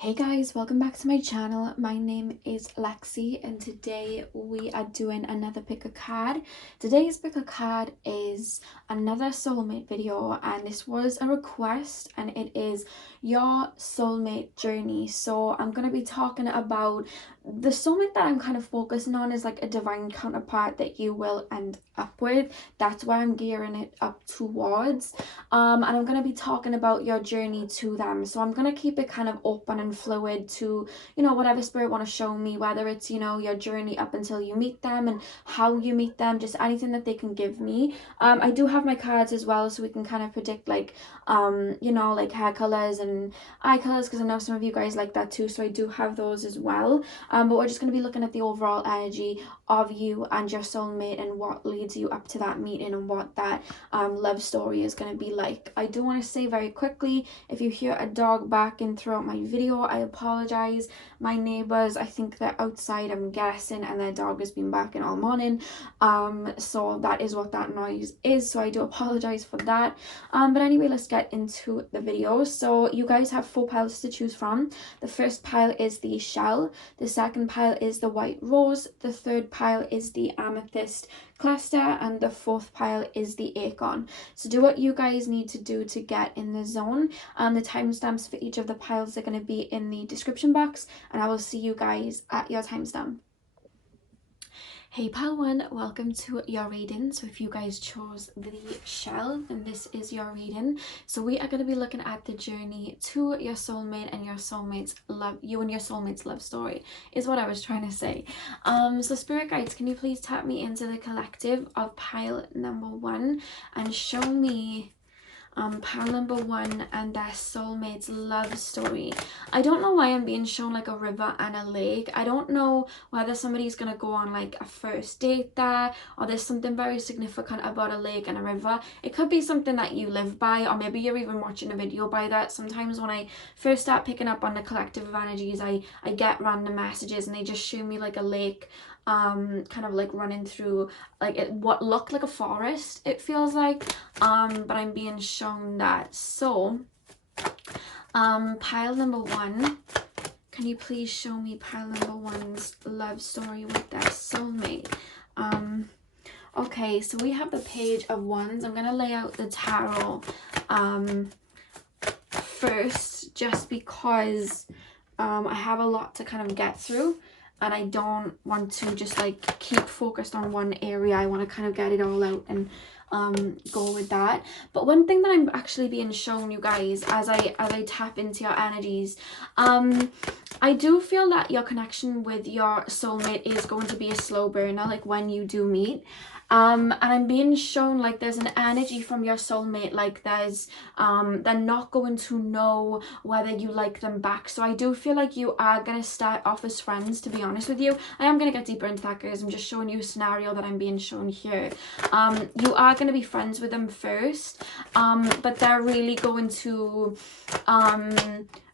Hey guys, welcome back to my channel. My name is Lexi and today we are doing another pick a card. Today's pick a card is another soulmate video and this was a request and it is your soulmate journey. So I'm going to be talking about the soulmate that I'm kind of focusing on is like a divine counterpart that you will end up with. That's why I'm gearing it up towards. And I'm going to be talking about your journey to them. So I'm going to keep it kind of open and fluid to, whatever spirit want to show me, whether it's, your journey up until you meet them and how you meet them, just anything that they can give me. I do have my cards as well, so we can kind of predict like, like hair colors and eye colors, because I know some of you guys like that too. So I do have those as well. But we're just going to be looking at the overall energy of you and your soulmate and what leads you up to that meeting and what that love story is going to be like. I do want to say very quickly, if you hear a dog barking throughout my video, I apologize. My neighbors, I think they're outside, I'm guessing, and their dog has been barking all morning. So that is what that noise is, so I do apologize for that. But anyway, let's get into the video. So you guys have 4 piles to choose from. The first pile is the shell, the second pile is the white rose, the third pile is the amethyst cluster, and the fourth pile is the acorn. So do what you guys need to do to get in the zone. The timestamps for each of the piles are going to be in the description box, and I will see you guys at your timestamp. Hey pile 1, welcome to your reading. So if you guys chose the shell, then this is your reading. So we are going to be looking at the journey to your soulmate and your soulmate's love, you and your soulmate's love story is what I was trying to say. So spirit guides, can you please tap me into the collective of pile number 1 and show me pile number 1 and their soulmate's love story. I don't know why I'm being shown like a river and a lake. I don't know whether somebody's gonna go on like a first date there, or there's something very significant about a lake and a river. It could be something that you live by, or maybe you're even watching a video by that. Sometimes when I first start picking up on the collective of energies, I get random messages and they just show me like a lake kind of like running through like what looked like a forest, it feels like, but I'm being shown that. So pile number 1, can you please show me pile number 1's love story with their soulmate? Okay, so we have the Page of Wands. I'm gonna lay out the tarot first, just because I have a lot to kind of get through and I don't want to just like keep focused on one area. I want to kind of get it all out and go with that. But one thing that I'm actually being shown, you guys, as I tap into your energies, I do feel that your connection with your soulmate is going to be a slow burner, like when you do meet. And I'm being shown like there's an energy from your soulmate, like there's they're not going to know whether you like them back. So I do feel like you are going to start off as friends, to be honest with you. I am going to get deeper into that, guys. I'm just showing you a scenario that I'm being shown here. You are going to be friends with them first, but they're really going to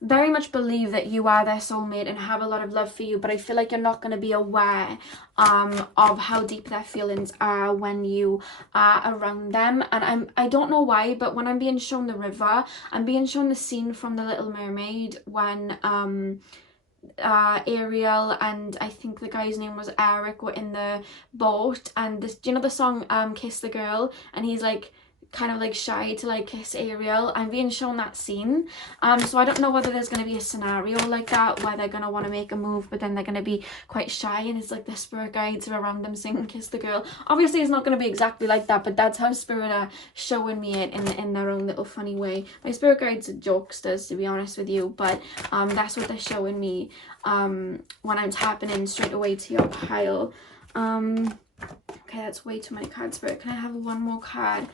very much believe that you are their soulmate and have a lot of love for you, but I feel like you're not going to be aware of how deep their feelings are when you are around them. And I don't know why, but when I'm being shown the river, I'm being shown the scene from The Little Mermaid when Ariel and I think the guy's name was Eric were in the boat, and this, do you know the song Kiss the Girl, and he's like kind of like shy to like kiss Ariel. I'm being shown that scene. So I don't know whether there's going to be a scenario like that where they're going to want to make a move but then they're going to be quite shy, and it's like the spirit guides are around them singing Kiss the Girl. Obviously it's not going to be exactly like that, but that's how spirit are showing me it in their own little funny way. My spirit guides are jokesters, to be honest with you, but that's what they're showing me when I'm tapping in straight away to your pile. Okay, that's way too many cards, Spirit. Can I have one more card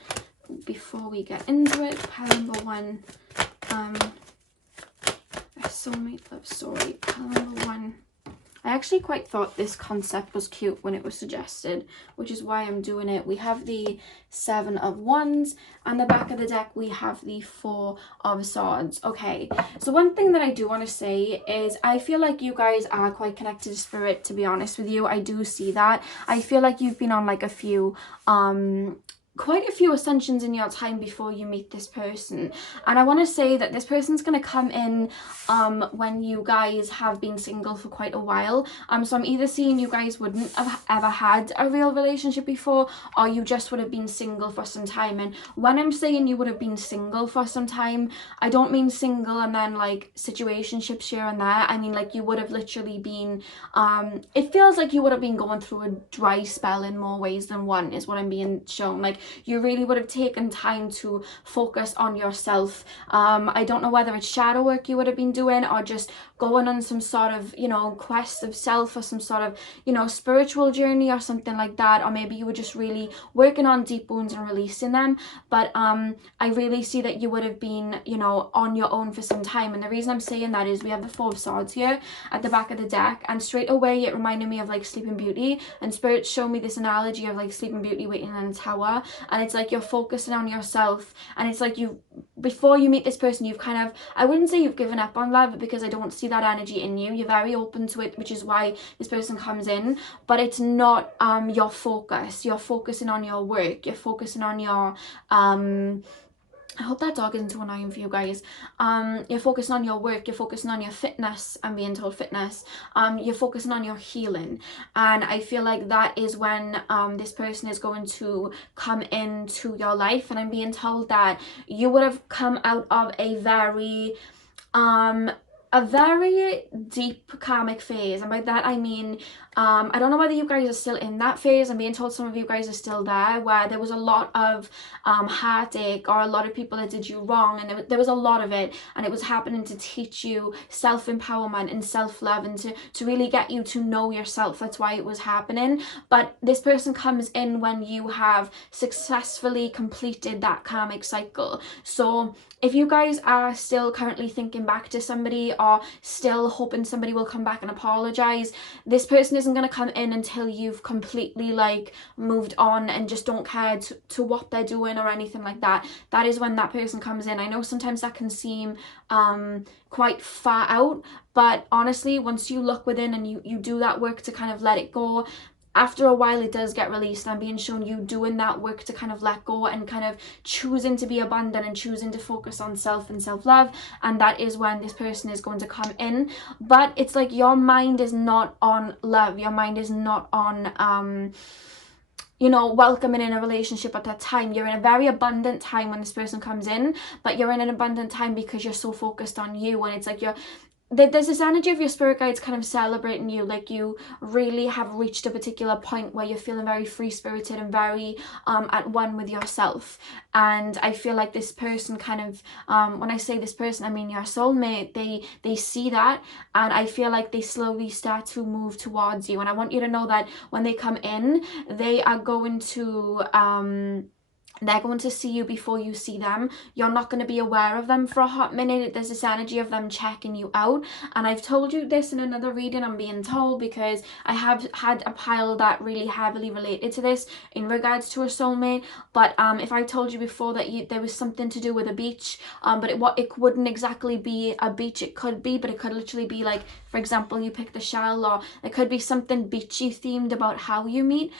before we get into it? Pile number 1, a soulmate love story. Pile number 1. I actually quite thought this concept was cute when it was suggested, which is why I'm doing it. We have the 7 of Wands, and the back of the deck we have the 4 of Swords. Okay, so one thing that I do want to say is I feel like you guys are quite connected to spirit, to be honest with you. I do see that. I feel like you've been on like a few quite a few ascensions in your time before you meet this person. And I want to say that this person's going to come in when you guys have been single for quite a while. So I'm either seeing you guys wouldn't have ever had a real relationship before, or you just would have been single for some time. And when I'm saying you would have been single for some time, I don't mean single and then like situationships here and there. I mean like you would have literally been it feels like you would have been going through a dry spell in more ways than one, is what I'm being shown. Like you really would have taken time to focus on yourself. I don't know whether it's shadow work you would have been doing, or just going on some sort of, you know, quest of self, or some sort of, you know, spiritual journey or something like that. Or maybe you were just really working on deep wounds and releasing them. But I really see that you would have been, you know, on your own for some time. And the reason I'm saying that is we have the Four of Swords here at the back of the deck, and straight away it reminded me of like Sleeping Beauty, and Spirit showed me this analogy of like Sleeping Beauty waiting in a tower. And it's like you're focusing on yourself, and it's like you, before you meet this person, you've kind of, I wouldn't say you've given up on love, because I don't see that energy in you. You're very open to it, which is why this person comes in, but it's not your focus. You're focusing on your work, you're focusing on your I hope that dog isn't too annoying for you guys. You're focusing on your work, you're focusing on your fitness. I'm being told fitness. You're focusing on your healing. And I feel like that is when this person is going to come into your life. And I'm being told that you would have come out of a very deep karmic phase. And by that I mean, I don't know whether you guys are still in that phase. I'm being told some of you guys are still there, where there was a lot of heartache, or a lot of people that did you wrong, and there was a lot of it, and it was happening to teach you self-empowerment and self-love, and to really get you to know yourself. That's why it was happening. But this person comes in when you have successfully completed that karmic cycle. So if you guys are still currently thinking back to somebody, or still hoping somebody will come back and apologize, this person isn't going to come in until you've completely like moved on and just don't care to what they're doing or anything like that. That is when that person comes in. I know sometimes that can seem quite far out, but honestly, once you look within and you do that work to kind of let it go, after a while it does get released. I'm being shown you doing that work to kind of let go, and kind of choosing to be abundant, and choosing to focus on self and self-love. And that is when this person is going to come in. But it's like your mind is not on love, your mind is not on you know, welcoming in a relationship at that time. You're in a very abundant time when this person comes in, but you're in an abundant time because you're so focused on you. And it's like there's this energy of your spirit guides kind of celebrating you, like you really have reached a particular point where you're feeling very free-spirited and very at one with yourself. And I feel like this person kind of, when I say this person, I mean your soulmate, they see that, and I feel like they slowly start to move towards you. And I want you to know that when they come in, they are going to they're going to see you before you see them. You're not going to be aware of them for a hot minute. There's this energy of them checking you out. And I've told you this in another reading, I'm being told, because I have had a pile that really heavily related to this in regards to a soulmate. But if I told you before that there was something to do with a beach, but it wouldn't exactly be a beach. It could be, but it could literally be like, for example, you pick the shell, or it could be something beachy themed about how you meet.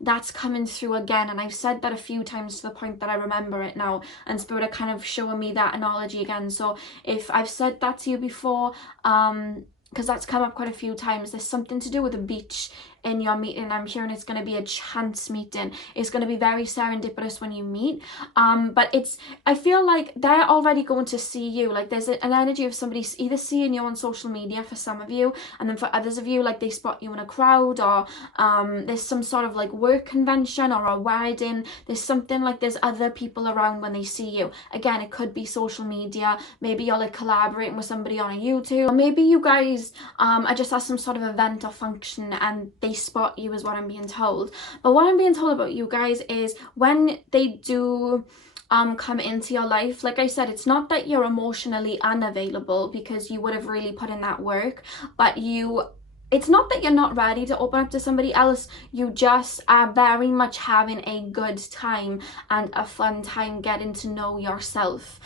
That's coming through again. And I've said that a few times to the point that I remember it now, and Spirit are kind of showing me that analogy again. So if I've said that to you before, because that's come up quite a few times, there's something to do with a beach in your meeting. I'm hearing it's going to be a chance meeting. It's going to be very serendipitous when you meet. But I feel like they're already going to see you. Like there's an energy of somebody either seeing you on social media for some of you, and then for others of you, like they spot you in a crowd, or there's some sort of like work convention or a wedding. There's something like there's other people around when they see you. Again, it could be social media. Maybe you're like collaborating with somebody on a YouTube, or maybe you guys are just at some sort of event or function and they spot you, is what I'm being told. But what I'm being told about you guys is when they do come into your life, like I said, it's not that you're emotionally unavailable, because you would have really put in that work, but you it's not that you're not ready to open up to somebody else, you just are very much having a good time and a fun time getting to know yourself.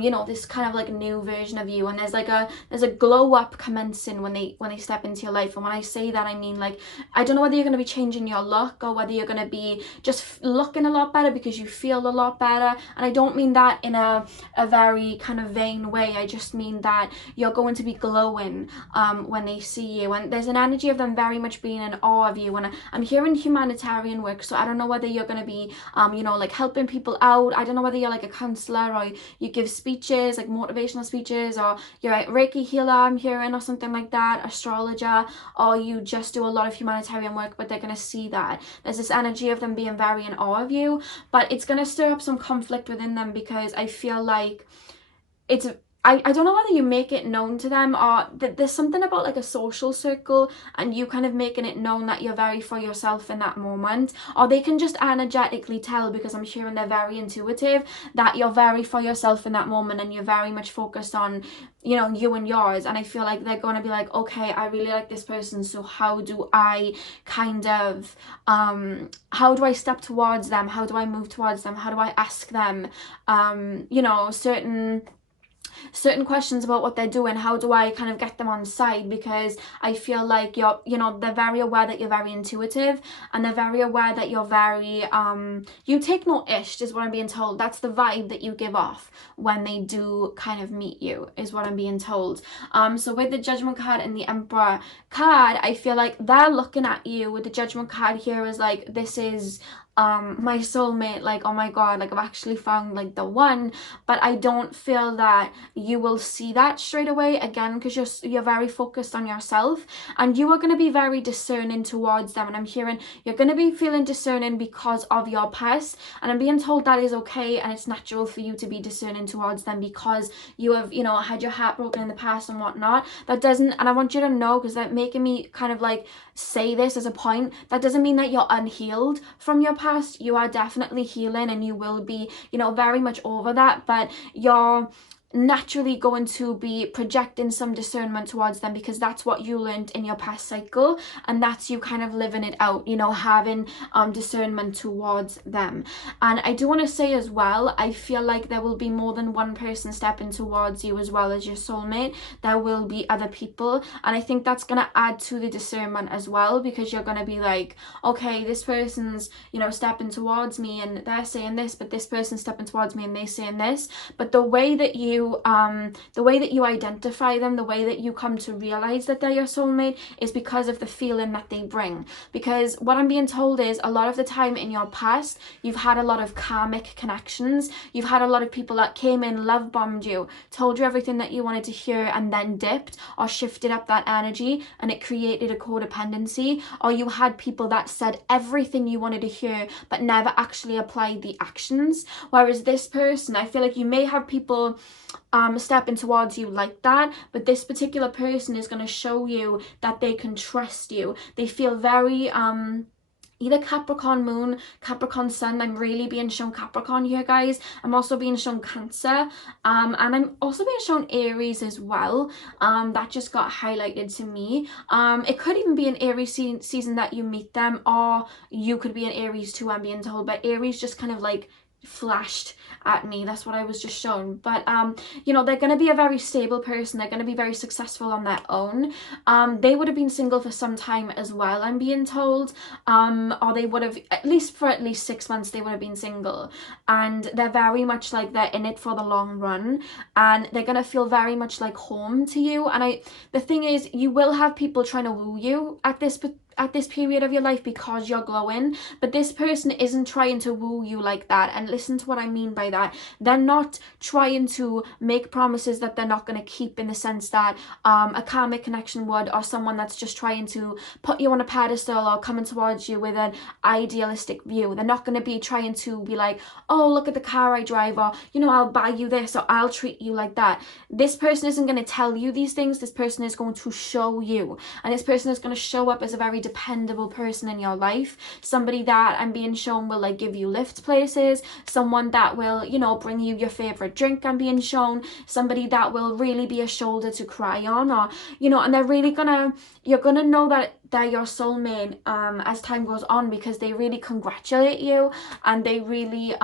You know, this kind of like new version of you, and there's a glow up commencing when they step into your life. And when I say that, I mean, like, I don't know whether you're going to be changing your look or whether you're going to be just looking a lot better because you feel a lot better. And I don't mean that in a very kind of vain way. I just mean that you're going to be glowing when they see you, and there's an energy of them very much being in awe of you. And I'm hearing humanitarian work, so I don't know whether you're going to be you know, like helping people out. I don't know whether you're like a counselor or you give speeches, like motivational speeches, or you're a Reiki healer, I'm hearing, or something like that, astrologer, or you just do a lot of humanitarian work. But they're going to see that there's this energy of them being very in awe of you, but it's going to stir up some conflict within them, because I feel like it's I don't know whether you make it known to them, or there's something about like a social circle and you kind of making it known that you're very for yourself in that moment, or they can just energetically tell, because I'm hearing they're very intuitive, that you're very for yourself in that moment and you're very much focused on, you know, you and yours. And I feel like they're going to be like, okay, I really like this person, so how do I kind of how do I step towards them, how do I move towards them, how do I ask them you know, certain questions about what they're doing, how do I kind of get them on side, because I feel like you're, you know, they're very aware that you're very intuitive, and they're very aware that you're very you take no ish, is what I'm being told. That's the vibe that you give off when they do kind of meet you, is what I'm being told. So with the Judgment card and the Emperor card, I feel like they're looking at you with the Judgment card here as like, this is my soulmate, like, oh my god, like I've actually found like the one. But I don't feel that you will see that straight away, again, because you're very focused on yourself, and you are going to be very discerning towards them. And I'm hearing you're going to be feeling discerning because of your past, and I'm being told that is okay, and it's natural for you to be discerning towards them because you have, you know, had your heart broken in the past and whatnot. That doesn't, and I want you to know, because they're making me kind of like say this as a point, that doesn't mean that you're unhealed from your past. You are definitely healing, and you will be, you know, very much over that, but you're naturally going to be projecting some discernment towards them, because that's what you learned in your past cycle, and that's you kind of living it out, you know, having discernment towards them. And I do want to say as well, I feel like there will be more than one person stepping towards you as well as your soulmate. There will be other people, and I think that's going to add to the discernment as well, because you're going to be like, okay, this person's, you know, stepping towards me and they're saying this, but this person's stepping towards me and they're saying this. But the way that you identify them, the way that you come to realize that they're your soulmate, is because of the feeling that they bring. Because what I'm being told is, a lot of the time in your past, you've had a lot of karmic connections. You've had a lot of people that came in, love bombed you, told you everything that you wanted to hear, and then dipped or shifted up that energy, and it created a codependency. Or you had people that said everything you wanted to hear but never actually applied the actions. Whereas this person, I feel like you may have people stepping towards you like that, but this particular person is going to show you that they can trust you. They feel very either Capricorn moon, Capricorn sun. I'm really being shown Capricorn here, guys. I'm also being shown Cancer, and I'm also being shown Aries as well. That just got highlighted to me. It could even be an Aries season that you meet them, or you could be an Aries too, I'm being told, but Aries just kind of like flashed at me. That's what I was just shown. But you know, they're going to be a very stable person. They're going to be very successful on their own. They would have been single for some time as well, I'm being told, or they would have, at least 6 months, they would have been single. And they're very much like, they're in it for the long run, and they're going to feel very much like home to you. And the thing is, you will have people trying to woo you at this period of your life because you're glowing, but this person isn't trying to woo you like that. And listen to what I mean by that. They're not trying to make promises that they're not going to keep, in the sense that a karmic connection would, or someone that's just trying to put you on a pedestal or coming towards you with an idealistic view. They're not going to be trying to be like, oh, look at the car I drive, or, you know, I'll buy you this, or I'll treat you like that. This person isn't going to tell you these things. This person is going to show you, and this person is going to show up as a very dependable person in your life, somebody that I'm being shown will like give you lifts places, someone that will, you know, bring you your favorite drink. I'm being shown somebody that will really be a shoulder to cry on, or, you know, and they're really gonna, you're gonna know that they're your soulmate as time goes on, because they really congratulate you, and they really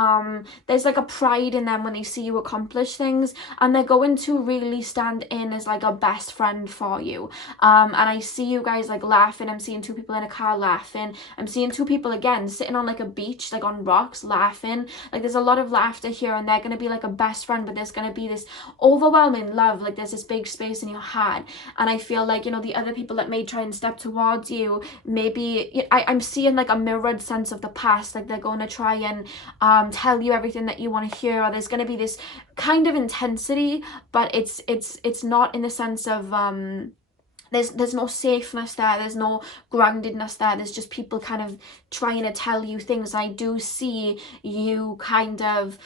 there's like a pride in them when they see you accomplish things, and they're going to really stand in as like a best friend for you. And I see you guys like laughing. I'm seeing two people in a car laughing. I'm seeing two people again sitting on like a beach, like on rocks, laughing. Like there's a lot of laughter here, and they're going to be like a best friend, but there's going to be this overwhelming love. Like there's this big space in your heart, and I feel like, you know, the other people that may try and step towards you, maybe I'm seeing like a mirrored sense of the past. Like they're going to try and tell you everything that you want to hear, or there's going to be this kind of intensity, but it's not in the sense of there's no safeness there, there's no groundedness there, there's just people kind of trying to tell you things. I do see you kind of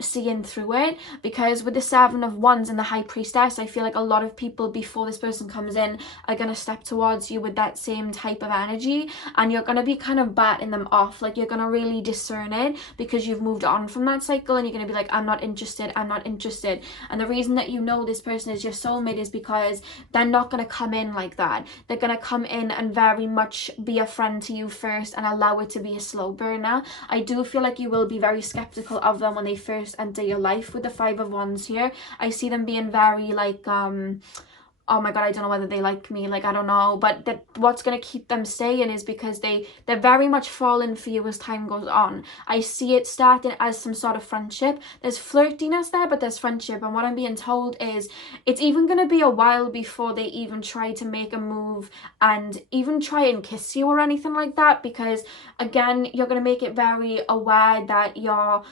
seeing through it, because with the Seven of Wands and the High Priestess, I feel like a lot of people before this person comes in are going to step towards you with that same type of energy, and you're going to be kind of batting them off. Like you're going to really discern it, because you've moved on from that cycle, and you're going to be like, I'm not interested, I'm not interested. And the reason that you know this person is your soulmate is because they're not going to come in like that. They're going to come in and very much be a friend to you first, and allow it to be a slow burner. I do feel like you will be very skeptical of them when they first enter your life. With the Five of Wands here, I see them being very like oh my god, I don't know whether they like me, like I don't know, but what's going to keep them staying is because they're very much falling for you as time goes on. I see it starting as some sort of friendship. There's flirtiness there, but there's friendship, and what I'm being told is it's even going to be a while before they even try to make a move and even try and kiss you or anything like that, because again, you're going to make it very aware that you're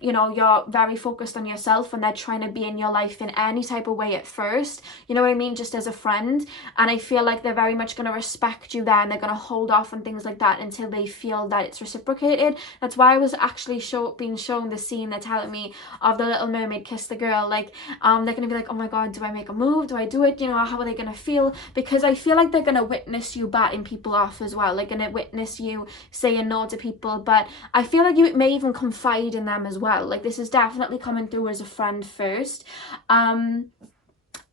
you know, you're very focused on yourself, and they're trying to be in your life in any type of way at first, you know what I mean, just as a friend. And I feel like they're very much going to respect you there, and they're going to hold off on things like that until they feel that it's reciprocated. That's why I was actually being shown the scene they're telling me of the Little Mermaid kiss the girl. Like they're going to be like, oh my god, do I make a move, do I do it, you know, how are they going to feel? Because I feel like they're going to witness you batting people off as well. They're going to witness you saying no to people, but I feel like you may even confide in them as well. Like this is definitely coming through as a friend first.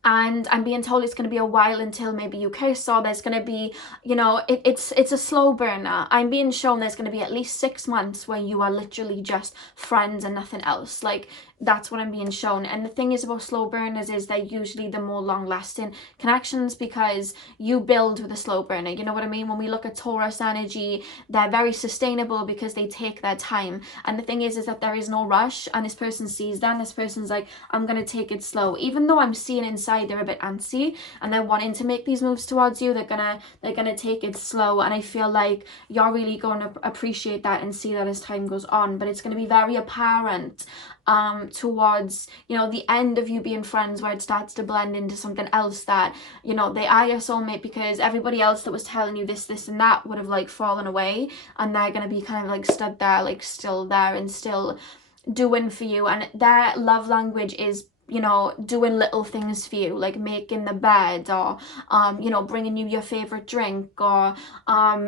And I'm being told it's going to be a while until maybe you kiss, or there's going to be, you know, it's a slow burner. I'm being shown there's going to be at least 6 months where you are literally just friends and nothing else. Like that's what I'm being shown. And the thing is about slow burners is they're usually the more long lasting connections, because you build with a slow burner, you know what I mean? When we look at Taurus energy, they're very sustainable because they take their time. And the thing is that there is no rush, and this person sees that, and this person's like, I'm going to take it slow. Even though I'm seeing inside they're a bit antsy and they're wanting to make these moves towards you, they're gonna take it slow. And I feel like you're really going to appreciate that and see that as time goes on. But it's going to be very apparent towards, you know, the end of you being friends, where it starts to blend into something else, that, you know, they are your soulmate, because everybody else that was telling you this and that would have like fallen away, and they're going to be kind of like stood there, like still there and still doing for you. And their love language is, you know, doing little things for you, like making the bed, or you know, bringing you your favorite drink, or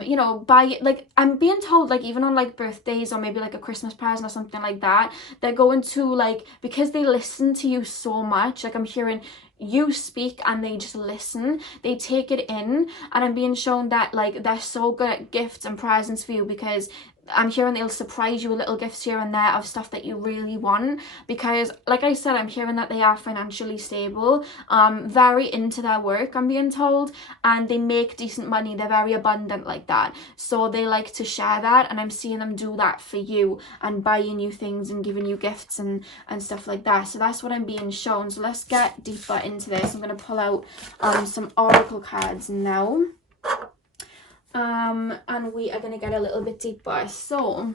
you know, like I'm being told, like even on like birthdays or maybe like a Christmas present or something like that, they're going to, like, because they listen to you so much, like I'm hearing you speak and they just listen, they take it in. And I'm being shown that like they're so good at gifts and presents for you, because I'm hearing they'll surprise you with little gifts here and there of stuff that you really want, because like I said, I'm hearing that they are financially stable, very into their work, I'm being told, and they make decent money. They're very abundant like that, so they like to share that, and I'm seeing them do that for you and buying you things and giving you gifts and stuff like that. So that's what I'm being shown. So let's get deeper into this. I'm going to pull out some oracle cards now. And we are going to get a little bit deeper. So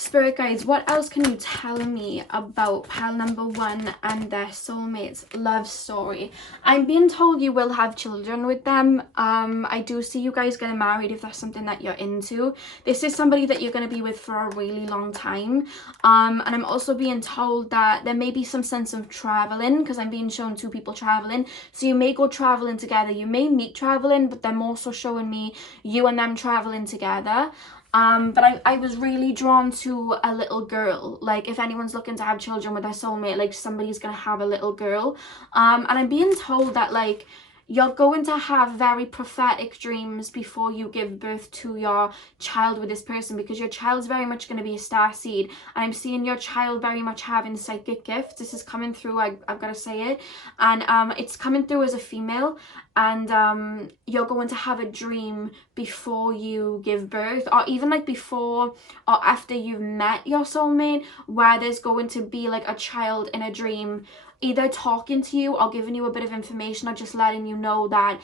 Spirit guides, what else can you tell me about pile number 1 and their soulmate's love story? I'm being told you will have children with them. I do see you guys getting married if that's something that you're into. This is somebody that you're going to be with for a really long time. And I'm also being told that there may be some sense of traveling, because I'm being shown 2 people traveling. So you may go traveling together. You may meet traveling, but they're more so showing me you and them traveling together. But I was really drawn to a little girl. Like, if anyone's looking to have children with their soulmate, like, somebody's gonna have a little girl. And I'm being told that, like, you're going to have very prophetic dreams before you give birth to your child with this person, because your child's very much going to be a starseed, and I'm seeing your child very much having psychic gifts. This is coming through, I've got to say it, and it's coming through as a female, and you're going to have a dream before you give birth, or even like before or after you've met your soulmate, where there's going to be like a child in a dream either talking to you or giving you a bit of information, or just letting you know that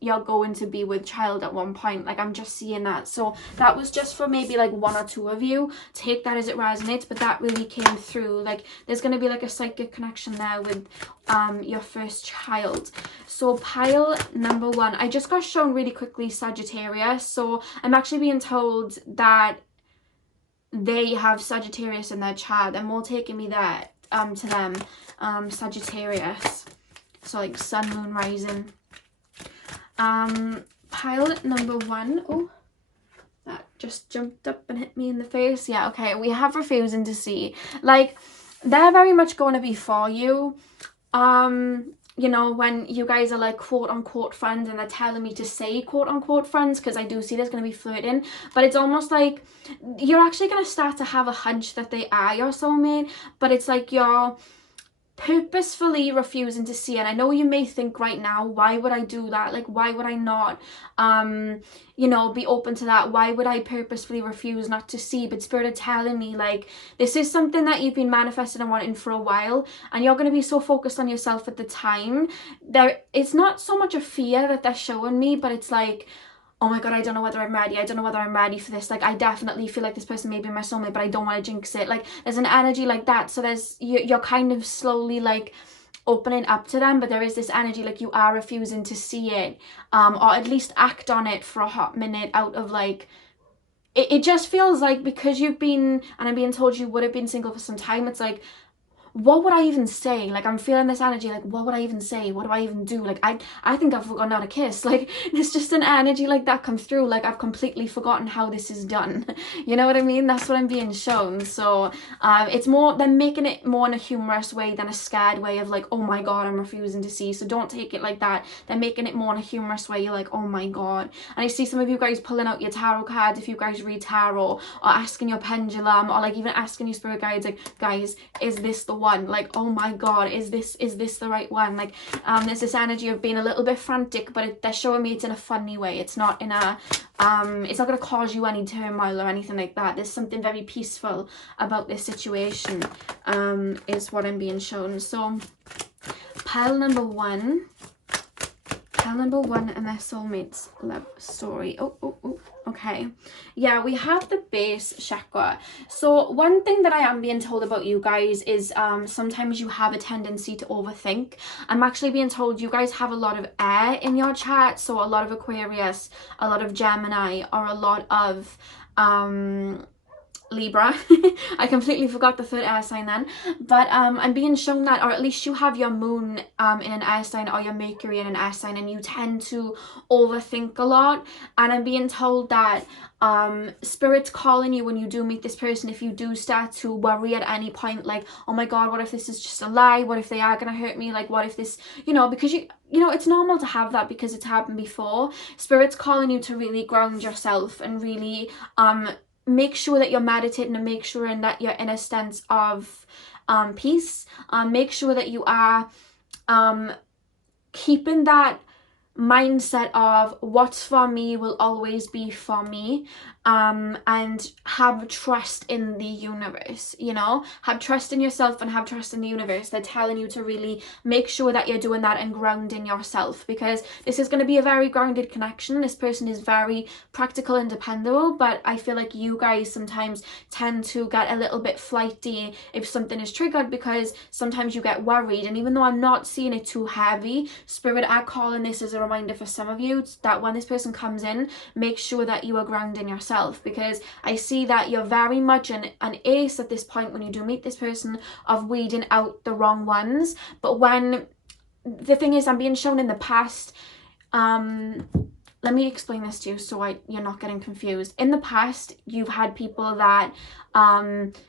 you're going to be with child at one point. Like, I'm just seeing that. So that was just for maybe like 1 or 2 of you. Take that as it resonates, but that really came through. Like, there's going to be like a psychic connection there with your first child. So pile number 1, I just got shown really quickly Sagittarius. So I'm actually being told that they have Sagittarius in their chart. They're more taking me there to them. Sagittarius, so like sun, moon, rising. Pile number 1, oh, that just jumped up and hit me in the face. Yeah, okay, we have refusing to see. Like, they're very much going to be for you. You know, when you guys are like quote unquote friends, and they're telling me to say quote unquote friends, because I do see there's going to be flirting, but it's almost like you're actually going to start to have a hunch that they are your soulmate, but it's like you're purposefully refusing to see. And I know you may think right now, why would I do that? Like, why would I not you know, be open to that? Why would I purposefully refuse not to see? But Spirit are telling me, like, this is something that you've been manifesting and wanting for a while, and you're going to be so focused on yourself at the time. It's not so much a fear that they're showing me, but it's like, oh my god, I don't know whether I'm ready. I don't know whether I'm ready for this. Like, I definitely feel like this person may be my soulmate, but I don't want to jinx it. Like, there's an energy like that. So you're kind of slowly like opening up to them, but there is this energy like you are refusing to see it, or at least act on it for a hot minute, out of like, it just feels like, because you've been, and I'm being told you would have been single for some time, it's like, what would I even say? Like, I'm feeling this energy, like, what would I even say? What do I even do? Like, I think I've forgotten how to kiss. Like, there's just an energy like that comes through, like, I've completely forgotten how this is done. You know what I mean? That's what I'm being shown. So it's more, they're making it more in a humorous way than a scared way of like, oh my god, I'm refusing to see. So don't take it like that. They're making it more in a humorous way. You're like, oh my god. And I see some of you guys pulling out your tarot cards if you guys read tarot, or asking your pendulum, or like even asking your spirit guides, like, guys, is this the one? Like, oh my god, is this the right one? Like, there's this energy of being a little bit frantic, but they're showing me it's in a funny way. It's not in a it's not going to cause you any turmoil or anything like that. There's something very peaceful about this situation, is what I'm being shown. So pile number 1 and their soulmates love story. Okay, yeah, we have the base chakra. So one thing that I am being told about you guys is sometimes you have a tendency to overthink. I'm actually being told you guys have a lot of air in your chart, so a lot of Aquarius, a lot of Gemini, or a lot of Libra. I completely forgot the 3rd air sign then, but I'm being shown that, or at least you have your moon in an air sign, or your Mercury in an air sign, and you tend to overthink a lot. And I'm being told that spirit's calling you when you do meet this person, if you do start to worry at any point, like, oh my god, what if this is just a lie? What if they are gonna hurt me? Like, what if this, you know, because you know, it's normal to have that because it's happened before. Spirit's calling you to really ground yourself and really make sure that you're meditating, and make sure that you're in a sense of peace. Make sure that you are keeping that mindset of what's for me will always be for me, and have trust in the universe, you know, have trust in yourself and have trust in the universe. They're telling you to really make sure that you're doing that and grounding yourself, because this is going to be a very grounded connection. This person is very practical and dependable, but I feel like you guys sometimes tend to get a little bit flighty if something is triggered, because sometimes you get worried. And even though I'm not seeing it too heavy, Spirit are calling this as a reminder for some of you that when this person comes in, make sure that you are grounding yourself, because I see that you're very much an ace at this point when you do meet this person of weeding out the wrong ones. But when the thing is, I'm being shown in the past, let me explain this to you so you're not getting confused. In the past, you've had people that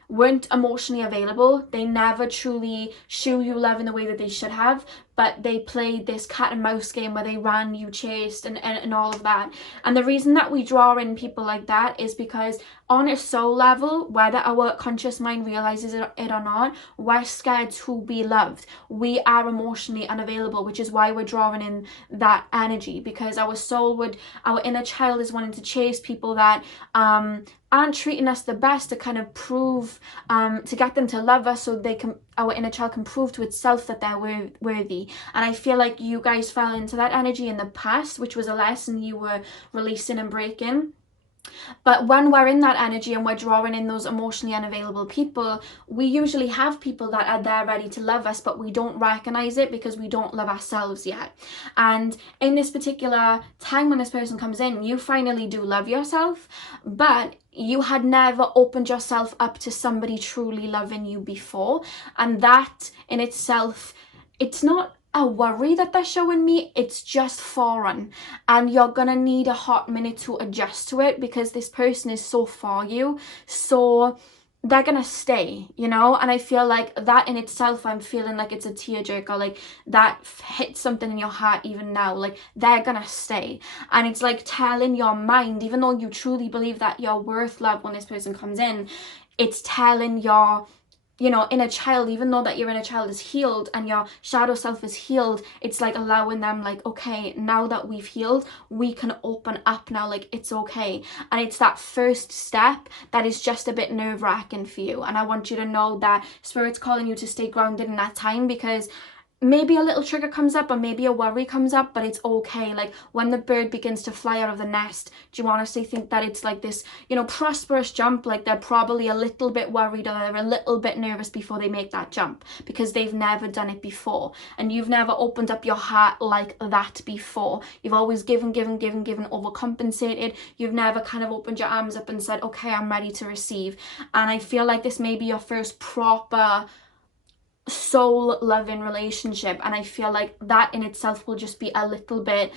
weren't emotionally available. They never truly show you love in the way that they should have, but they played this cat and mouse game where they ran, you chased, and all of that. And the reason that we draw in people like that is because on a soul level, whether our conscious mind realizes it or not, we're scared to be loved. We are emotionally unavailable, which is why we're drawing in that energy, because our inner child is wanting to chase people that aren't treating us the best, to kind of prove, to get them to love us, so our inner child can prove to itself that they're worthy. And I feel like you guys fell into that energy in the past, which was a lesson you were releasing and breaking. But when we're in that energy and we're drawing in those emotionally unavailable people, we usually have people that are there ready to love us, but we don't recognize it because we don't love ourselves yet. And in this particular time when this person comes in, you finally do love yourself, but you had never opened yourself up to somebody truly loving you before. And that in itself, it's not a worry that they're showing me, it's just foreign, and you're gonna need a hot minute to adjust to it, because this person is so for you, so they're gonna stay, you know. And I feel like that in itself, I'm feeling like it's a tearjerker, like that hits something in your heart even now, like they're gonna stay. And it's like telling your mind, even though you truly believe that you're worth love when this person comes in, it's telling your inner child, even though that your inner child is healed and your shadow self is healed, it's like allowing them, like, okay, now that we've healed, we can open up now, like it's okay. And it's that first step that is just a bit nerve-wracking for you. And I want you to know that Spirit's calling you to stay grounded in that time, because maybe a little trigger comes up or maybe a worry comes up, but it's okay. Like when the bird begins to fly out of the nest, do you honestly think that it's like this, prosperous jump? Like they're probably a little bit worried or they're a little bit nervous before they make that jump, because they've never done it before. And you've never opened up your heart like that before. You've always given, overcompensated. You've never kind of opened your arms up and said, okay, I'm ready to receive. And I feel like this may be your first proper soul loving relationship, and I feel like that in itself will just be a little bit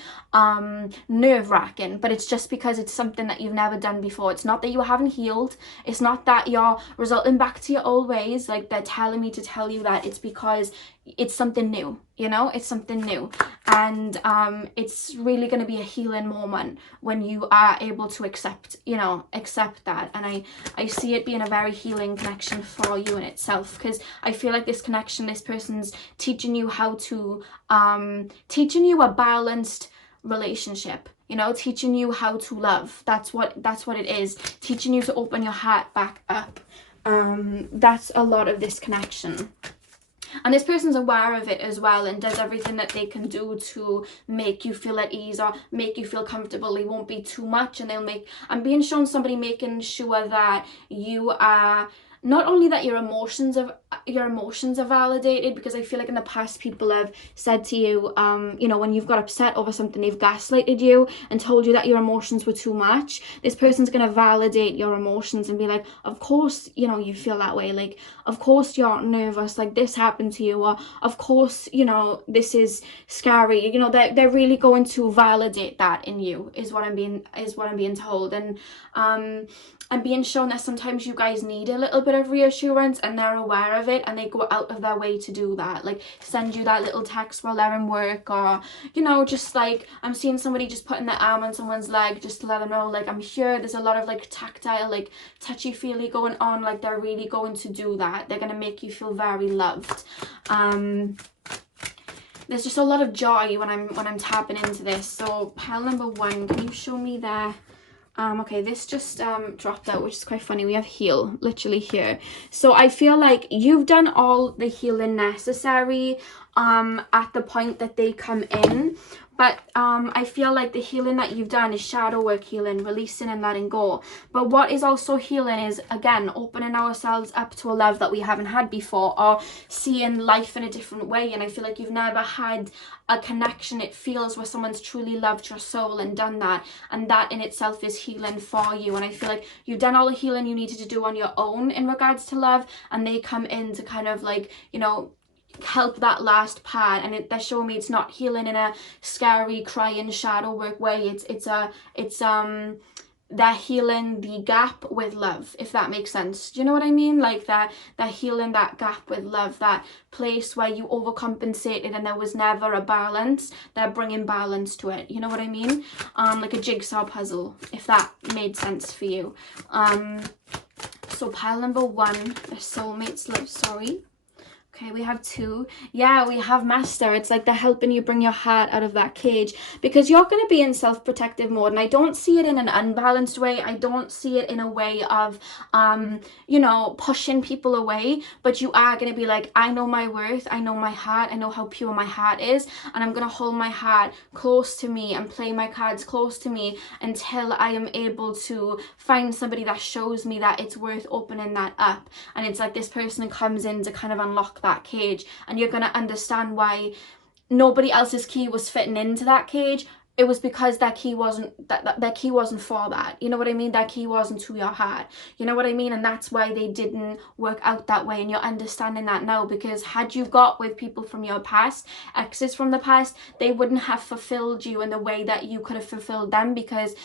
nerve-wracking, but it's just because it's something that you've never done before. It's not that you haven't healed, it's not that you're resulting back to your old ways. Like they're telling me to tell you that it's because it's something new, it's something new. And it's really going to be a healing moment when you are able to accept that. And I see it being a very healing connection for you in itself, because I feel like this connection, this person's teaching you how to teaching you a balanced relationship, teaching you how to love. That's what it is, teaching you to open your heart back up. That's a lot of this connection. And this person's aware of it as well, and does everything that they can do to make you feel at ease or make you feel comfortable. They won't be too much, and I'm being shown somebody making sure that you are, not only that your emotions are validated, because I feel like in the past people have said to you, when you've got upset over something, they've gaslighted you and told you that your emotions were too much. This person's going to validate your emotions and be like, of course, you feel that way. Like, of course you're nervous, like this happened to you, or of course, this is scary. They're really going to validate that in you, is what I'm being told. And I'm being shown that sometimes you guys need a little bit of reassurance, and they're aware of it, and they go out of their way to do that, like send you that little text while they're in work, or just like I'm seeing somebody just putting their arm on someone's leg just to let them know, like, I'm here. There's a lot of like tactile, like touchy-feely going on. Like they're really going to do that. They're going to make you feel very loved. there's just a lot of joy when I'm tapping into this. So pile number 1, can you show me there? Okay, this just dropped out, which is quite funny. We have heal literally here. So I feel like you've done all the healing necessary at the point that they come in. But I feel like the healing that you've done is shadow work healing, releasing and letting go. But what is also healing is, again, opening ourselves up to a love that we haven't had before, or seeing life in a different way. And I feel like you've never had a connection, it feels, where someone's truly loved your soul and done that. And that in itself is healing for you. And I feel like you've done all the healing you needed to do on your own in regards to love. And they come in to kind of like, you know, help that last part. And they're showing me it's not healing in a scary crying shadow work way. They're healing the gap with love, if that makes sense. Do you know what I mean? Like they're healing that gap with love, that place where you overcompensated and there was never a balance. They're bringing balance to it. You know what I mean? Like a jigsaw puzzle, if that made sense for you. So pile number 1, the soulmate's love story. Okay, we have 2. Yeah, we have master. It's like they're helping you bring your heart out of that cage, because you're going to be in self-protective mode. And I don't see it in an unbalanced way. I don't see it in a way of, you know, pushing people away. But you are going to be like, I know my worth. I know my heart. I know how pure my heart is. And I'm going to hold my heart close to me and play my cards close to me until I am able to find somebody that shows me that it's worth opening that up. And it's like this person comes in to kind of unlock that cage, and you're going to understand why nobody else's key was fitting into that cage. It was because that key wasn't that key wasn't for that. You know what I mean? That key wasn't to your heart. You know what I mean? And that's why they didn't work out that way. And you're understanding that now, because had you got with people from your past, exes from the past, they wouldn't have fulfilled you in the way that you could have fulfilled them. Because,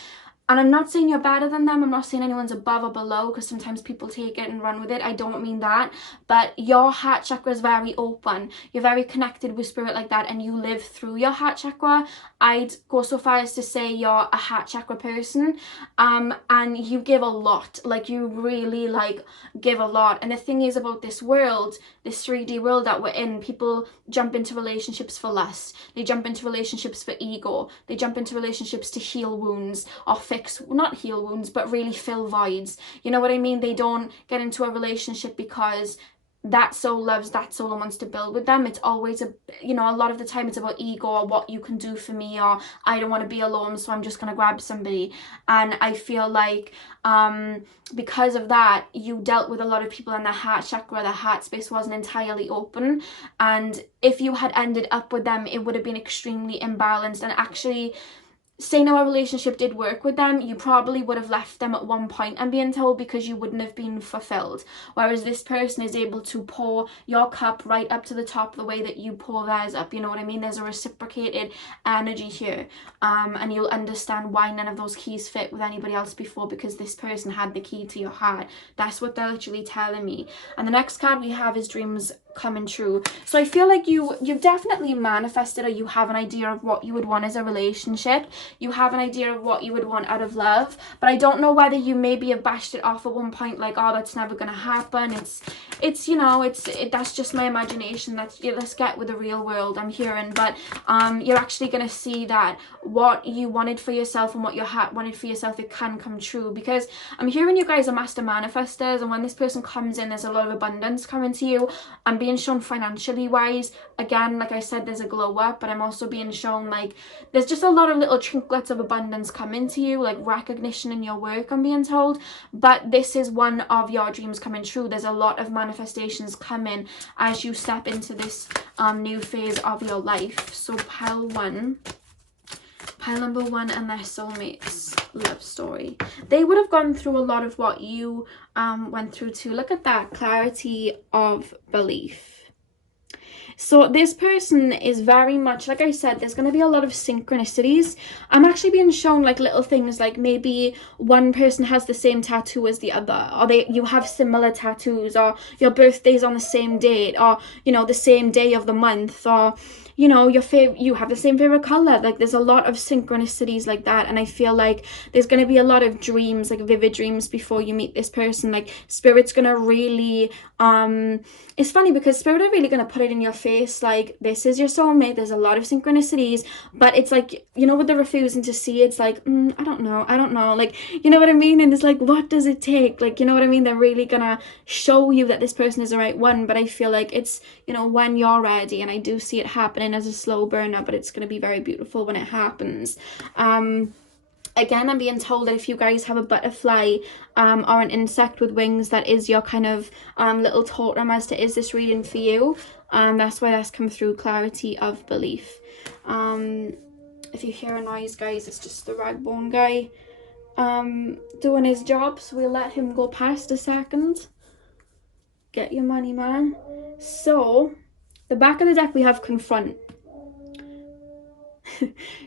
and I'm not saying you're better than them, I'm not saying anyone's above or below, because sometimes people take it and run with it. I don't mean that. But your heart chakra is very open. You're very connected with spirit like that, and you live through your heart chakra. I'd go so far as to say you're a heart chakra person, and you give a lot. Like, you really like give a lot. And the thing is about this world, this 3D world that we're in, people jump into relationships for lust. They jump into relationships for ego. They jump into relationships to heal wounds, or fix, not heal wounds, but really fill voids. You know what I mean? They don't get into a relationship because that soul loves that soul and wants to build with them. It's always a lot of the time it's about ego, or what you can do for me, or I don't want to be alone, so I'm just going to grab somebody. And I feel like because of that, you dealt with a lot of people in the heart chakra. The heart space wasn't entirely open, and if you had ended up with them, it would have been extremely imbalanced. And actually, say now a relationship did work with them, you probably would have left them at one point, I'm being told, because you wouldn't have been fulfilled. Whereas this person is able to pour your cup right up to the top the way that you pour theirs up. You know what I mean? There's a reciprocated energy here, and you'll understand why none of those keys fit with anybody else before, because this person had the key to your heart. That's what they're literally telling me. And the next card we have is dreams coming true. So I feel like you've definitely manifested, or you have an idea of what you would want as a relationship. You have an idea of what you would want out of love, but I don't know whether you maybe have bashed it off at one point, like, oh, that's never gonna happen. It's you know, that's just my imagination. Let's get with the real world, I'm hearing. But you're actually gonna see that what you wanted for yourself and what your heart wanted for yourself, it can come true. Because I'm hearing you guys are master manifestors, and when this person comes in, there's a lot of abundance coming to you. I'm being shown financially wise, again, like I said, there's a glow up, but I'm also being shown like there's just a lot of little trinkets of abundance coming to you, like recognition in your work, I'm being told. But this is one of your dreams coming true. There's a lot of manifestations coming as you step into this new phase of your life. So pile number 1 and their soulmates love story. They would have gone through a lot of what you went through too. Look at that clarity of belief. So this person is very much, like I said, there's going to be a lot of synchronicities. I'm actually being shown like little things, like maybe one person has the same tattoo as the other, or you have similar tattoos, or your birthday's on the same date, or, you know, the same day of the month, or, you know, you have the same favorite color. Like there's a lot of synchronicities like that, and I feel like there's going to be a lot of dreams, like vivid dreams before you meet this person. Like spirit's going to really it's funny because spirit are really going to put it in your face, like this is your soulmate, there's a lot of synchronicities, but it's like, you know, with the refusing to see, it's like I don't know, like, you know what I mean? And it's like, what does it take? Like, you know what I mean? They're really gonna show you that this person is the right one, but I feel like it's, you know, when you're ready, and I do see it happening as a slow burner, but it's going to be very beautiful when it happens. Again, I'm being told that if you guys have a butterfly or an insect with wings, that is your kind of little totem as to, is this reading for you? That's why that's come through, clarity of belief. If you hear a noise, guys, it's just the ragbone guy doing his job, so we'll let him go past a second. Get your money, man. So, the back of the deck we have confront.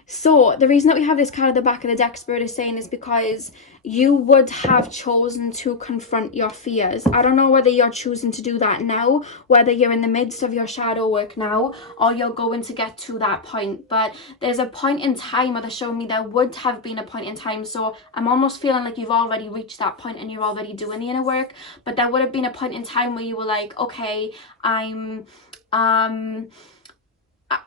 So the reason that we have this card at the back of the deck, Spirit is saying, is because you would have chosen to confront your fears. I don't know whether you're choosing to do that now, whether you're in the midst of your shadow work now, or you're going to get to that point. But there's a point in time where they're showing me there would have been a point in time. So I'm almost feeling like you've already reached that point and you're already doing the inner work. But there would have been a point in time where you were like, okay,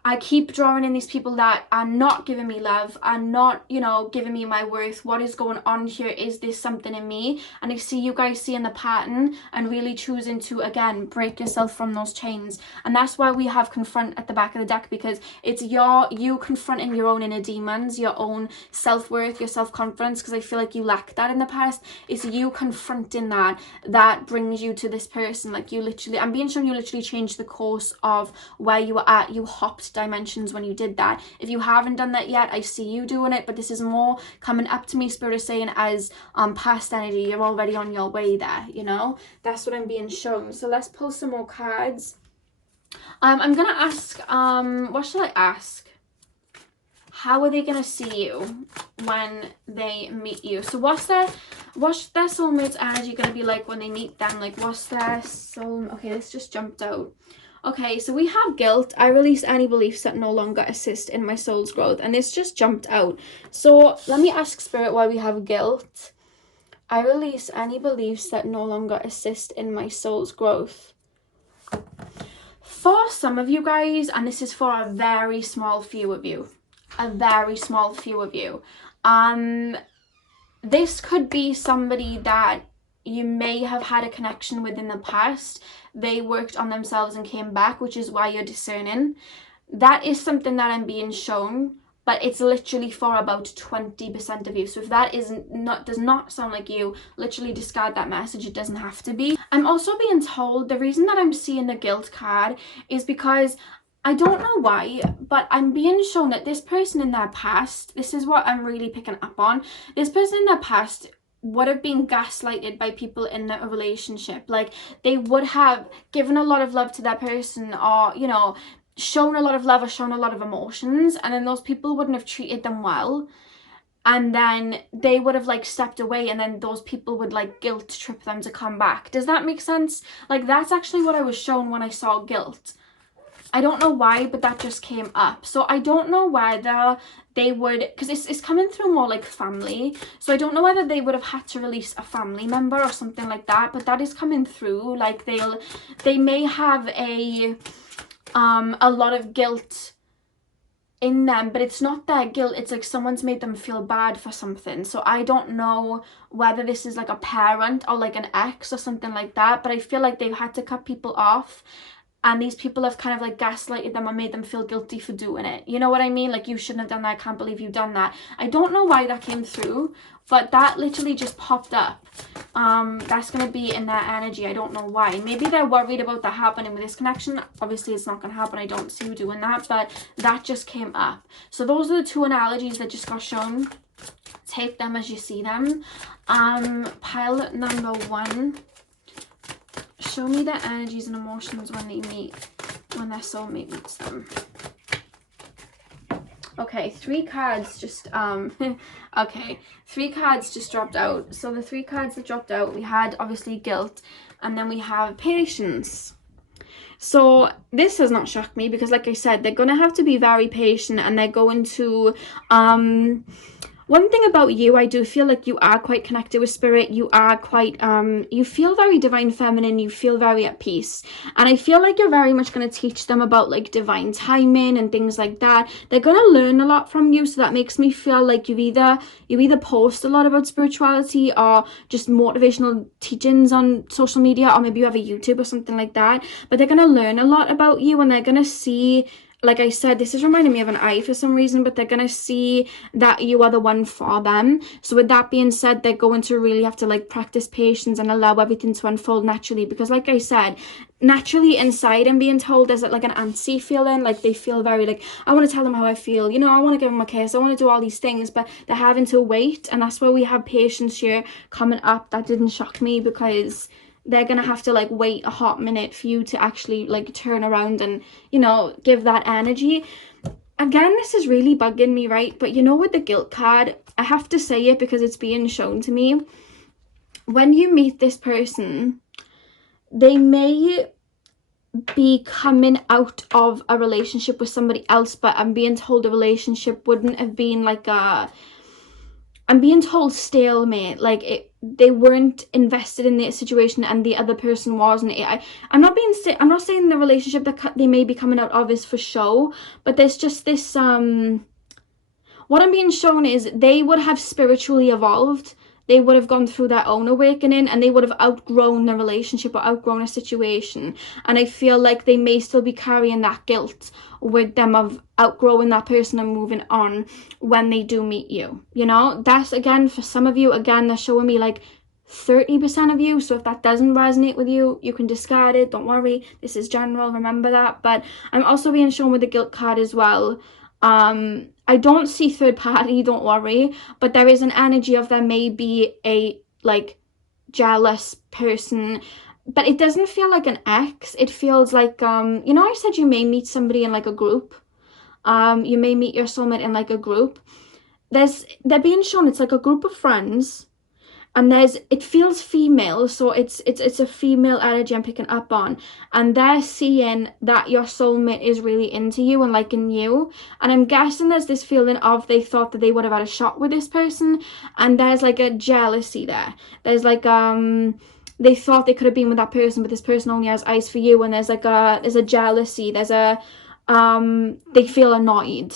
I keep drawing in these people that are not giving me love, are not, you know, giving me my worth. What is going on here? Is this something in me? And I see you guys seeing the pattern and really choosing to, again, break yourself from those chains. And that's why we have confront at the back of the deck, because it's you confronting your own inner demons, your own self-worth, your self-confidence, because I feel like you lacked that in the past. It's you confronting that brings you to this person. Like you literally, I'm being shown you literally changed the course of where you were at. You hopped dimensions when you did that. If you haven't done that yet, I see you doing it, but this is more coming up to me, Spirit is saying, as past energy. You're already on your way there, you know. That's what I'm being shown. So let's pull some more cards. I'm gonna ask, what should I ask? How are they gonna see you when they meet you? So what's their soulmate's energy gonna be like when they meet them? Like, what's their soul? Okay, this just jumped out. Okay, so we have guilt. I release any beliefs that no longer assist in my soul's growth. And this just jumped out. So let me ask Spirit why we have guilt. I release any beliefs that no longer assist in my soul's growth. For some of you guys, and this is for a very small few of you, this could be somebody that you may have had a connection with in the past. They worked on themselves and came back, which is why you're discerning. That is something that I'm being shown, but it's literally for about 20% of you. So if that does not sound like you, literally discard that message. It doesn't have to be. I'm also being told the reason that I'm seeing the guilt card is because I don't know why, but I'm being shown that this person in their past, this is what I'm really picking up on, this person in their past would have been gaslighted by people in a relationship. Like they would have given a lot of love to that person, or, you know, shown a lot of love or shown a lot of emotions, and then those people wouldn't have treated them well, and then they would have like stepped away, and then those people would like guilt trip them to come back. Does that make sense? Like that's actually what I was shown when I saw guilt. I don't know why, but that just came up. So I don't know whether they would, because it's coming through more like family. So I don't know whether they would have had to release a family member or something like that, but that is coming through. Like they may have a lot of guilt in them, but it's not their guilt. It's like someone's made them feel bad for something. So I don't know whether this is like a parent or like an ex or something like that, but I feel like they've had to cut people off. And these people have kind of like gaslighted them and made them feel guilty for doing it. You know what I mean? Like, you shouldn't have done that. I can't believe you've done that. I don't know why that came through, but that literally just popped up. That's going to be in their energy. I don't know why. Maybe they're worried about that happening with this connection. Obviously, it's not going to happen. I don't see you doing that, but that just came up. So those are the two analogies that just got shown. Take them as you see them. Pile number 1. Show me their energies and emotions when they meet, when their soulmate meets them. Okay, 3 cards just, okay, 3 cards just dropped out. So the 3 cards that dropped out, we had obviously guilt, and then we have patience. So this has not shocked me because, like I said, they're going to have to be very patient, and they're going to one thing about you, I do feel like you are quite connected with spirit. You are quite, you feel very divine feminine. You feel very at peace. And I feel like you're very much going to teach them about like divine timing and things like that. They're going to learn a lot from you. So that makes me feel like you either post a lot about spirituality or just motivational teachings on social media, or maybe you have a YouTube or something like that. But they're going to learn a lot about you, and they're going to see, like I said, this is reminding me of an eye for some reason, but they're going to see that you are the one for them. So with that being said, they're going to really have to like practice patience and allow everything to unfold naturally, because like I said, naturally inside and being told there's like an antsy feeling, like they feel very like, I want to tell them how I feel, you know, I want to give them a kiss, I want to do all these things, but they're having to wait. And that's where we have patience here coming up. That didn't shock me, because they're gonna have to like wait a hot minute for you to actually like turn around and, you know, give that energy. Again, this is really bugging me, right? But you know, with the guilt card, I have to say it because it's being shown to me. When you meet this person, they may be coming out of a relationship with somebody else, but I'm being told the relationship wouldn't have been like a, I'm being told stalemate, like they weren't invested in the situation and the other person wasn't. I'm not saying the relationship that they may be coming out of is for show, but there's just this what I'm being shown is they would have spiritually evolved. They would have gone through their own awakening, and they would have outgrown the relationship or outgrown a situation. And I feel like they may still be carrying that guilt with them of outgrowing that person and moving on when they do meet you. You know, that's, again, for some of you, again, they're showing me like 30% of you. So if that doesn't resonate with you, you can discard it. Don't worry. This is general. Remember that. But I'm also being shown with the guilt card as well. I don't see third party, don't worry, but there is an energy of there may be a like jealous person, but it doesn't feel like an ex. It feels like you know, I said you may meet somebody in like a group. You may meet your soulmate in like a group. They're being shown it's like a group of friends, and it feels female, so it's a female energy I'm picking up on, and they're seeing that your soulmate is really into you and liking you. And I'm guessing there's this feeling of they thought that they would have had a shot with this person, and there's like a jealousy there. There's like they thought they could have been with that person, but this person only has eyes for you, and there's a jealousy, there's a they feel annoyed.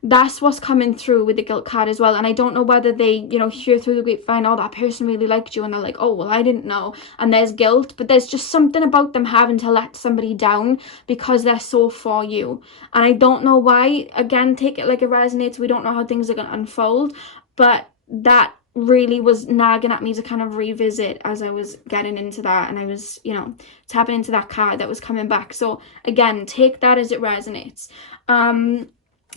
That's what's coming through with the guilt card as well. And I don't know whether they, you know, hear through the grapevine, oh, that person really liked you, and they're like, oh, well, I didn't know, and there's guilt. But there's just something about them having to let somebody down because they're so for you. And I don't know why. Again, take it like it resonates. We don't know how things are going to unfold, but that really was nagging at me to kind of revisit as I was getting into that, and I was, you know, tapping into that card that was coming back. So again, take that as it resonates.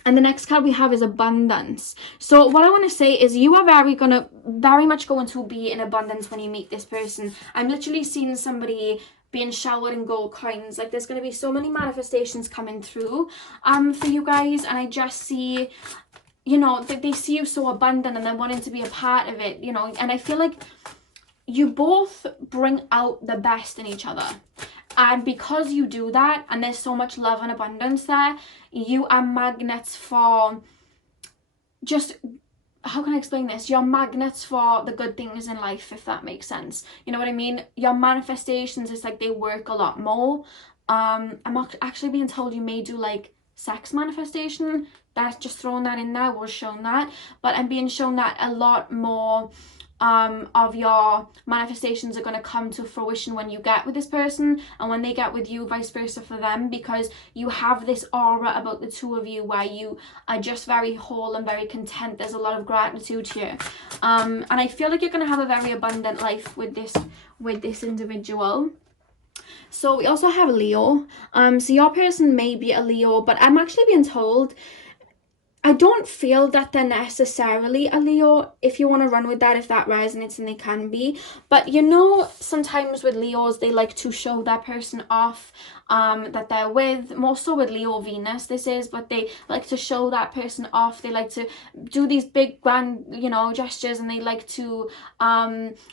And the next card we have is abundance. So what I want to say is you are very much going to be in abundance when you meet this person. I'm literally seeing somebody being showered in gold coins. Like, there's going to be so many manifestations coming through for you guys. And I just see, you know, that they see you so abundant and they're wanting to be a part of it, you know. And I feel like you both bring out the best in each other. And because you do that, and there's so much love and abundance there, you are magnets for just, how can I explain this? You're magnets for the good things in life, if that makes sense. You know what I mean? Your manifestations, it's like they work a lot more. I'm actually being told you may do like sex manifestation. That's just throwing that in there, was shown that. But I'm being shown that a lot more of your manifestations are going to come to fruition when you get with this person, and when they get with you, vice versa for them, because you have this aura about the two of you where you are just very whole and very content. There's a lot of gratitude here, and I feel like you're going to have a very abundant life with this individual. So we also have Leo. So your person may be a Leo, but I'm actually being told I don't feel that they're necessarily a Leo. If you want to run with that, if that resonates, and they can be. But you know, sometimes with Leos, they like to show that person off that they're with. More so with Leo Venus, this is, but they like to show that person off. They like to do these big grand, you know, gestures, and they like to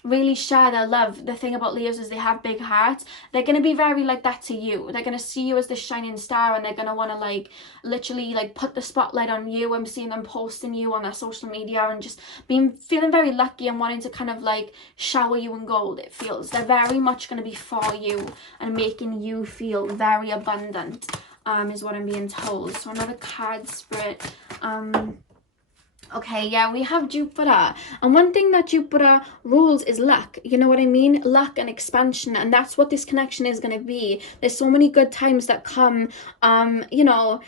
really share their love. The thing about Leos is they have big hearts. They're going to be very like that to you. They're going to see you as the shining star, and they're going to want to like literally like put the spotlight on you. I'm seeing them posting you on their social media and just feeling very lucky and wanting to kind of like shower you in gold. It feels they're very much going to be for you and making you feel very abundant, is what I'm being told. So another card, Spirit. Okay, yeah, we have Jupiter. And one thing that Jupiter rules is luck. You know what I mean? Luck and expansion. And that's what this connection is going to be. There's so many good times that come, you know,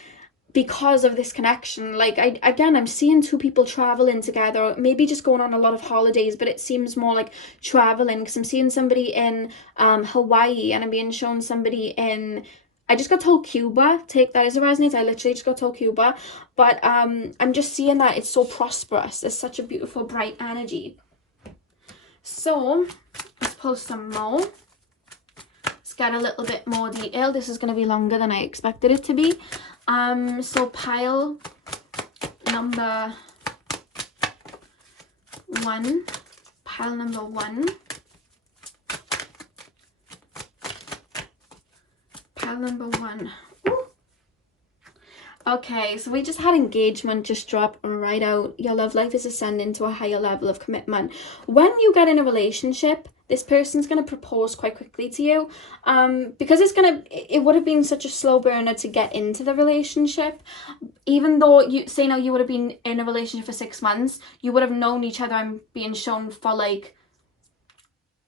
because of this connection. Like, I'm seeing two people traveling together, maybe just going on a lot of holidays, but it seems more like traveling, because I'm seeing somebody in Hawaii, and I'm being shown somebody in, I just got told Cuba. Take that as a resonance. I literally just got told Cuba. But I'm just seeing that it's so prosperous. There's such a beautiful, bright energy. So let's pull some more. Let's get a little bit more detail. This is going to be longer than I expected it to be. So pile number 1. Pile number 1. Number 1. Ooh. Okay, so we just had engagement just drop right out. Your love life is ascending to a higher level of commitment. When you get in a relationship, this person's going to propose quite quickly to you, because it would have been such a slow burner to get into the relationship. Even though you say now you would have been in a relationship for 6 months, you would have known each other and being shown for like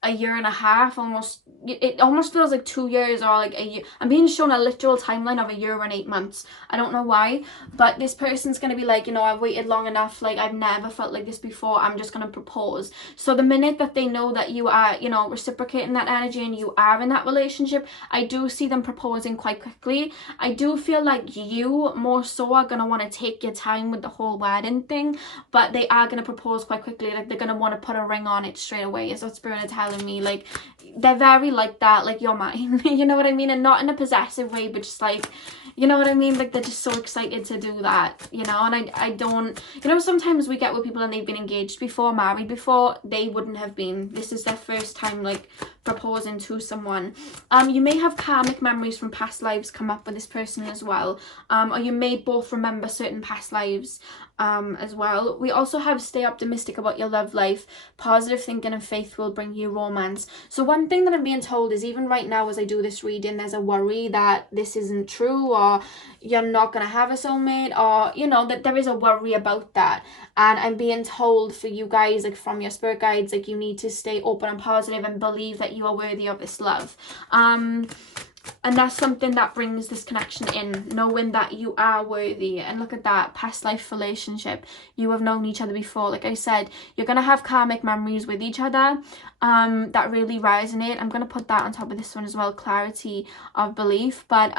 a year and a half, almost. It almost feels like 2 years, or like a year. I'm being shown a literal timeline of a year and 8 months. I don't know why, but this person's gonna be like, you know, I've waited long enough, like I've never felt like this before, I'm just gonna propose. So the minute that they know that you are, you know, reciprocating that energy and you are in that relationship, I do see them proposing quite quickly. I do feel like you more so are gonna want to take your time with the whole wedding thing, but they are gonna propose quite quickly. Like they're gonna want to put a ring on it straight away, is what Spirit is telling me. Like they're very like that, like you're mine. You know what I mean? And not in a possessive way, but just like, you know what I mean? Like they're just so excited to do that, you know. And I don't, you know, sometimes we get with people and they've been engaged before, married before. They wouldn't have been. This is their first time like proposing to someone. You may have karmic memories from past lives come up with this person as well, or you may both remember certain past lives as well. We also have stay optimistic about your love life. Positive thinking and faith will bring you romance. So one thing that I'm being told is, even right now as I do this reading, there's a worry that this isn't true, or you're not going to have a soulmate, or, you know, that there is a worry about that. And I'm being told for you guys, like from your spirit guides, like you need to stay open and positive and believe that you are worthy of this love. And that's something that brings this connection in, knowing that you are worthy. And look at that, past life relationship. You have known each other before. Like I said, you're going to have karmic memories with each other that really resonate. I'm going to put that on top of this one as well, clarity of belief. But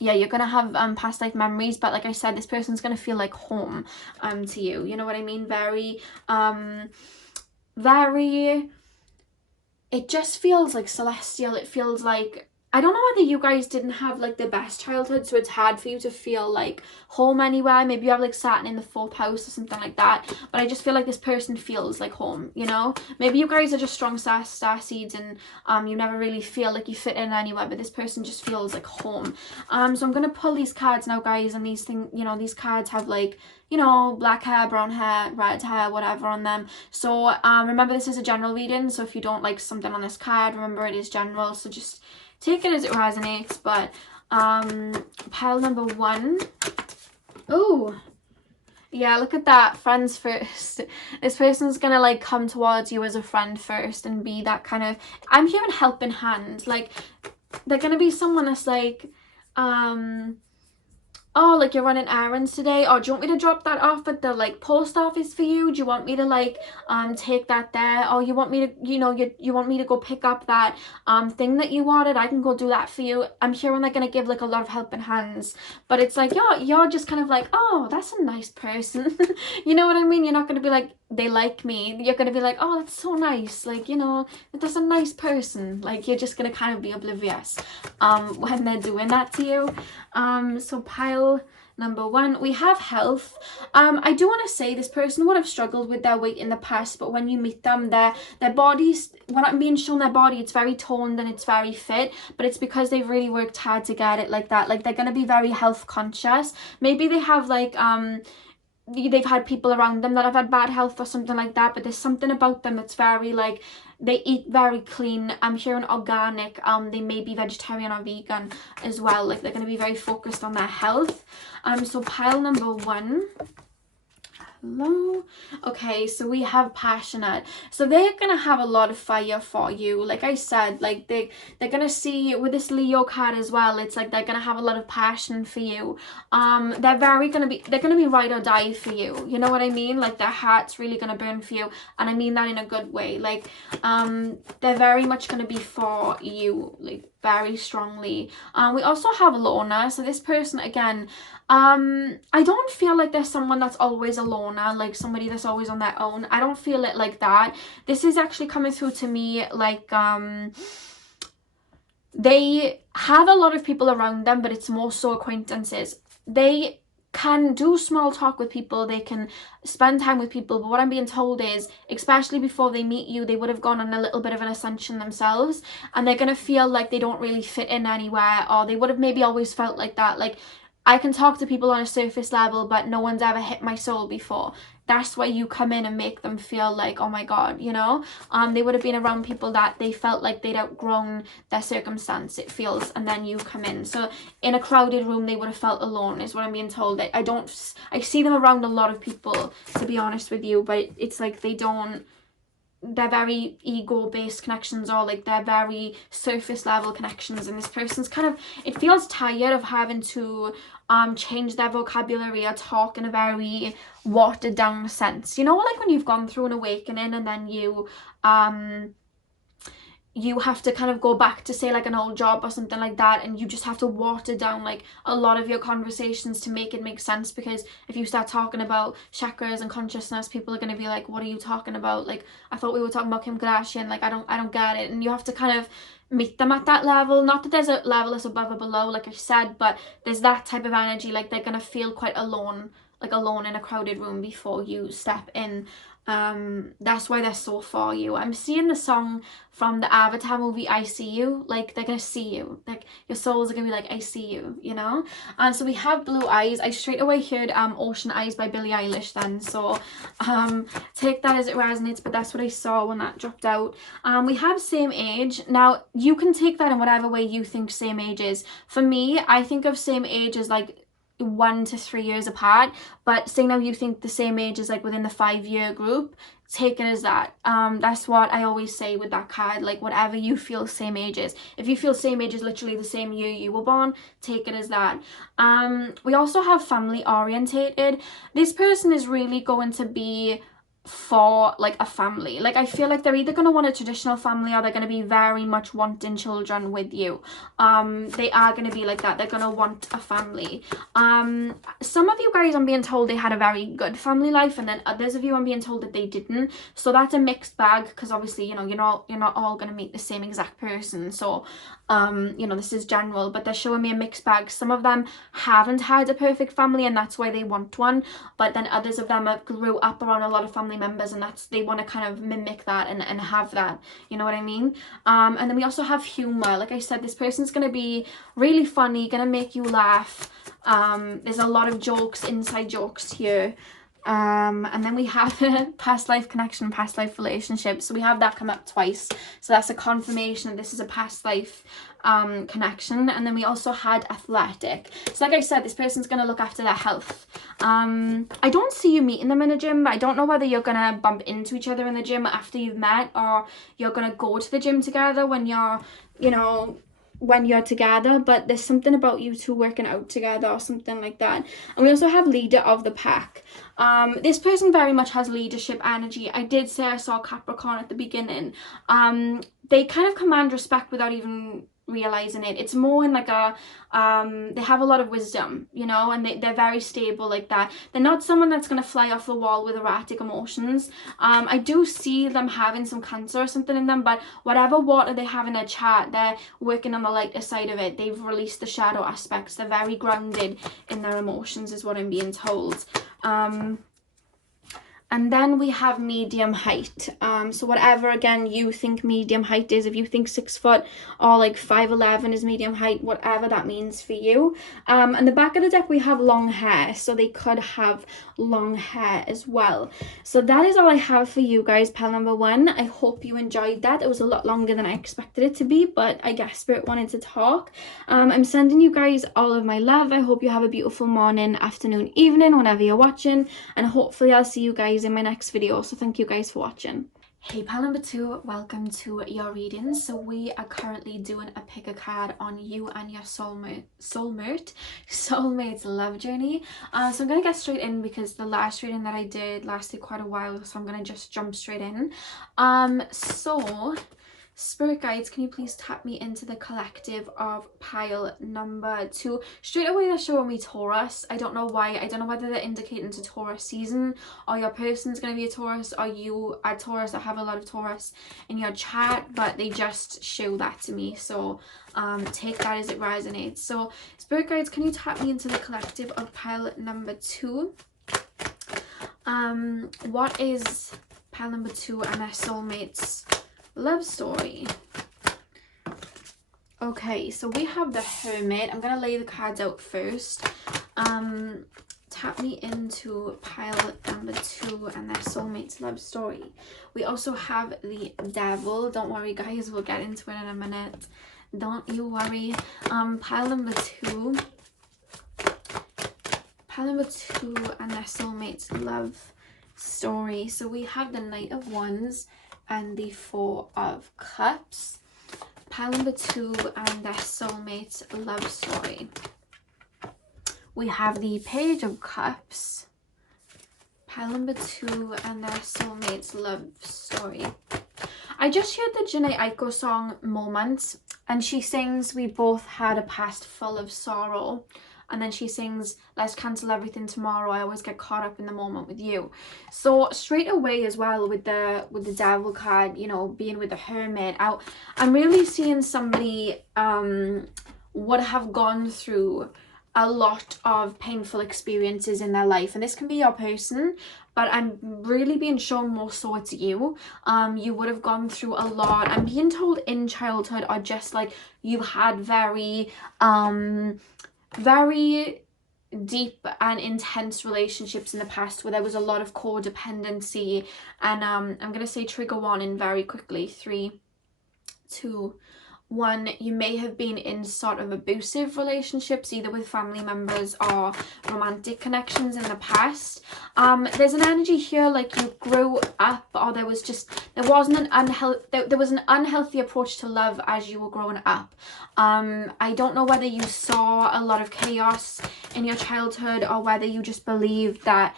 yeah, you're going to have past life memories. But like I said, this person's going to feel like home to you. You know what I mean? Very, it just feels like celestial. It feels like, I don't know whether you guys didn't have like the best childhood, so it's hard for you to feel like home anywhere. Maybe you have like Saturn in the 4th house or something like that, but I just feel like this person feels like home, you know. Maybe you guys are just strong star seeds and you never really feel like you fit in anywhere, but this person just feels like home. So I'm gonna pull these cards now, guys, and these things, you know, these cards have like, you know, black hair, brown hair, red hair, whatever on them. So remember, this is a general reading, so if you don't like something on this card, remember it is general, so just take it as it resonates. But pile number 1. Oh yeah, look at that, friends first. This person's gonna like come towards you as a friend first and be that kind of, I'm hearing helping hand. Like they're gonna be someone that's like oh, like you're running errands today, or do you want me to drop that off at the like post office for you? Do you want me to like take that there, or you want me to, you know, you want me to go pick up that thing that you ordered? I can go do that for you. I'm sure I'm like gonna give like a lot of helping hands, but it's like you're just kind of like, oh, that's a nice person. You know what I mean? You're not gonna be like, they like me. You're gonna be like, oh, that's so nice, like, you know, that's a nice person. Like, you're just gonna kind of be oblivious when they're doing that to you. So pile number 1, we have health. I do want to say this person would have struggled with their weight in the past, but when you meet them, their bodies, when I'm being shown their body, it's very toned and it's very fit, but it's because they've really worked hard to get it like that. Like, they're going to be very health conscious. Maybe they have like they've had people around them that have had bad health or something like that, but there's something about them that's very like, they eat very clean. I'm hearing organic. They may be vegetarian or vegan as well. Like, they're going to be very focused on their health. So pile number 1. Hello. Okay, so we have passionate. So they're gonna have a lot of fire for you. Like I said, like they're gonna see with this Leo card as well. It's like they're gonna have a lot of passion for you. They're gonna be ride or die for you. You know what I mean? Like, their heart's really gonna burn for you, and I mean that in a good way. Like, they're very much gonna be for you, like, very strongly. We also have loner. So this person, again, I don't feel like there's someone that's always a loner, like somebody that's always on their own. I don't feel it like that. This is actually coming through to me like they have a lot of people around them, but it's more so acquaintances. They can do small talk with people, they can spend time with people, but what I'm being told is, especially before they meet you, they would have gone on a little bit of an ascension themselves, and they're going to feel like they don't really fit in anywhere, or they would have maybe always felt like that. Like, I can talk to people on a surface level, but no one's ever hit my soul before. That's where you come in and make them feel like, oh my god, you know. They would have been around people that they felt like they'd outgrown their circumstance, it feels, and then you come in. So in a crowded room, they would have felt alone, is what I'm being told. I see them around a lot of people, to be honest with you, but it's like they're very ego-based connections, or like they're very surface level connections, and this person's kind of, it feels tired of having to change their vocabulary or talk in a very watered down sense. You know, like when you've gone through an awakening and then you have to kind of go back to say like an old job or something like that, and you just have to water down like a lot of your conversations to make it make sense, because if you start talking about chakras and consciousness, people are going to be like, what are you talking about? Like, I thought we were talking about Kim Kardashian, like I don't get it. And you have to kind of meet them at that level. Not that there's a level that's above or below, like I said, but there's that type of energy. Like, they're going to feel quite alone, like alone in a crowded room before you step in. That's why they're so for you. I'm seeing the song from the Avatar movie, I See You. Like, they're gonna see you, like your souls are gonna be like, I see you, you know. And so we have blue eyes. I straight away heard Ocean Eyes by Billie Eilish then, so take that as it resonates, but that's what I saw when that dropped out. We have same age. Now you can take that in whatever way you think same age is. For me, I think of same age as like 1 to 3 years apart, but say now you think the same age is like within the 5-year group, take it as that. That's what I always say with that card, like whatever you feel same age is. If you feel same age is literally the same year you were born, take it as that. We also have family orientated. This person is really going to be for like a family. Like, I feel like they're either going to want a traditional family, or they're going to be very much wanting children with you. They are going to be like that. They're going to want a family. Some of you guys, I'm being told they had a very good family life, and then others of you, I'm being told that they didn't. So that's a mixed bag, because obviously, you know, you're not all going to meet the same exact person. So you know, this is general, but they're showing me a mixed bag. Some of them haven't had a perfect family, and that's why they want one, but then others of them have grew up around a lot of family members, and they want to kind of mimic that and have that, you know what I mean. And then we also have humor. Like I said, this person's going to be really funny, going to make you laugh. There's a lot of jokes, inside jokes here. And then we have past life connection, past life relationship. So we have that come up twice, so that's a confirmation that this is a past life connection. And then we also had athletic. So like I said, this person's going to look after their health. I don't see you meeting them in a gym. I don't know whether you're going to bump into each other in the gym after you've met, or you're going to go to the gym together when you're, you know, when you're together, but there's something about you two working out together or something like that. And we also have leader of the pack. This person very much has leadership energy. I did say I saw Capricorn at the beginning. They kind of command respect without even realizing it. It's more in like a they have a lot of wisdom, you know, and they're very stable like that. They're not someone that's going to fly off the wall with erratic emotions. I do see them having some Cancer or something in them, but whatever water they have in their chart, they're working on the lighter side of it. They've released the shadow aspects. They're very grounded in their emotions is what I'm being told. And then we have medium height. So whatever, again, you think medium height is, if you think 6 foot or like 5'11" is medium height, whatever that means for you. And the back of the deck, we have long hair. So they could have long hair as well. So that is all I have for you guys, pile number 1. I hope you enjoyed that. It was a lot longer than I expected it to be, but I guess Spirit wanted to talk. I'm sending you guys all of my love. I hope you have a beautiful morning, afternoon, evening, whenever you're watching. And hopefully I'll see you guys in my next video. So thank you guys for watching. Hey pile number 2, welcome to your readings. So we are currently doing a pick a card on you and your soulmate's love journey. So I'm gonna get straight in because the last reading that I did lasted quite a while, so I'm gonna just jump straight in. So Spirit guides, can you please tap me into the collective of pile number 2? Straight away they're showing me Taurus. I don't know why. I don't know whether they're indicating to Taurus season, or your person's going to be a Taurus, or you are Taurus or have a lot of Taurus in your chart, but they just show that to me. So take that as it resonates. So Spirit guides, can you tap me into the collective of pile number 2? What is pile number 2 and their soulmates love story? Okay, so we have the Hermit. I'm gonna lay the cards out first. Tap me into pile number 2 and their soulmate's love story. We also have the Devil. Don't worry guys, we'll get into it in a minute. Don't you worry. Pile number 2 and their soulmate's love story. So we have the Knight of Wands and the 4 of Cups. Pile number 2 and their soulmate's love story. We have the Page of Cups. Pile number 2 and their soulmate's love story. I just heard the Jhené Aiko song Moments, and she sings, we both had a past full of sorrow. And then she sings, let's cancel everything tomorrow, I always get caught up in the moment with you. So straight away as well with the Devil card, you know, being with the Hermit out, I'm really seeing somebody would have gone through a lot of painful experiences in their life, and this can be your person, but I'm really being shown more so it's you. You would have gone through a lot. I'm being told in childhood, or just like you had very deep and intense relationships in the past where there was a lot of codependency. And I'm gonna say trigger warning very quickly. 3, 2, 1. You may have been in sort of abusive relationships, either with family members or romantic connections in the past. There's an energy here like you grew up, or there was an unhealthy approach to love as you were growing up. I don't know whether you saw a lot of chaos in your childhood, or whether you just believed that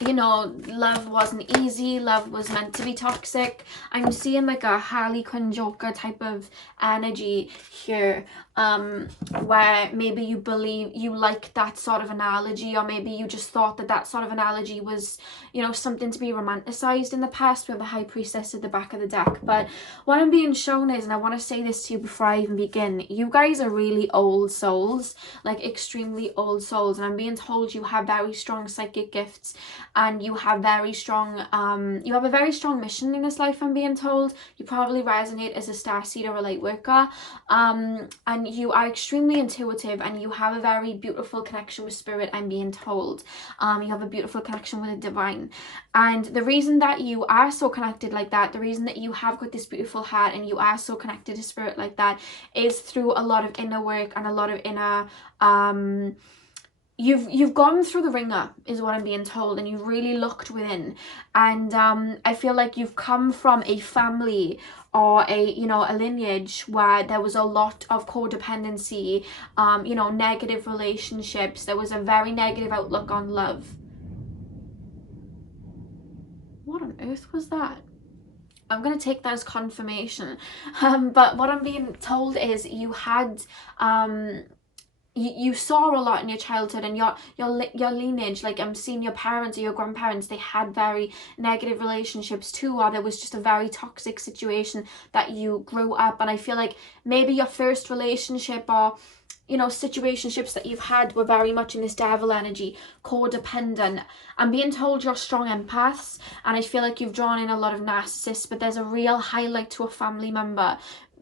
you know, love wasn't easy, love was meant to be toxic. I'm seeing like a Harley Quinn Joker type of energy here, where maybe you believe you like that sort of analogy, or maybe you just thought that sort of analogy was, you know, something to be romanticized in the past. We have the High Priestess at the back of the deck. But what I'm being shown is, and I want to say this to you before I even begin, you guys are really old souls, like extremely old souls, and I'm being told you have very strong psychic gifts, and you have very strong you have a very strong mission in this life. I'm being told you probably resonate as a starseed or a light worker, and you are extremely intuitive, and you have a very beautiful connection with spirit. I'm being told you have a beautiful connection with the divine, and the reason that you are so connected like that, the reason that you have got this beautiful heart and you are so connected to spirit like that, is through a lot of inner work and a lot of inner you've gone through the ringer, is what I'm being told, and you've really looked within. And I feel like you've come from a family or a lineage where there was a lot of codependency, negative relationships. There was a very negative outlook on love. What on earth was that? I'm going to take that as confirmation. But what I'm being told is you had you saw a lot in your childhood, and your lineage, like I'm seeing your parents or your grandparents, they had very negative relationships too, or there was just a very toxic situation that you grew up. And I feel like maybe your first relationship or situationships that you've had were very much in this devil energy, codependent. I'm being told you're strong empaths, and I feel like you've drawn in a lot of narcissists, but there's a real highlight to a family member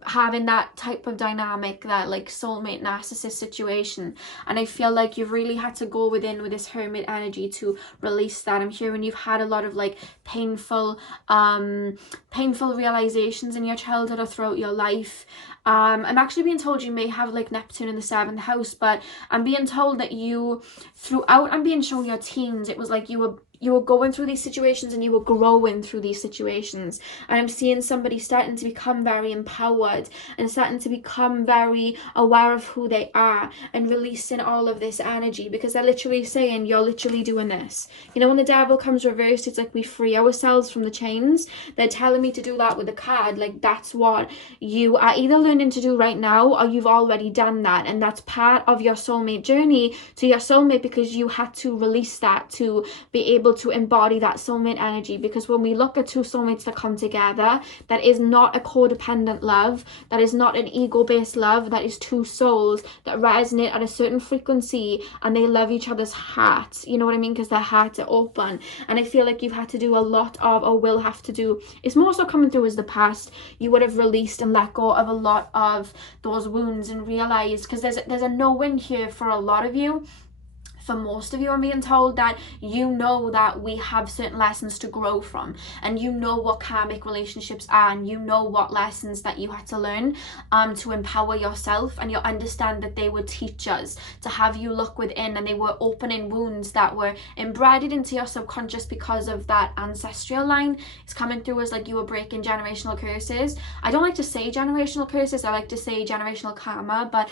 having that type of dynamic, that like soulmate narcissist situation. And I feel like you've really had to go within with this hermit energy to release that. I'm hearing you've had a lot of like painful realizations in your childhood or throughout your life. I'm actually being told you may have like Neptune in the 7th house, but I'm being told that you throughout, I'm being shown your teens, it was like you were going through these situations and you were growing through these situations. And I'm seeing somebody starting to become very empowered and starting to become very aware of who they are and releasing all of this energy, because they're literally saying you're literally doing this. When the devil comes reversed, it's like we free ourselves from the chains. They're telling me to do that with a card. Like that's what you are either learning to do right now, or you've already done that. And that's part of your soulmate journey to your soulmate, because you had to release that to be able to embody that soulmate energy. Because when we look at two soulmates that come together, that is not a codependent love, that is not an ego-based love, that is two souls that resonate at a certain frequency and they love each other's hearts, you know what I mean, because their hearts are open. And I feel like you've had to do a lot of, or will have to do, it's more so coming through as the past, you would have released and let go of a lot of those wounds and realized, because there's a no-win here for a lot of you. For most of you, I'm being told that that we have certain lessons to grow from, and what karmic relationships are, and what lessons that you had to learn to empower yourself, and you understand that they were teachers to have you look within, and they were opening wounds that were embedded into your subconscious because of that ancestral line. It's coming through as like you were breaking generational curses. I don't like to say generational curses, I like to say generational karma, but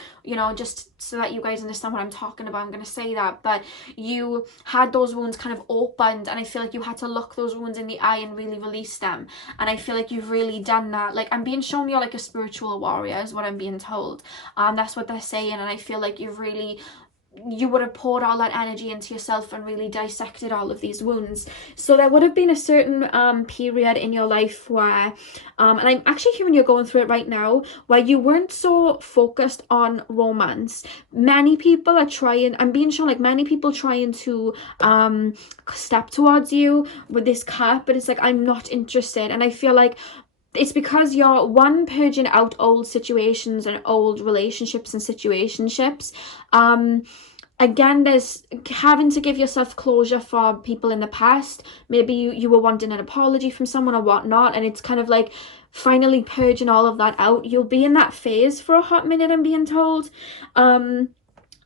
just so that you guys understand what I'm talking about, I'm going to say that. But you had those wounds kind of opened, and I feel like you had to look those wounds in the eye and really release them. And I feel like you've really done that. Like I'm being shown you're like a spiritual warrior is what I'm being told. That's what they're saying. And I feel like you would have poured all that energy into yourself and really dissected all of these wounds. So there would have been a certain period in your life where and I'm actually hearing you're going through it right now, where you weren't so focused on romance. Many people are trying, I'm being shown like many people trying to step towards you with this card, but it's like I'm not interested. And I feel like it's because you're purging out old situations and old relationships and situationships. Again, there's having to give yourself closure for people in the past. Maybe you were wanting an apology from someone or whatnot, and it's kind of like finally purging all of that out. You'll be in that phase for a hot minute, I'm being told. And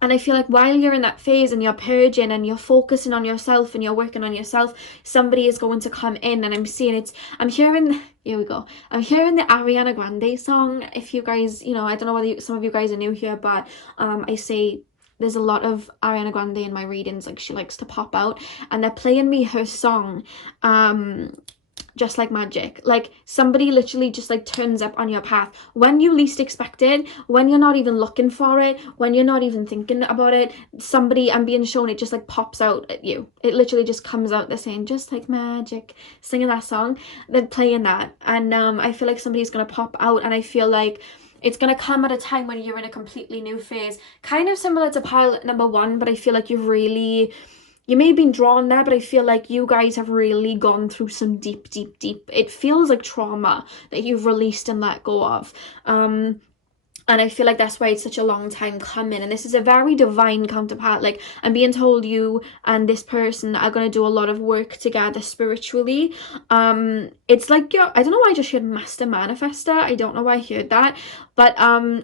I feel like while you're in that phase and you're purging and you're focusing on yourself and you're working on yourself, somebody is going to come in. And I'm hearing, here we go. I'm hearing the Ariana Grande song. If you guys, I don't know whether some of you guys are new here, but I say there's a lot of Ariana Grande in my readings. Like she likes to pop out, and they're playing me her song, Just Like Magic. Like somebody literally just like turns up on your path when you least expect it, when you're not even looking for it, when you're not even thinking about it. Somebody, I'm being shown, it just like pops out at you. It literally just comes out. They're saying just like magic, singing that song. They're playing that, and I feel like somebody's gonna pop out, and I feel like it's going to come at a time when you're in a completely new phase, kind of similar to pilot number 1, but I feel like you may have been drawn there, but I feel like you guys have really gone through some deep, it feels like trauma that you've released and let go of. And I feel like that's why it's such a long time coming. And this is a very divine counterpart. Like, I'm being told you and this person are going to do a lot of work together spiritually. It's like I don't know why I just heard master manifester. I don't know why I heard that. But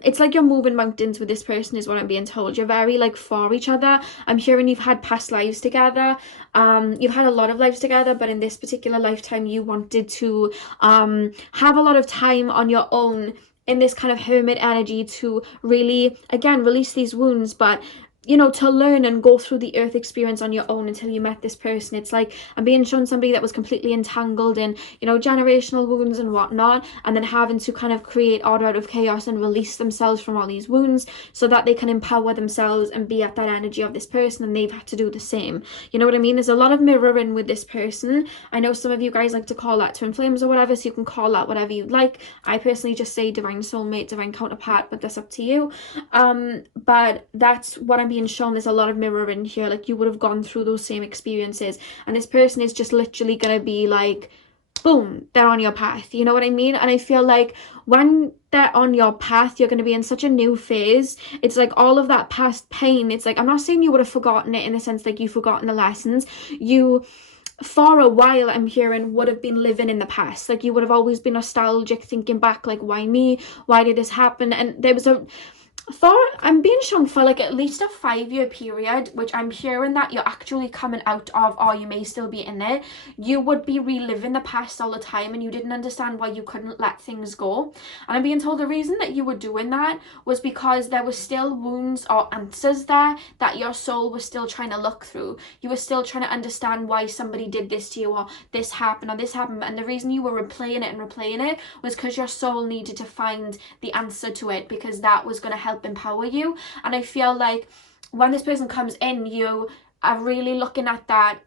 it's like you're moving mountains with this person is what I'm being told. You're very like for each other. I'm hearing you've had past lives together. You've had a lot of lives together, but in this particular lifetime you wanted to have a lot of time on your own in this kind of hermit energy to really, again, release these wounds, but you know, to learn and go through the earth experience on your own until you met this person. It's like I'm being shown somebody that was completely entangled in, you know, generational wounds and whatnot, and then having to kind of create order out of chaos and release themselves from all these wounds so that they can empower themselves and be at that energy of this person, and they've had to do the same. You know what I mean? There's a lot of mirroring with this person. I know some of you guys like to call that twin flames or whatever, so you can call that whatever you'd like. I personally just say divine soulmate, divine counterpart, but that's up to you. But that's what I'm being shown. There's a lot of mirroring here. Like, you would have gone through those same experiences, and this person is just literally gonna be like, boom, they're on your path. You know what I mean? And I feel like when they're on your path, you're going to be in such a new phase. It's like all of that past pain. It's like, I'm not saying you would have forgotten it in the sense like you've forgotten the lessons. You, for a while, I'm hearing, would have been living in the past. Like, you would have always been nostalgic, thinking back, like, why me? Why did this happen? And there was I'm being shown for like at least a 5-year period, which I'm hearing that you're actually coming out of, or you may still be in it. You would be reliving the past all the time, and you didn't understand why you couldn't let things go. And I'm being told the reason that you were doing that was because there were still wounds or answers there that your soul was still trying to look through. You were still trying to understand why somebody did this to you, or this happened, or this happened. And the reason you were replaying it was because your soul needed to find the answer to it, because that was going to help empower you. And I feel like when this person comes in, you are really looking at that,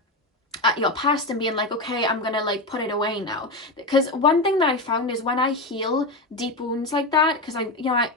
at your past, and being like, okay, I'm gonna like put it away now. Because one thing that I found is when I heal deep wounds like that, because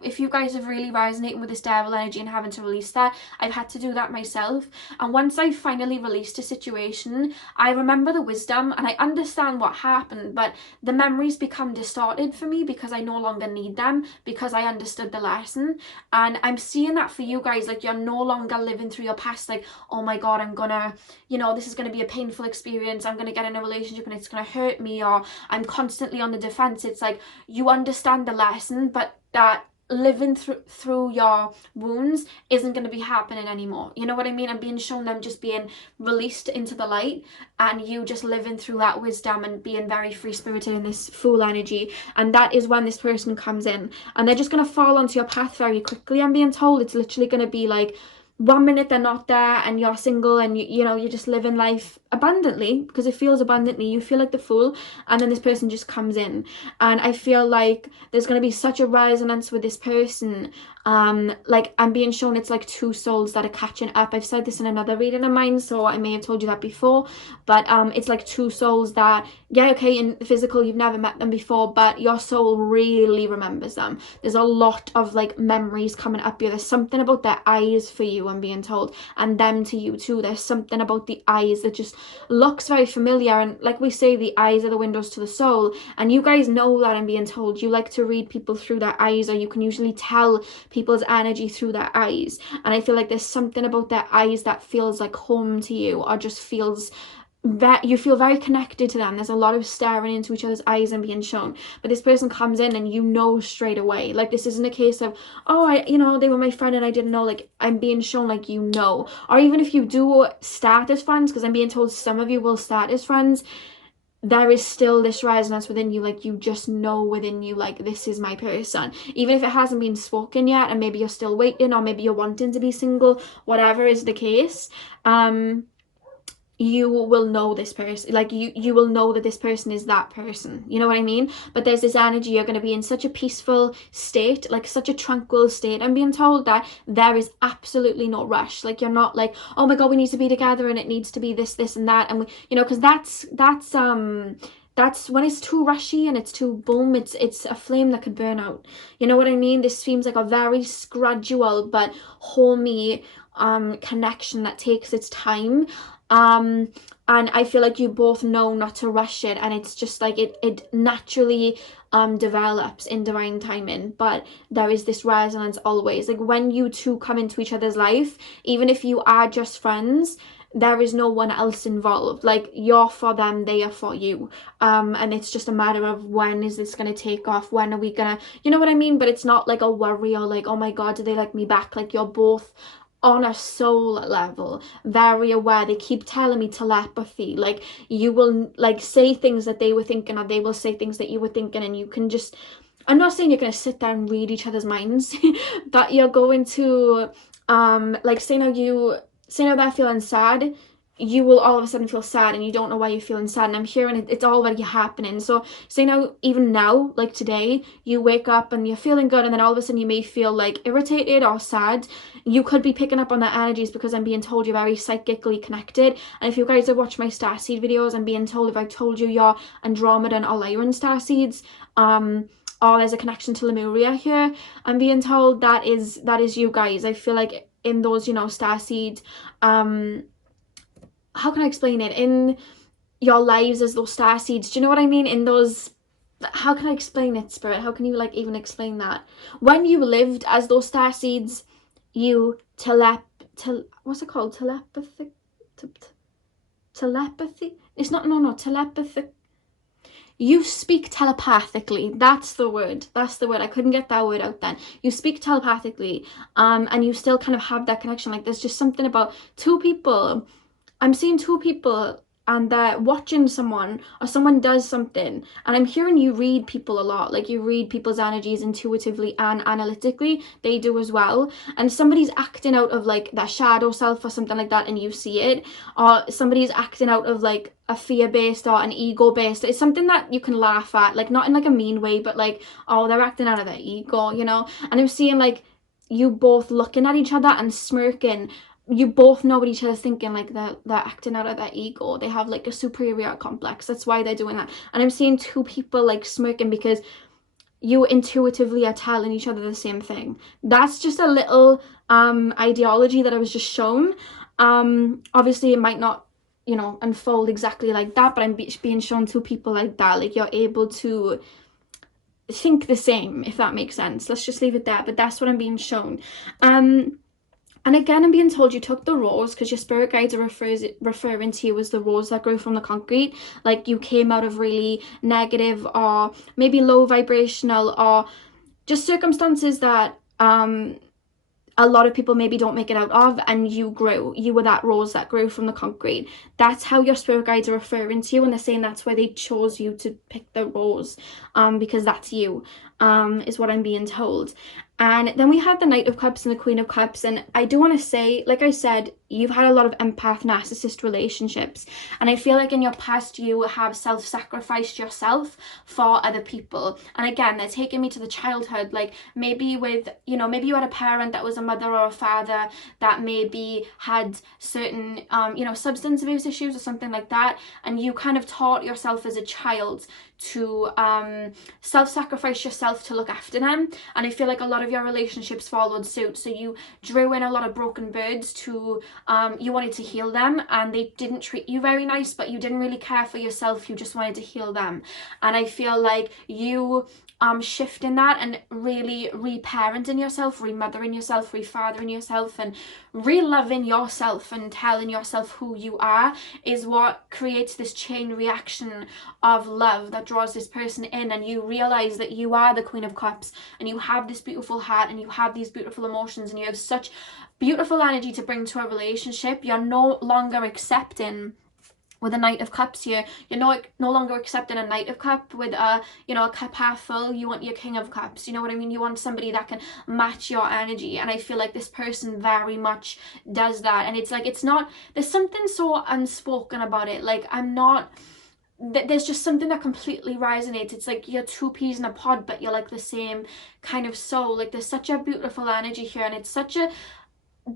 if you guys are really resonating with this devil energy and having to release that, I've had to do that myself. And once I finally released a situation, I remember the wisdom and I understand what happened, but the memories become distorted for me because I no longer need them, because I understood the lesson. And I'm seeing that for you guys, like, you're no longer living through your past like, oh my god, I'm gonna, this is gonna be a painful experience, I'm going to get in a relationship and it's going to hurt me, or I'm constantly on the defense. It's like you understand the lesson, but that living through your wounds isn't going to be happening anymore. You know what I mean? I'm being shown them just being released into the light, and you just living through that wisdom and being very free spirited in this full energy. And that is when this person comes in, and they're just going to fall onto your path very quickly. I'm being told it's literally going to be like 1 minute they're not there and you're single, and you're just living life abundantly because it feels abundantly. You feel like the fool, and then this person just comes in, and I feel like there's going to be such a resonance with this person. Like, I'm being shown it's like two souls that are catching up. I've said this in another reading of mine, so I may have told you that before, but it's like two souls that, yeah, okay, in physical you've never met them before, but your soul really remembers them. There's a lot of like memories coming up here. There's something about their eyes for you, I'm being told, and them to you too. There's something about the eyes that just looks very familiar, and like we say, the eyes are the windows to the soul, and you guys know that. I'm being told you like to read people through their eyes, or you can usually tell people's energy through their eyes, and I feel like there's something about their eyes that feels like home to you, or just feels that you feel very connected to them. There's a lot of staring into each other's eyes and being shown, but this person comes in and you know straight away. Like, this isn't a case of, oh, they were my friend and I didn't know. Like, I'm being shown like, or even if you do start as friends, because I'm being told some of you will start as friends, there is still this resonance within you. Like, you just know within you, like, this is my person, even if it hasn't been spoken yet, and maybe you're still waiting, or maybe you're wanting to be single, whatever is the case. You will know this person, like you will know that this person is that person. You know what I mean? But there's this energy, you're going to be in such a peaceful state, like such a tranquil state. I'm being told that there is absolutely no rush. Like, you're not like, oh my god, we need to be together and it needs to be this and that, and because that's when it's too rushy and it's too boom, it's a flame that could burn out. You know what I mean? This seems like a very gradual but homey connection that takes its time. And I feel like you both know not to rush it, and it's just like it naturally develops in divine timing. But there is this resonance always, like when you two come into each other's life, even if you are just friends, there is no one else involved. Like, you're for them, they are for you. And it's just a matter of, when is this gonna take off, when are we gonna, you know what I mean? But it's not like a worry or like, oh my god, do they like me back? Like, you're both on a soul level very aware. They keep telling me telepathy, like you will like say things that they were thinking, or they will say things that you were thinking, and you can just, I'm not saying you're going to sit there and read each other's minds, but you're going to like, say now they're feeling sad, you will all of a sudden feel sad, and you don't know why you're feeling sad, and I'm hearing it, it's already happening. So say now, even now, like today, you wake up and you're feeling good, and then all of a sudden you may feel like irritated or sad. You could be picking up on their energies, because I'm being told you're very psychically connected. And if you guys have watched my Starseed videos, I'm being told, if I told you you're Andromedan or Lyran Starseeds, or there's a connection to Lemuria here, I'm being told that is you guys. I feel like in those, Starseed, how can I explain it? In your lives as those star seeds, do you know what I mean? In those, how can I explain it, Spirit? How can you like even explain that? When you lived as those star seeds, you what's it called? Telepathy? Telepathy? It's not, no, telepathy. You speak telepathically. That's the word. I couldn't get that word out then. You speak telepathically, and you still kind of have that connection. Like, there's just something about two people. I'm seeing two people, and they're watching someone, or someone does something, and I'm hearing you read people a lot. Like, you read people's energies intuitively and analytically. They do as well. And somebody's acting out of like their shadow self or something like that, and you see it. Or somebody's acting out of like a fear-based or an ego-based. It's something that you can laugh at, like not in like a mean way, but like, oh, they're acting out of their ego, And I'm seeing like you both looking at each other and smirking. You both know what each other's thinking, like they're acting out of their ego. They have like a superior complex. That's why they're doing that. And I'm seeing two people like smirking, because you intuitively are telling each other the same thing. That's just a little ideology that I was just shown. Obviously it might not, unfold exactly like that, but I'm being shown two people like that. Like, you're able to think the same, if that makes sense. Let's just leave it there. But that's what I'm being shown. And again, I'm being told you took the rose, because your spirit guides are referring to you as the rose that grew from the concrete. Like, you came out of really negative or maybe low vibrational, or just circumstances that a lot of people maybe don't make it out of, and you grew. You were that rose that grew from the concrete. That's how your spirit guides are referring to you, and they're saying that's why they chose you to pick the rose, because that's you, is what I'm being told. And then we had the Knight of Cups and the Queen of Cups, and I do want to say, like I said, you've had a lot of empath narcissist relationships, and I feel like in your past you have self-sacrificed yourself for other people. And again, they're taking me to the childhood, like maybe with, maybe you had a parent that was a mother or a father that maybe had certain substance abuse issues or something like that, and you kind of taught yourself as a child to self-sacrifice yourself to look after them. And I feel like a lot of your relationships followed suit. So you drew in a lot of broken birds to you wanted to heal them, and they didn't treat you very nice, but you didn't really care for yourself. You just wanted to heal them. And I feel like you shifting that and really reparenting yourself, remothering yourself, refathering yourself, and re-loving yourself and telling yourself who you are is what creates this chain reaction of love that draws this person in. And you realize that you are the Queen of Cups, and you have this beautiful heart, and you have these beautiful emotions, and you have such beautiful energy to bring to a relationship. You're no longer accepting with a Knight of Cups here. You're no longer accepting a Knight of Cup with a cup half full. You want your King of Cups. You know what I mean? You want somebody that can match your energy. And I feel like this person very much does that. And it's like, there's something so unspoken about it. Like, there's just something that completely resonates. It's like you're two peas in a pod, but you're like the same kind of soul. Like, there's such a beautiful energy here, and it's such a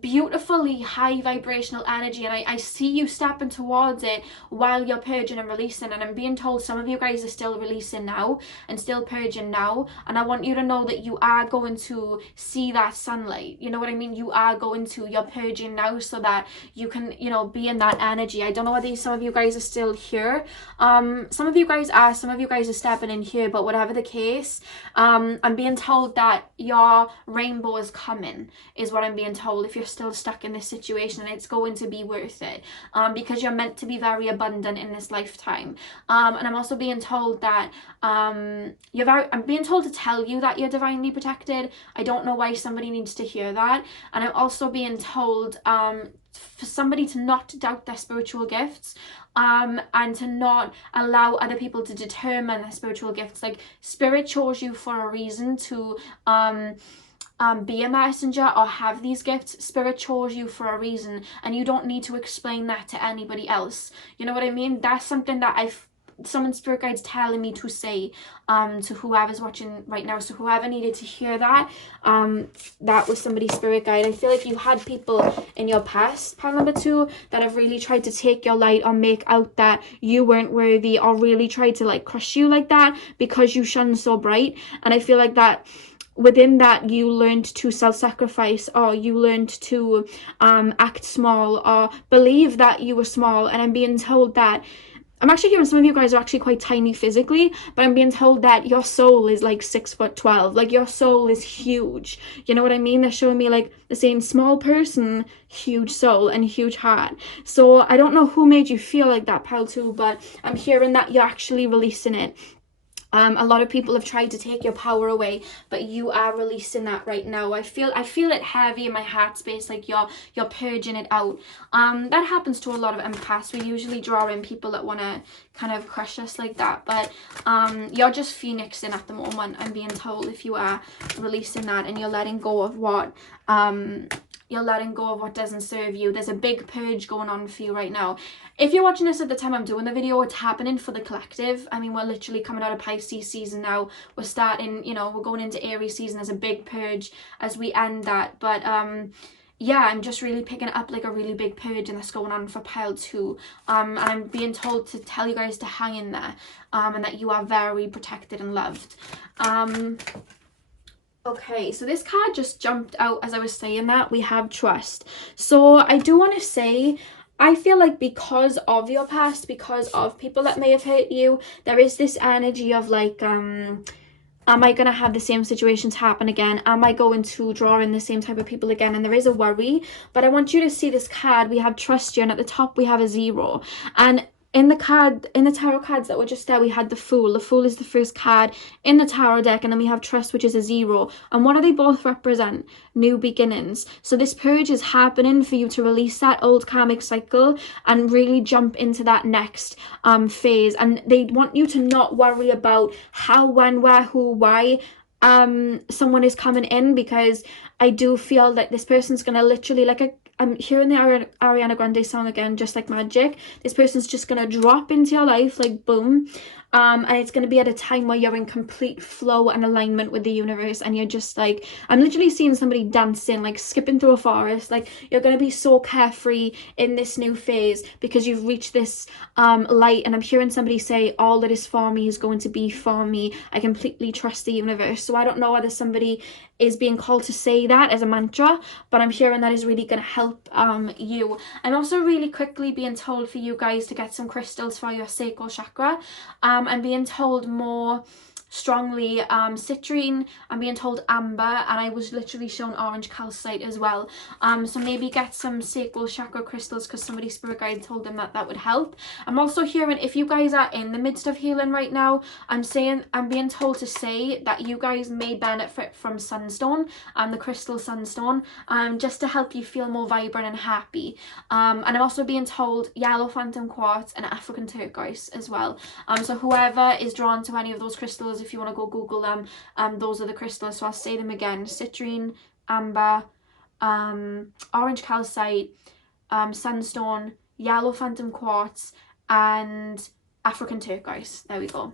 beautifully high vibrational energy, and I see you stepping towards it while you're purging and releasing. And I'm being told some of you guys are still releasing now and still purging now, and I want you to know that you are going to see that sunlight. You know what I mean? You're purging now so that you can, you know, be in that energy. I don't know whether some of you guys are still here. Some of you guys are stepping in here, but whatever the case, I'm being told that your rainbow is coming, is what I'm being told, if you're still stuck in this situation, and it's going to be worth it, because you're meant to be very abundant in this lifetime. And I'm also being told that I'm being told to tell you that you're divinely protected. I don't know why somebody needs to hear that. And I'm also being told for somebody to not doubt their spiritual gifts, and to not allow other people to determine their spiritual gifts. Like, spirit chose you for a reason to be a messenger or have these gifts. Spirit chose you for a reason, and you don't need to explain that to anybody else. You know what I mean? That's something that I've summoned spirit guides telling me to say to whoever's watching right now. So whoever needed to hear that, that was somebody's spirit guide. I feel like you had people in your past, pile number 2, that have really tried to take your light or make out that you weren't worthy, or really tried to like crush you like that because you shone so bright. And I feel like that within that you learned to self-sacrifice, or you learned to act small, or believe that you were small. And I'm being told that I'm actually hearing some of you guys are actually quite tiny physically, but I'm being told that your soul is like 6'12". Like, your soul is huge. You know what I mean? They're showing me like the same small person, huge soul, and huge heart. So I don't know who made you feel like that, pal, too, but I'm hearing that you're actually releasing it. A lot of people have tried to take your power away, but you are releasing that right now. I feel it heavy in my heart space, like you're purging it out. That happens to a lot of empaths. We usually draw in people that want to kind of crush us like that, but you're just phoenixing at the moment, I'm being told, if you are releasing that and you're letting go of what doesn't serve you. There's a big purge going on for you right now. If you're watching this at the time I'm doing the video, it's happening for the collective. I mean, we're literally coming out of Pisces season now. We're starting, you know, we're going into Aries season. There's a big purge as we end that. But yeah, I'm just really picking up like a really big purge, and that's going on for pile 2. And I'm being told to tell you guys to hang in there, and that you are very protected and loved. Okay, so this card just jumped out as I was saying that. We have trust. So I do want to say, I feel like because of your past, because of people that may have hurt you, there is this energy of like, am I going to have the same situations happen again? Am I going to draw in the same type of people again? And there is a worry, but I want you to see this card. We have trust you, and at the top we have a 0. And in the tarot cards that were just there, we had the Fool. The Fool is the first card in the tarot deck, and then we have Trust, which is a 0. And what do they both represent? New beginnings. So this purge is happening for you to release that old karmic cycle and really jump into that next phase. And they want you to not worry about how, when, where, who, why someone is coming in, because I do feel that this person's gonna literally, like I'm hearing the Ariana Grande song again, Just Like Magic. This person's just gonna drop into your life like boom. And it's going to be at a time where you're in complete flow and alignment with the universe, and you're just like, I'm literally seeing somebody dancing, like skipping through a forest. Like, you're going to be so carefree in this new phase because you've reached this light. And I'm hearing somebody say, all that is for me is going to be for me. I completely trust the universe. So I don't know whether somebody is being called to say that as a mantra, but I'm hearing that is really going to help you. I'm also really quickly being told for you guys to get some crystals for your sacral chakra. I'm being told more strongly citrine. I'm being told amber, and I was literally shown orange calcite as well. So maybe get some sacral chakra crystals, because somebody's spirit guide told them that would help. I'm also hearing, if you guys are in the midst of healing right now, I'm being told to say that you guys may benefit from sunstone, the crystal sunstone, just to help you feel more vibrant and happy. And I'm also being told yellow phantom quartz and African turquoise as well. So whoever is drawn to any of those crystals, if you want to go Google them, those are the crystals. So I'll say them again: citrine, amber, orange calcite, sunstone, yellow phantom quartz, and African turquoise. There we go.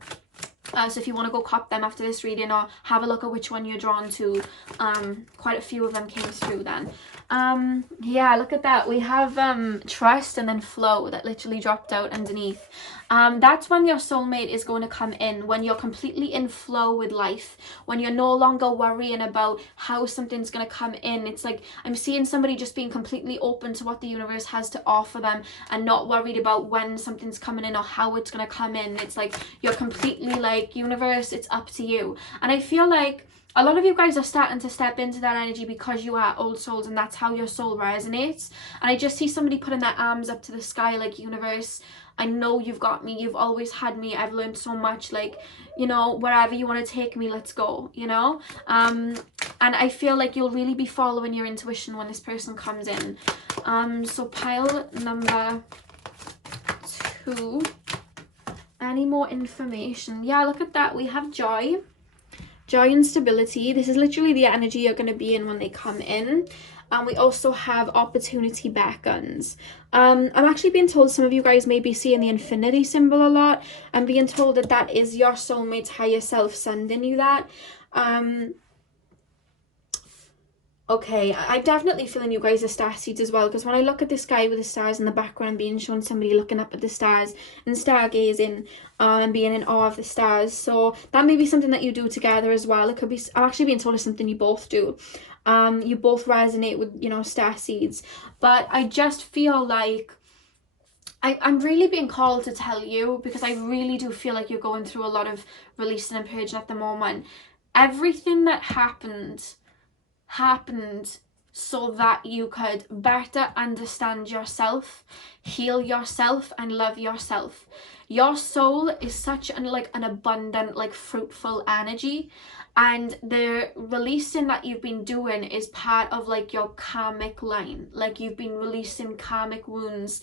So if you want to go cop them after this reading, or have a look at which one you're drawn to, quite a few of them came through then. Yeah, look at that. We have trust and then flow that literally dropped out underneath. That's when your soulmate is going to come in, when you're completely in flow with life, when you're no longer worrying about how something's going to come in. It's like I'm seeing somebody just being completely open to what the universe has to offer them and not worried about when something's coming in or how it's going to come in. It's like you're completely like, universe, it's up to you. And I feel like a lot of you guys are starting to step into that energy because you are old souls and that's how your soul resonates. And I just see somebody putting their arms up to the sky like, universe, I know you've got me. You've always had me. I've learned so much. Like, you know, wherever you want to take me, let's go, you know? And I feel like you'll really be following your intuition when this person comes in. So pile number 2. Any more information? Yeah, look at that. We have joy. Joy and stability. This is literally the energy you're going to be in when they come in. And we also have opportunity beckons. I'm actually being told some of you guys may be seeing the infinity symbol a lot. I'm being told that that is your soulmate's higher self sending you that. Okay, I'm definitely feeling you guys are starseeds as well, because when I look at the sky with the stars in the background, I'm being shown somebody looking up at the stars and stargazing and being in awe of the stars. So that may be something that you do together as well. It could be, I'm actually being told it's something you both do. You both resonate with, you know, starseeds. But I just feel like I'm really being called to tell you, because I really do feel like you're going through a lot of releasing and purging at the moment. Everything that happened so that you could better understand yourself, heal yourself, and love yourself. Your soul is such an abundant, like fruitful energy, and the releasing that you've been doing is part of like your karmic line. Like you've been releasing karmic wounds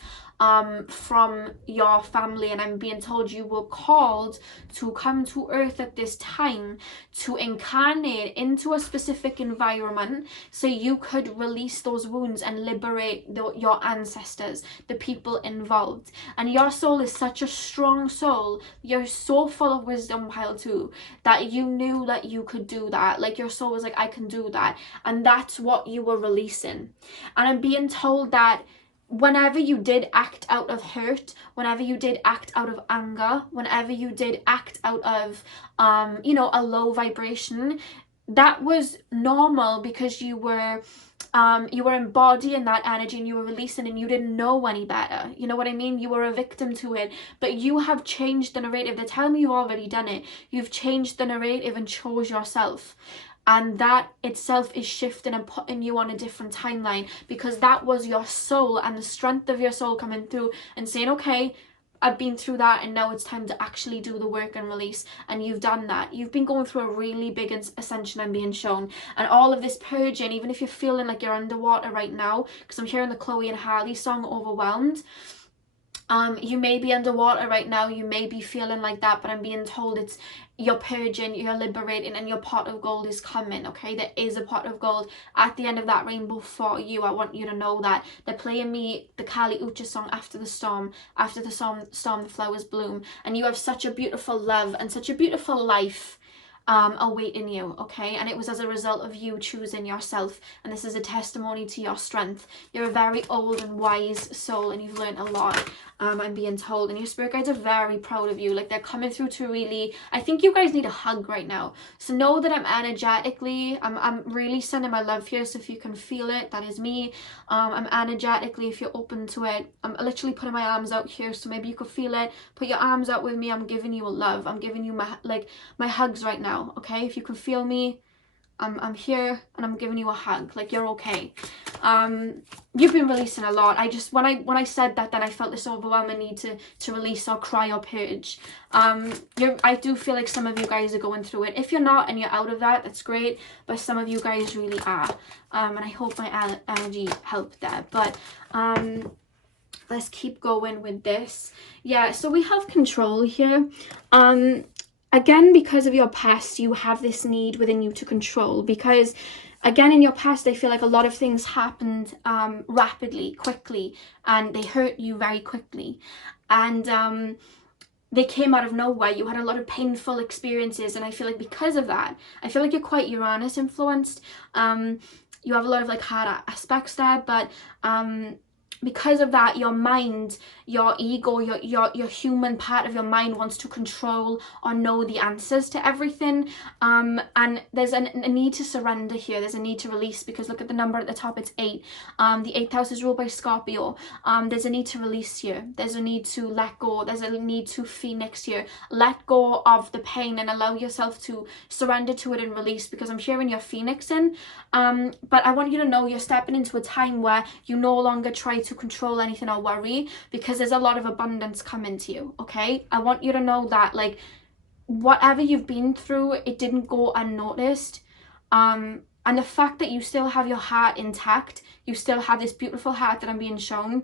from your family, and I'm being told you were called to come to earth at this time to incarnate into a specific environment so you could release those wounds and liberate your ancestors, the people involved. And your soul is such a strong soul. You're so full of wisdom, while too, that you knew that you could do that. Like your soul was like, I can do that. And that's what you were releasing. And I'm being told that whenever you did act out of hurt, whenever you did act out of anger, whenever you did act out of, you know, a low vibration, that was normal because you were embodying that energy and you were releasing, and you didn't know any better. You know what I mean? You were a victim to it, but you have changed the narrative. They're telling me you've already done it. You've changed the narrative and chose yourself. And that itself is shifting and putting you on a different timeline, because that was your soul and the strength of your soul coming through and saying, okay, I've been through that and now it's time to actually do the work and release. And you've done that. You've been going through a really big ascension, I'm being shown. And all of this purging, even if you're feeling like you're underwater right now, because I'm hearing the Chloe and Harley song, Overwhelmed. You may be underwater right now, you may be feeling like that, but I'm being told it's you're purging, you're liberating, and your pot of gold is coming. Okay, there is a pot of gold at the end of that rainbow for you. I want you to know that. They're playing me the Kali Ucha song, After the Storm, the flowers bloom, and you have such a beautiful love and such a beautiful life awaiting you. Okay, and it was as a result of you choosing yourself, and this is a testimony to your strength. You're a very old and wise soul, and you've learned a lot. I'm being told, and your spirit guides are very proud of you. Like they're coming through to really, I think you guys need a hug right now. So know that I'm energetically, I'm really sending my love here. So if you can feel it, that is me. I'm energetically, if you're open to it, I'm literally putting my arms out here, so maybe you could feel it. Put your arms out with me. I'm giving you a love. I'm giving you my hugs right now. Okay, if you can feel me, I'm here and I'm giving you a hug. Like you're okay. You've been releasing a lot. I just, when I said that, then I felt this overwhelming need to release or cry or purge. I do feel like some of you guys are going through it. If you're not and you're out of that, that's great, but some of you guys really are. And I hope my energy helped there. But let's keep going with this. Yeah, so we have control here. Again, because of your past, you have this need within you to control, because again, in your past, I feel like a lot of things happened rapidly, quickly, and they hurt you very quickly. And they came out of nowhere. You had a lot of painful experiences, and I feel like because of that, I feel like you're quite Uranus influenced. you have a lot of like hard aspects there, but because of that, your mind, your ego, your human part of your mind wants to control or know the answers to everything. And there's a need to surrender here. There's a need to release, because look at the number at the top, it's 8. The 8th house is ruled by Scorpio. There's a need to release here. There's a need to let go. There's a need to phoenix here. Let go of the pain and allow yourself to surrender to it and release, because I'm hearing you're phoenixing. But I want you to know you're stepping into a time where you no longer try to control anything or worry, because there's a lot of abundance coming to you. Okay, I want you to know that, like, whatever you've been through, it didn't go unnoticed. And the fact that you still have your heart intact, you still have this beautiful heart that I'm being shown,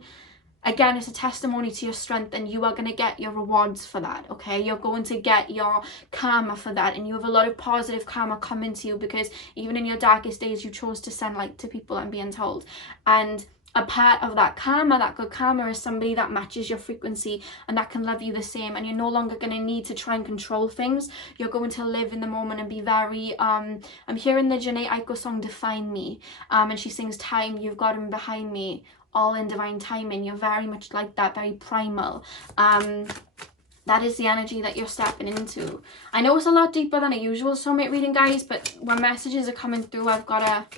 again, it's a testimony to your strength, and you are going to get your rewards for that. Okay, you're going to get your karma for that, and you have a lot of positive karma coming to you, because even in your darkest days you chose to send light to people, I'm being told. And a part of that karma, that good karma, is somebody that matches your frequency and that can love you the same. And you're no longer going to need to try and control things. You're going to live in the moment and be very I'm hearing the Janae Aiko song Define Me, and she sings, time you've got him behind me, all in divine timing. You're very much like that, very primal. That is the energy that you're stepping into. I know it's a lot deeper than a usual soulmate reading, guys, but when messages are coming through, I've got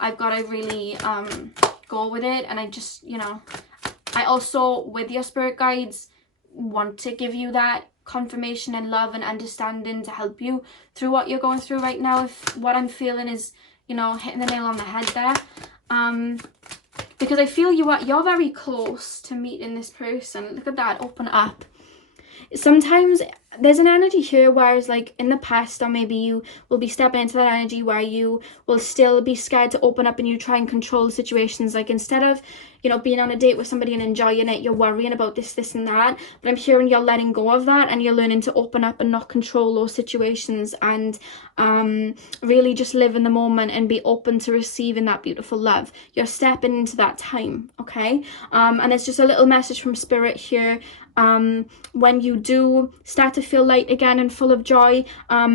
to really go with it. And I just, you know, I also, with your spirit guides, want to give you that confirmation and love and understanding to help you through what you're going through right now, if what I'm feeling is, you know, hitting the nail on the head there. Because I feel you're very close to meeting this person. Look at that, open up. Sometimes there's an energy here where it's like in the past, or maybe you will be stepping into that energy where you will still be scared to open up, and you try and control situations. Like, instead of, you know, being on a date with somebody and enjoying it, you're worrying about this and that. But I'm hearing you're letting go of that, and you're learning to open up and not control those situations, and really just live in the moment and be open to receiving that beautiful love. You're stepping into that time, okay? And it's just a little message from spirit here. When you do start to feel light again and full of joy,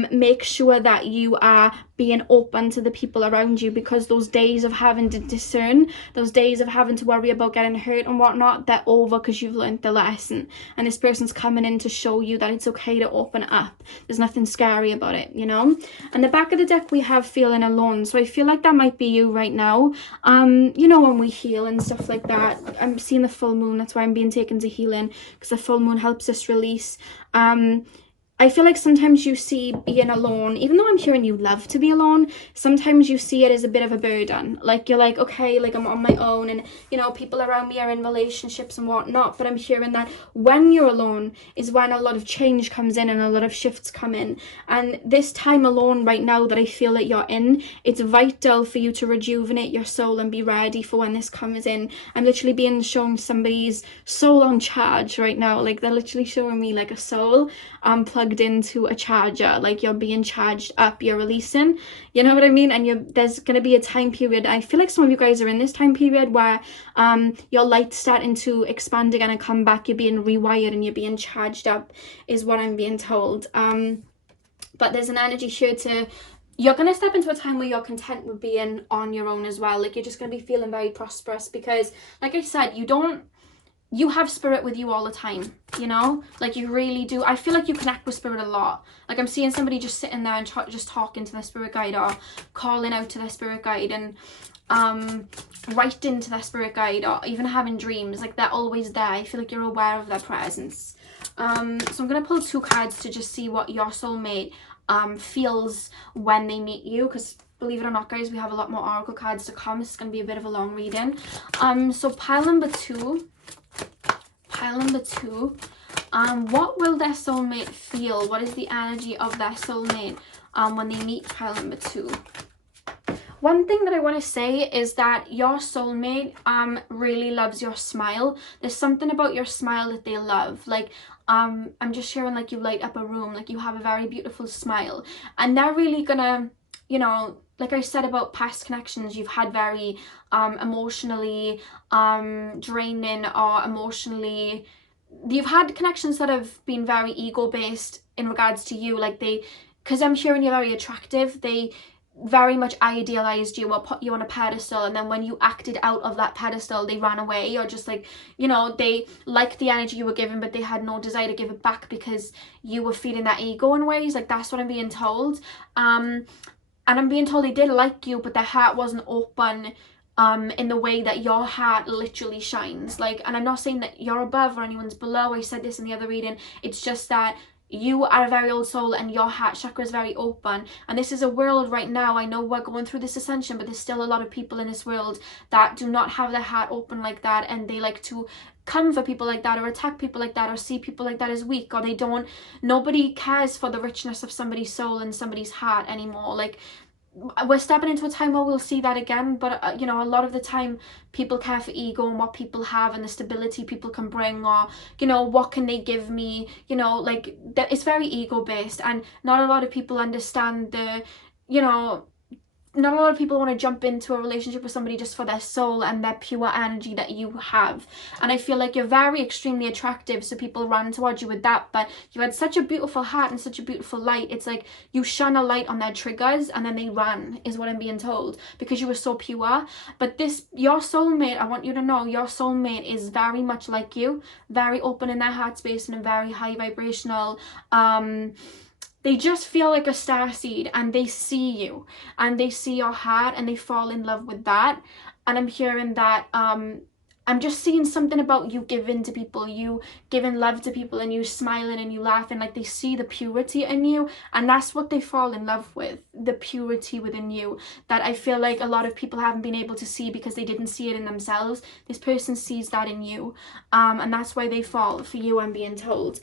make sure that you are being open to the people around you, because those days of having to discern, those days of having to worry about getting hurt and whatnot, they're over, because you've learned the lesson, and this person's coming in to show you that it's okay to open up. There's nothing scary about it, you know. And the back of the deck we have feeling alone, so I feel like that might be you right now. You know, when we heal and stuff like that, I'm seeing the full moon, that's why I'm being taken to healing, because the full moon helps us release. I feel like sometimes you see being alone, even though I'm hearing you love to be alone, sometimes you see it as a bit of a burden. Like, you're like, okay, like, I'm on my own, and, you know, people around me are in relationships and whatnot. But I'm hearing that when you're alone is when a lot of change comes in and a lot of shifts come in. And this time alone right now that I feel that you're in, it's vital for you to rejuvenate your soul and be ready for when this comes in. I'm literally being shown somebody's soul on charge right now. Like, they're literally showing me like a soul plugged into a charger, like you're being charged up, you're releasing, you know what I mean? And there's going to be a time period, I feel like some of you guys are in this time period where your light's starting to expand again and come back, you're being rewired and you're being charged up, is what I'm being told. But there's an energy here to, you're going to step into a time where you're content with being on your own as well. Like, you're just going to be feeling very prosperous, because like I said, you have spirit with you all the time, you know, like you really do. I feel like you connect with spirit a lot. Like, I'm seeing somebody just sitting there and just talking to their spirit guide, or calling out to their spirit guide, and writing to their spirit guide, or even having dreams. Like, they're always there. I feel like you're aware of their presence. So I'm going to pull 2 cards to just see what your soulmate feels when they meet you, because believe it or not, guys, we have a lot more oracle cards to come. This is going to be a bit of a long reading. So pile number 2. What will their soulmate feel? What is the energy of their soulmate when they meet? Pile number 2. One thing that I want to say is that your soulmate really loves your smile. There's something about your smile that they love. Like, I'm just sharing, like, you light up a room, like you have a very beautiful smile, and they're really gonna, you know, like I said about past connections, you've had very emotionally draining, or emotionally, you've had connections that have been very ego based in regards to you. Like, because I'm hearing you're very attractive, very much idealized you or put you on a pedestal, and then when you acted out of that pedestal they ran away, or just like, you know, they liked the energy you were given but they had no desire to give it back because you were feeding that ego in ways. Like, that's what I'm being told. And I'm being told they did like you, but their heart wasn't open in the way that your heart literally shines. Like, and I'm not saying that you're above or anyone's below. I said this in the other reading. It's just that you are a very old soul and your heart chakra is very open. And this is a world right now, I know we're going through this ascension, but there's still a lot of people in this world that do not have their heart open like that, and they like to come for people like that, or attack people like that, or see people like that as weak, or they don't, nobody cares for the richness of somebody's soul and somebody's heart anymore. Like, we're stepping into a time where we'll see that again, but you know, a lot of the time people care for ego and what people have and the stability people can bring, or, you know, what can they give me, you know, like it's very ego based, and not a lot of people understand the, you know, not a lot of people want to jump into a relationship with somebody just for their soul and their pure energy that you have. And I feel like you're very extremely attractive, so people run towards you with that, but you had such a beautiful heart and such a beautiful light. It's like you shone a light on their triggers and then they ran, is what I'm being told, because you were so pure. But this, your soulmate, I want you to know, your soulmate is very much like you, very open in their heart space and very high vibrational. They just feel like a starseed, and they see you and they see your heart and they fall in love with that. And I'm hearing that I'm just seeing something about you giving to people, you giving love to people, and you smiling and you laughing, like they see the purity in you, and that's what they fall in love with, the purity within you, that I feel like a lot of people haven't been able to see because they didn't see it in themselves. This person sees that in you, and that's why they fall for you, I'm being told.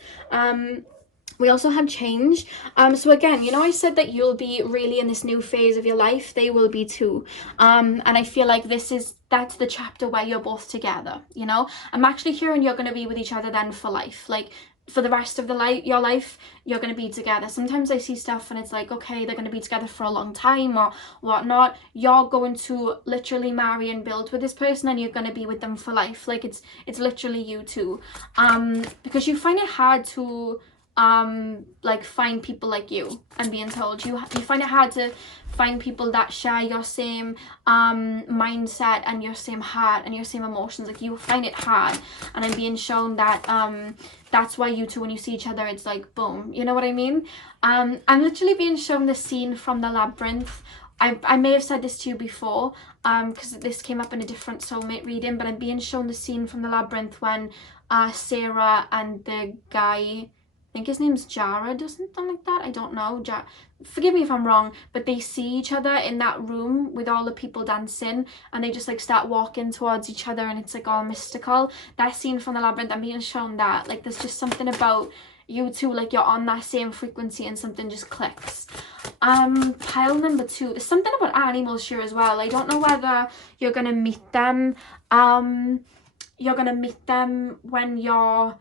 We also have change. So again, you know, I said that you'll be really in this new phase of your life. They will be too. And I feel like that's the chapter where you're both together, you know. I'm actually hearing you're going to be with each other then for life. Like, for the rest of your life, you're going to be together. Sometimes I see stuff and it's like, okay, they're going to be together for a long time or whatnot. You're going to literally marry and build with this person, and you're going to be with them for life. Like, it's literally you two. Because you find it hard to like find people like you, I'm being told. You find it hard to find people that share your same mindset and your same heart and your same emotions. Like, you find it hard, and I'm being shown that that's why you two, when you see each other, it's like boom, you know what I mean. I'm literally being shown the scene from the labyrinth. I may have said this to you before because this came up in a different soulmate reading, but I'm being shown the scene from the labyrinth when Sarah and the guy, I think his name's Jared or something like that, I don't know, forgive me if I'm wrong, but they see each other in that room with all the people dancing, and they just like start walking towards each other, and it's like all mystical. That scene from the labyrinth, I'm being shown that, like, there's just something about you two, like you're on that same frequency and something just clicks. Pile number 2, there's something about animals here as well. I don't know whether you're gonna meet them, when you're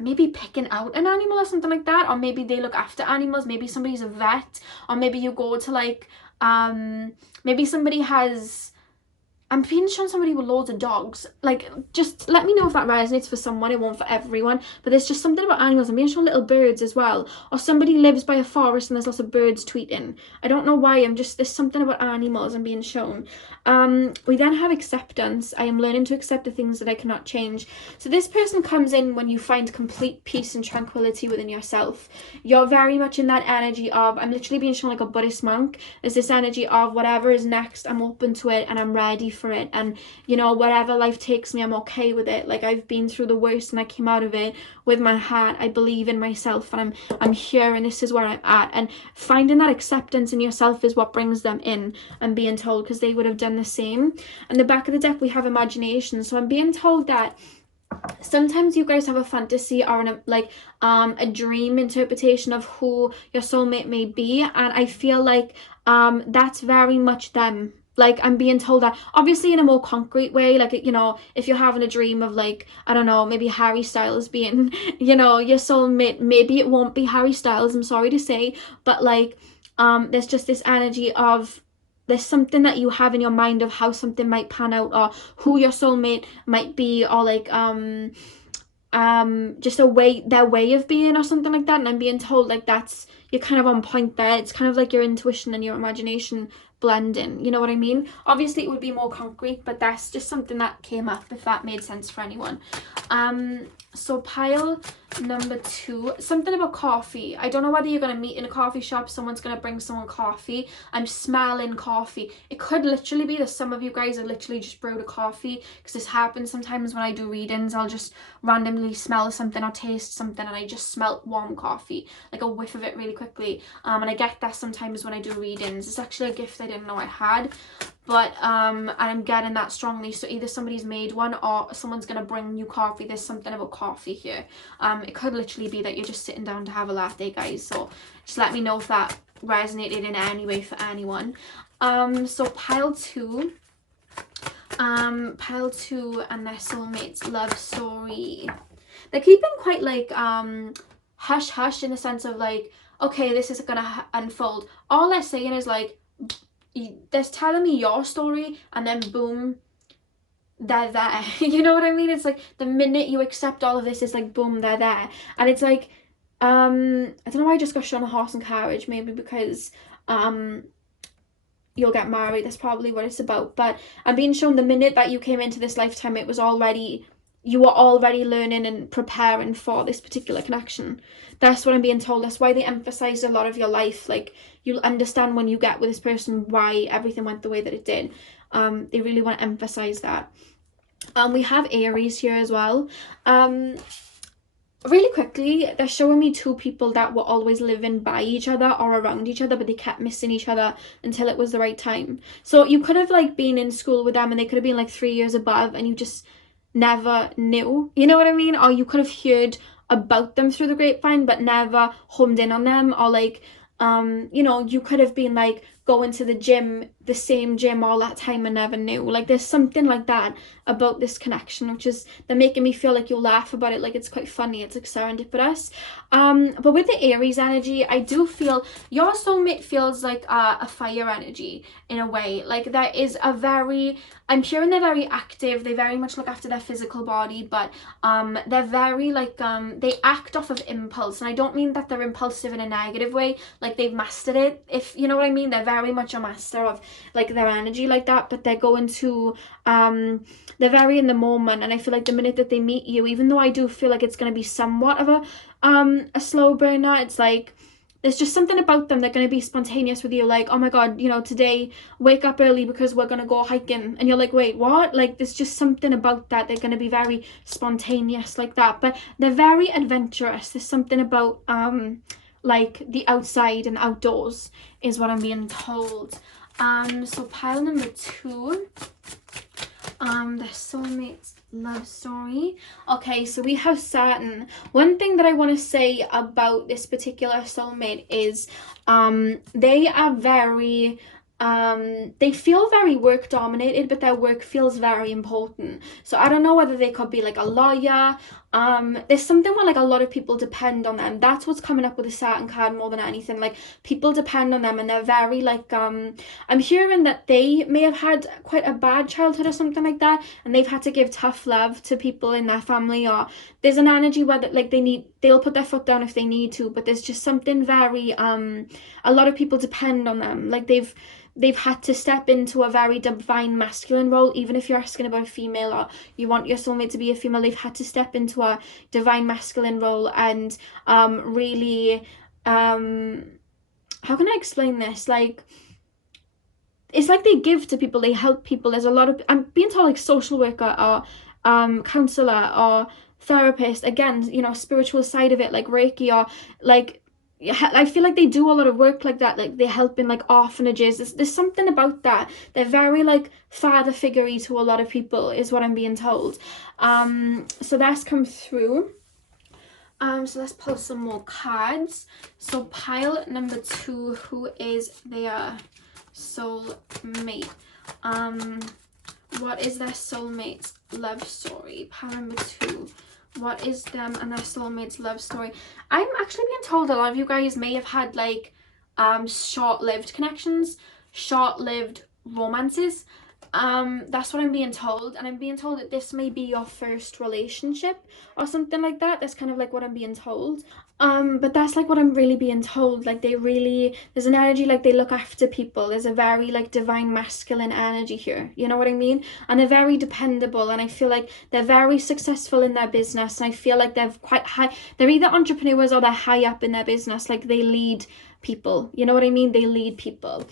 maybe picking out an animal or something like that, or maybe they look after animals, maybe somebody's a vet, or maybe you go to like maybe somebody has, I'm being shown somebody with loads of dogs. Like, just let me know if that resonates for someone. It won't for everyone, but there's just something about animals. I'm being shown little birds as well, or somebody lives by a forest and there's lots of birds tweeting. I don't know why, there's something about animals I'm being shown. We then have acceptance. I am learning to accept the things that I cannot change. So this person comes in when you find complete peace and tranquility within yourself. You're very much in that energy of, I'm literally being shown like a Buddhist monk. There's this energy of whatever is next, I'm open to it and I'm ready for it, and you know, wherever life takes me, I'm okay with it. Like, I've been through the worst and I came out of it with my heart. I believe in myself, and I'm here, and this is where I'm at. And finding that acceptance in yourself is what brings them in, I'm being told, because they would have done the same. And the back of the deck we have imagination. So I'm being told that sometimes you guys have a fantasy or a dream interpretation of who your soulmate may be, and I feel like that's very much them. Like, I'm being told that, obviously in a more concrete way, like, you know, if you're having a dream of, like, I don't know, maybe Harry Styles being, you know, your soulmate, maybe it won't be Harry Styles, I'm sorry to say, but like there's just this energy of, there's something that you have in your mind of how something might pan out, or who your soulmate might be, or like just their way of being or something like that, and I'm being told like you're kind of on point there. It's kind of like your intuition and your imagination blending, you know what I mean? Obviously it would be more concrete, but that's just something that came up, if that made sense for anyone. So pile number 2, something about coffee. I don't know whether you're going to meet in a coffee shop, someone's going to bring someone coffee. I'm smelling coffee. It could literally be that some of you guys have literally just brewed a coffee, because this happens sometimes when I do readings. I'll just randomly smell something or taste something, and I just smelt warm coffee, like a whiff of it really quickly. And I get that sometimes when I do readings. It's actually a gift I didn't know I had, but and I'm getting that strongly. So either somebody's made one or someone's gonna bring you coffee. There's something about coffee here. It could literally be that you're just sitting down to have a latte, guys. So just let me know if that resonated in any way for anyone. So pile 2 and their soulmates love story. They're keeping quite like hush hush, in the sense of like, okay, this is gonna unfold. All they're saying is like, they're telling me your story, and then boom, they're there. You know what I mean? It's like the minute you accept all of this, it's like boom, they're there. And it's like, I don't know why I just got shown a horse and carriage. Maybe because you'll get married. That's probably what it's about. But I'm being shown the minute that you came into this lifetime, you were already learning and preparing for this particular connection. That's what I'm being told. That's why they emphasize a lot of your life. Like, you'll understand when you get with this person why everything went the way that it did. They really want to emphasize that. We have Aries here as well. Really quickly, they're showing me 2 people that were always living by each other or around each other, but they kept missing each other until it was the right time. So you could have like been in school with them, and they could have been like 3 years above, and you just never knew, you know what I mean? Or you could have heard about them through the grapevine but never homed in on them. Or like, you know, you could have been like going to the same gym all that time and never knew. Like, there's something like that about this connection, which is, they're making me feel like you'll laugh about it, like it's quite funny, it's like serendipitous. But with the Aries energy, I do feel your soulmate feels like a fire energy in a way. Like, there is a very, I'm hearing they're very active, they very much look after their physical body, but they're very like, they act off of impulse. And I don't mean that they're impulsive in a negative way, like they've mastered it, if you know what I mean. They're very much a master of like their energy like that, but they're going to they're very in the moment. And I feel like the minute that they meet you, even though I do feel like it's going to be somewhat of a slow burner, it's like there's just something about them. They're going to be spontaneous with you, like, oh my god, you know, today wake up early because we're going to go hiking, and you're like, wait, what? Like, there's just something about that. They're going to be very spontaneous like that, but they're very adventurous. There's something about like the outside and outdoors is what I'm being told. So pile number 2, the soulmates love story. Okay, so we have Saturn. One thing that I want to say about this particular soulmate is they are very they feel very work dominated, but their work feels very important. So I don't know whether they could be like a lawyer. There's something where like a lot of people depend on them. That's what's coming up with the Saturn card more than anything. Like, people depend on them, and they're very like I'm hearing that they may have had quite a bad childhood or something like that, and they've had to give tough love to people in their family. Or there's an energy where that like they'll put their foot down if they need to, but there's just something very a lot of people depend on them. Like, they've had to step into a very divine masculine role. Even if you're asking about a female or you want your soulmate to be a female, they've had to step into a divine masculine role and really how can I explain this? Like, it's like they give to people, they help people. There's a lot of, I'm being told, like social worker or counselor or therapist, again, you know, spiritual side of it, like Reiki, or like, I feel like they do a lot of work like that. Like, they help in like orphanages. There's something about that. They're very like father figure-y to a lot of people, is what I'm being told. So that's come through. So let's pull some more cards. So pile number 2, who is their soulmate? What is their soulmate's love story? Pile number 2. What is them and their soulmate's love story? I'm actually being told a lot of you guys may have had like short-lived connections, short-lived romances. That's what I'm being told, and I'm being told that this may be your first relationship or something like that. That's kind of like what I'm being told. But that's like what I'm really being told. Like they really, there's an energy like they look after people. There's a very like divine masculine energy here. You know what I mean? And they're very dependable, and I feel like they're very successful in their business. And I feel like they're quite high. They're either entrepreneurs or they're high up in their business. Like they lead people. You know what I mean? They lead people.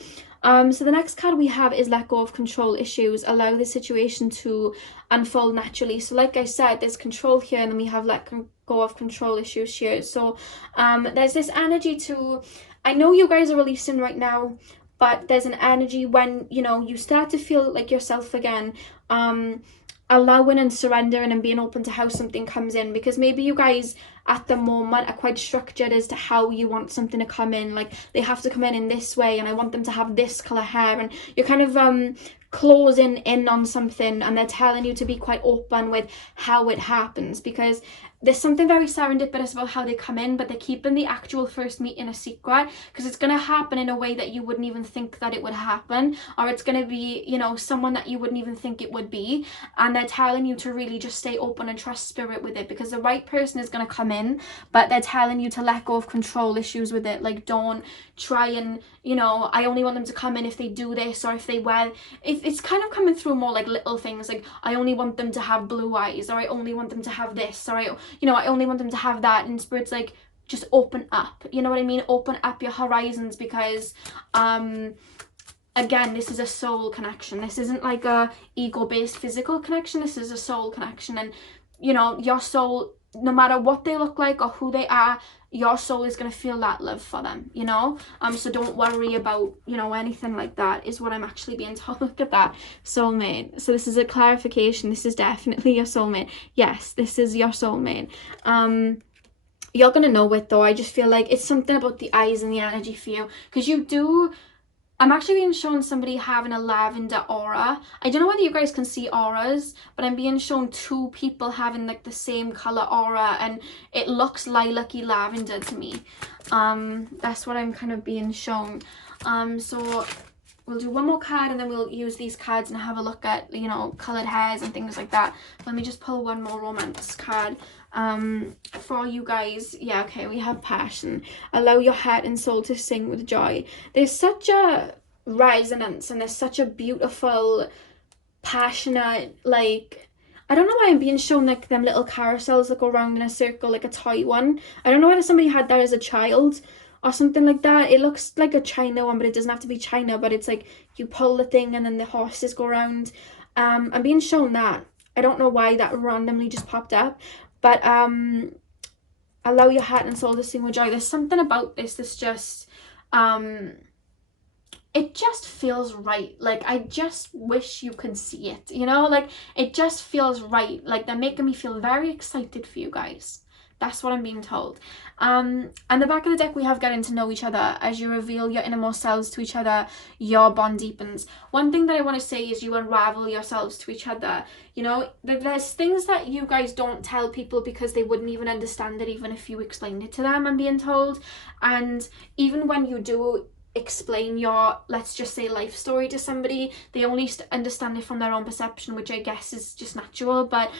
So the next card we have is let go of control issues, allow the situation to unfold naturally. So like I said, there's control here, and then we have let go of control issues here. So there's this energy to, I know you guys are releasing right now, but there's an energy when, you know, you start to feel like yourself again, allowing and surrendering and being open to how something comes in, because maybe you guys at the moment are quite structured as to how you want something to come in. Like they have to come in this way, and I want them to have this color hair, and you're kind of closing in on something, and they're telling you to be quite open with how it happens, because there's something very serendipitous about how they come in, but they're keeping the actual first meeting a secret, because it's going to happen in a way that you wouldn't even think that it would happen, or it's going to be, you know, someone that you wouldn't even think it would be, and they're telling you to really just stay open and trust spirit with it, because the right person is going to come in, but they're telling you to let go of control issues with it. Like don't try and, you know, I only want them to come in if they do this, or if they wear, if it's kind of coming through more like little things, like I only want them to have blue eyes, or I only want them to have this, or I only want them to have that. And spirit's like, just open up, you know what I mean? Open up your horizons, because again, this is a soul connection. This isn't like a ego-based physical connection. This is a soul connection, and you know, your soul, no matter what they look like or who they are, your soul is going to feel that love for them, you know? So don't worry about, you know, anything like that, is what I'm actually being told. Look at that, soulmate. So this is a clarification. This is definitely your soulmate. Yes, this is your soulmate. You're going to know it though. I just feel like it's something about the eyes and the energy for you, because you do, I'm actually being shown somebody having a lavender aura. I don't know whether you guys can see auras, but I'm being shown two people having like the same color aura, and it looks lilac-y lavender to me. That's what I'm kind of being shown. So we'll do one more card, and then we'll use these cards and have a look at, you know, colored hairs and things like that. Let me just pull one more romance card for you guys. Yeah, okay, we have passion. Allow your heart and soul to sing with joy. There's such a resonance, and there's such a beautiful, passionate, like, I don't know why I'm being shown like them little carousels that go around in a circle, like a toy one. I don't know whether somebody had that as a child or something like that. It looks like a China one, but it doesn't have to be China, but it's like you pull the thing and then the horses go around. I'm being shown that. I don't know why that randomly just popped up, but allow your heart and soul to sing with joy. There's something about this that's just it just feels right. Like I just wish you could see it, you know, like it just feels right. Like they're making me feel very excited for you guys. That's what I'm being told. And the back of the deck, we have getting to know each other. As you reveal your innermost selves to each other, your bond deepens. One thing that I want to say is you unravel yourselves to each other. You know, there's things that you guys don't tell people because they wouldn't even understand it, even if you explained it to them, I'm being told. And even when you do explain your, let's just say, life story to somebody, they only understand it from their own perception, which I guess is just natural. But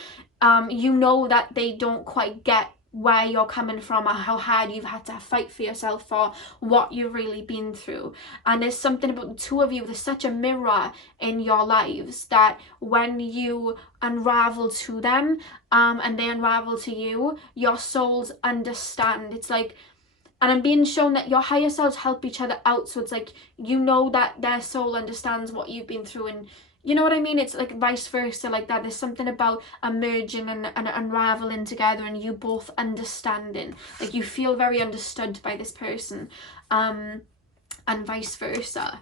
you know that they don't quite get where you're coming from, or how hard you've had to fight for yourself, or what you've really been through. And there's something about the two of you, there's such a mirror in your lives that when you unravel to them and they unravel to you, your souls understand. It's like, and I'm being shown that your higher selves help each other out. So it's like, you know that their soul understands what you've been through, and you know what I mean? It's like vice versa, like that. There's something about emerging and unraveling together, and you both understanding. Like you feel very understood by this person. And vice versa.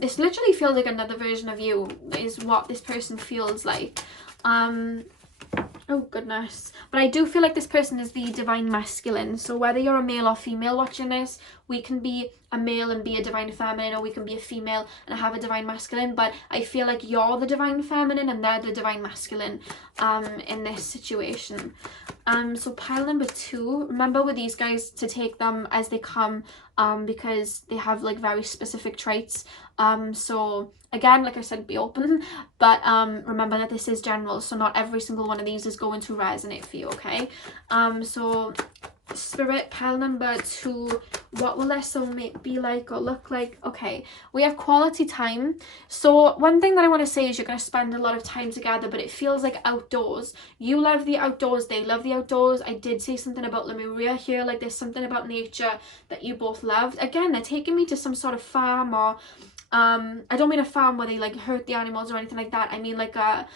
This literally feels like another version of you, is what this person feels like. Oh goodness. But I do feel like this person is the divine masculine. So whether you're a male or female watching this, we can be a male and be a divine feminine, or we can be a female and have a divine masculine. But I feel like you're the divine feminine and they're the divine masculine in this situation. So pile number 2, remember with these guys to take them as they come, because they have like very specific traits. So again, like I said, be open, but remember that this is general, so not every single one of these is going to resonate for you, okay? So Spirit, pile number 2, what will their soulmate be like or look like? Okay, we have quality time. So one thing that I want to say is you're going to spend a lot of time together, but it feels like outdoors. You love the outdoors, they love the outdoors. I did say something about Lemuria here, like there's something about nature that you both loved. Again, they're taking me to some sort of farm, or I don't mean a farm where they like hurt the animals or anything like that. I mean like a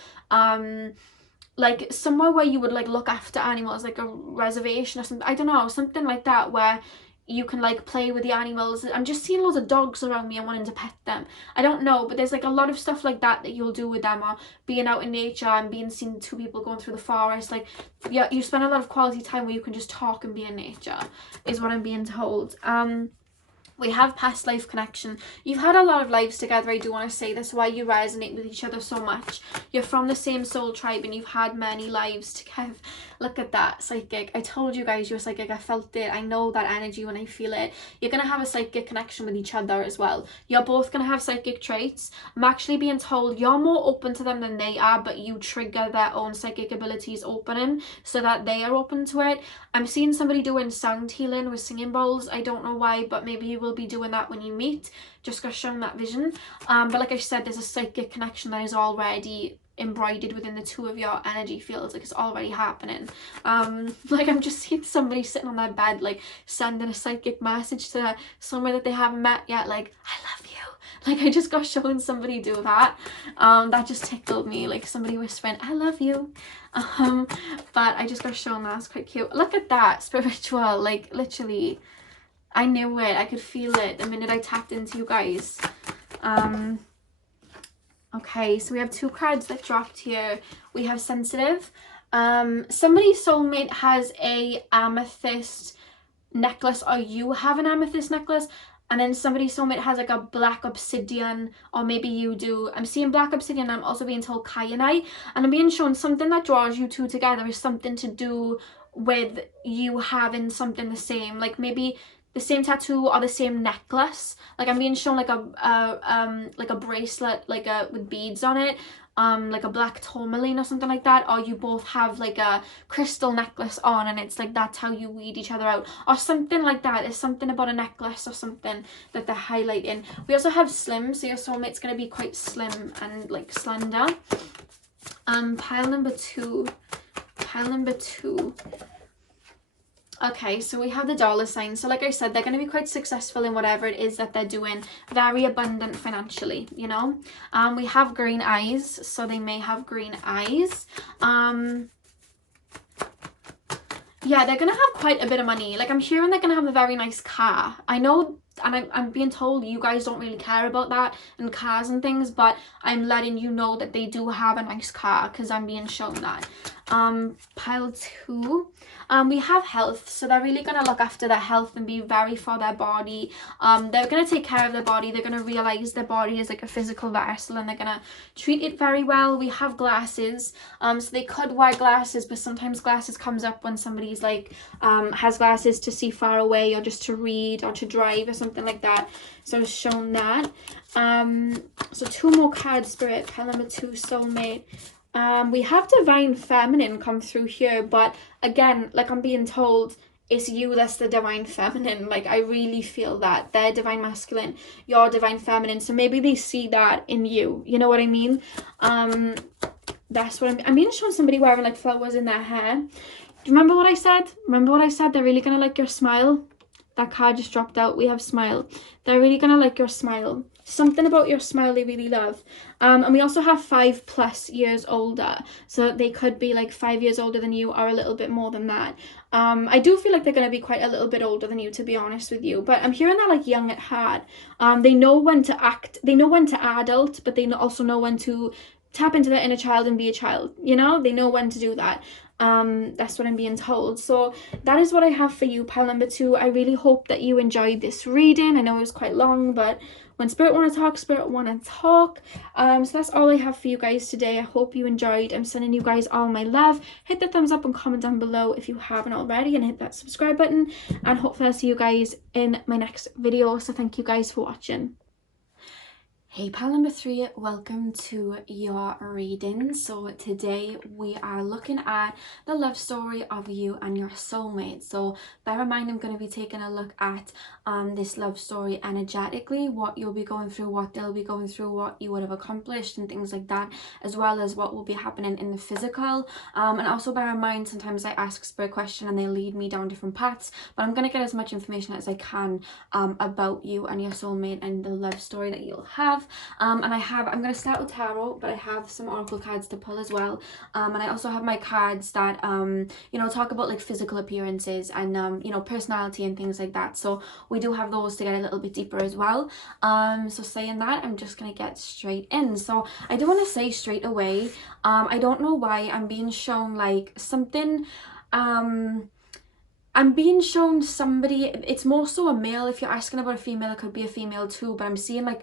like somewhere where you would like look after animals, like a reservation or something. I don't know, something like that where you can like play with the animals. I'm just seeing loads of dogs around me and wanting to pet them. I don't know, but there's like a lot of stuff like that that you'll do with them, or being out in nature and being seen 2 people going through the forest. Like, yeah, you spend a lot of quality time where you can just talk and be in nature, is what I'm being told. We have past life connection. You've had a lot of lives together, I do want to say. That's why you resonate with each other so much. You're from the same soul tribe and you've had many lives together. Look at that, psychic. I told you guys you're psychic. I felt it. I know that energy when I feel it. You're going to have a psychic connection with each other as well. You're both going to have psychic traits. I'm actually being told you're more open to them than they are, but you trigger their own psychic abilities opening so that they are open to it. I'm seeing somebody doing sound healing with singing bowls. I don't know why, but maybe you will be doing that when you meet. Just got shown that vision. But like I said, there's a psychic connection that is already embroidered within the 2 of your energy fields. Like, it's already happening. Like, I'm just seeing somebody sitting on their bed, like sending a psychic message to somewhere that they haven't met yet, like, I love you. Like, I just got shown somebody do that. That just tickled me, like somebody whispering I love you. But I just got shown that. It's quite cute. Look at that, spiritual. Like, literally, I knew it. I could feel it the minute I tapped into you guys. Okay, so we have 2 cards that dropped here. We have sensitive. Somebody's soulmate has a amethyst necklace, or you have an amethyst necklace, and then somebody's soulmate has like a black obsidian, or maybe you do. I'm seeing black obsidian. I'm also being told kyanite, and I'm being shown something that draws you 2 together is something to do with you having something the same, like maybe the same tattoo or the same necklace. Like, I'm being shown like a bracelet, like with beads on it, like a black tourmaline or something like that, or you both have like a crystal necklace on and it's like that's how you weed each other out, or something like that. There's something about a necklace or something that they're highlighting. We also have slim, so your soulmate's going to be quite slim and like slender. Pile number 2. Okay, so we have the dollar sign. So like I said, they're going to be quite successful in whatever it is that they're doing. Very abundant financially, you know. We have green eyes, so they may have green eyes. Yeah, they're going to have quite a bit of money. Like, I'm hearing they're going to have a very nice car. I know, and I'm being told you guys don't really care about that and cars and things, but I'm letting you know that they do have a nice car because I'm being shown that. Pile 2. We have health, so they're really going to look after their health and be very for their body. They're going to take care of their body. They're going to realize their body is like a physical vessel and they're going to treat it very well. We have glasses, so they could wear glasses, but sometimes glasses comes up when somebody's like has glasses to see far away, or just to read or to drive or something like that. So I was shown that. So 2 more cards, Spirit. Pile number 2, soulmate. We have divine feminine come through here, but again, like I'm being told, it's you that's the divine feminine. Like, I really feel that they're divine masculine, you're divine feminine, so maybe they see that in you, you know what I mean? That's what I'm being shown somebody wearing like flowers in their hair. Do you remember what I said? They're really gonna like your smile. That card just dropped out. We have smile. They're really gonna like your smile. Something about your smile they really love. And we also have 5+ years older, so they could be like 5 years older than you, or a little bit more than that. I do feel like they're going to be quite a little bit older than you, to be honest with you, but I'm hearing that like young at heart. They know when to act, they know when to adult, but they also know when to tap into their inner child and be a child, you know. They know when to do that. That's what I'm being told. So that is what I have for you, pile number 2. I really hope that you enjoyed this reading. I know it was quite long, but when Spirit want to talk, Spirit want to talk. So that's all I have for you guys today. I hope you enjoyed. I'm sending you guys all my love. Hit the thumbs up and comment down below if you haven't already, and hit that subscribe button, and hopefully I'll see you guys in my next video. So thank you guys for watching. Hey pile number 3, welcome to your reading. So today we are looking at the love story of you and your soulmate. So bear in mind I'm going to be taking a look at this love story energetically, what you'll be going through, what they'll be going through, what you would have accomplished and things like that, as well as what will be happening in the physical. And also bear in mind sometimes I ask spirit question and they lead me down different paths, but I'm going to get as much information as I can about you and your soulmate and the love story that you'll have. And I'm going to start with tarot, but I have some oracle cards to pull as well. And I also have my cards that, you know, talk about like physical appearances and, you know, personality and things like that. So we do have those to get a little bit deeper as well. So saying that, I'm just going to get straight in. So I do want to say straight away, I don't know why I'm being shown like something, I'm being shown somebody, it's more so a male. If you're asking about a female, it could be a female too, but I'm seeing like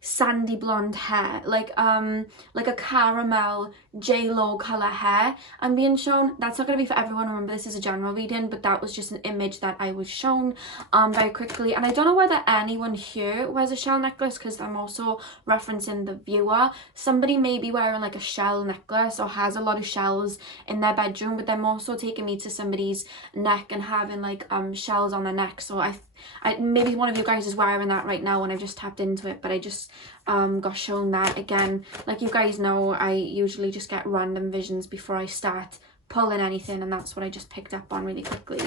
sandy blonde hair, like a caramel J-Lo color hair. I'm being shown. That's not going to be for everyone, remember this is a general reading, but that was just an image that I was shown very quickly. And I don't know whether anyone here wears a shell necklace, because I'm also referencing the viewer. Somebody may be wearing like a shell necklace or has a lot of shells in their bedroom, but they're also taking me to somebody's neck and having like shells on their neck. So I maybe one of you guys is wearing that right now and I've just tapped into it, but I just got shown that. Again, like you guys know, I usually just get random visions before I start pulling anything, and that's what I just picked up on really quickly.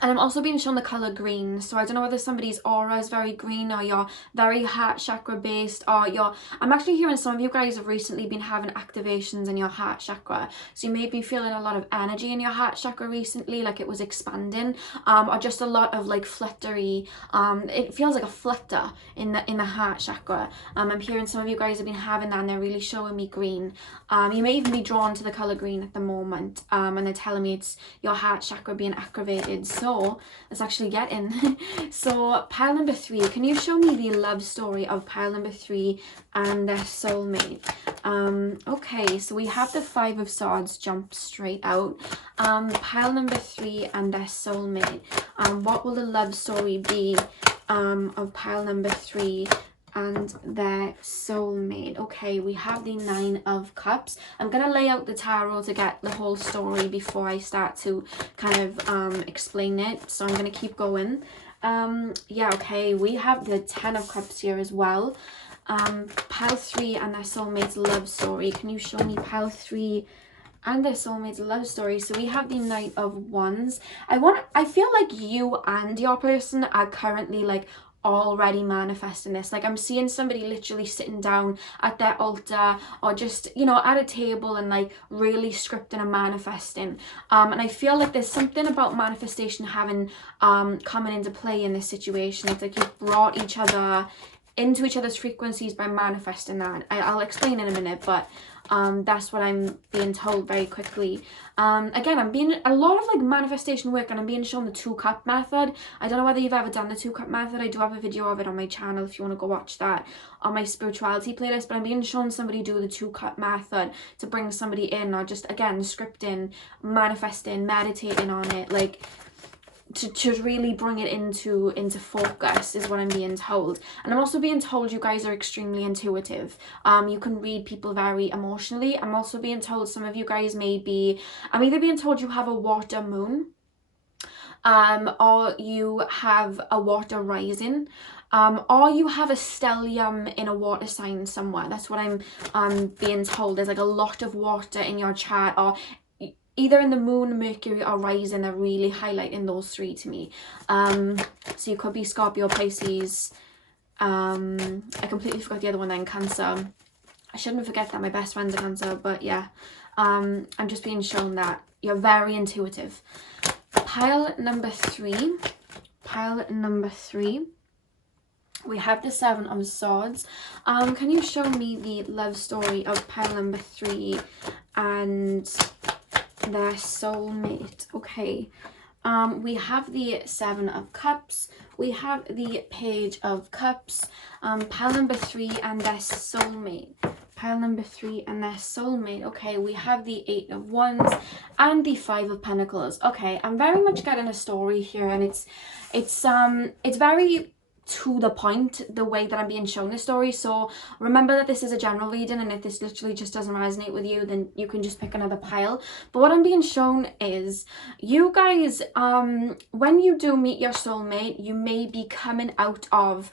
And I'm also being shown the colour green, so I don't know whether somebody's aura is very green or you're very heart chakra based, or I'm actually hearing some of you guys have recently been having activations in your heart chakra, so you may be feeling a lot of energy in your heart chakra recently, like it was expanding, or just a lot of like fluttery, it feels like a flutter in the heart chakra. I'm hearing some of you guys have been having that and they're really showing me green. You may even be drawn to the colour green at the moment, and they're telling me it's your heart chakra being activated. So let's actually get in. So pile number 3, can you show me the love story of pile number 3 and their soulmate? Okay, so we have the 5 of Swords jump straight out. Pile number 3 and their soulmate. What will the love story be of pile number 3 and their soulmate? Okay, we have the 9 of Cups. I'm going to lay out the tarot to get the whole story before I start to kind of explain it, so I'm going to keep going. Yeah, okay, we have the 10 of Cups here as well. Pile 3 and their soulmate's love story. Can you show me pile 3 and their soulmate's love story? So we have the Knight of Wands. I feel like you and your person are currently like already manifesting this. Like I'm seeing somebody literally sitting down at their altar or just, you know, at a table and like really scripting and manifesting. And I feel like there's something about manifestation having coming into play in this situation. It's like you've brought each other into each other's frequencies by manifesting that. I'll explain in a minute, but that's what I'm being told very quickly. Again, I'm being a lot of like manifestation work, and I'm being shown the 2-cup method. I don't know whether you've ever done the 2-cup method. I do have a video of it on my channel if you want to go watch that on my spirituality playlist, but I'm being shown somebody do the 2-cup method to bring somebody in, or just again scripting, manifesting, meditating on it, like to really bring it into focus is what I'm being told. And I'm also being told you guys are extremely intuitive. You can read people very emotionally. I'm also being told some of you guys I'm either being told you have a water moon, or you have a water rising, or you have a stellium in a water sign somewhere. That's what I'm being told. There's like a lot of water in your chart, or either in the moon, Mercury, or rising. They're really highlighting those 3 to me. So you could be Scorpio, Pisces. I completely forgot the other one then, Cancer. I shouldn't forget that my best friend's a Cancer, but yeah. I'm just being shown that you're very intuitive. Pile number 3. Pile number 3. We have the 7 of Swords. Can you show me the love story of pile number 3 and their soulmate? Okay, we have the 7 of Cups, we have the Page of Cups, pile number 3 and their soulmate. Pile number 3 and their soulmate. Okay, we have the 8 of Wands and the 5 of Pentacles. Okay, I'm very much getting a story here, and it's very to the point the way that I'm being shown this story. So remember that this is a general reading, and if this literally just doesn't resonate with you, then you can just pick another pile. But what I'm being shown is you guys, when you do meet your soulmate, you may be coming out of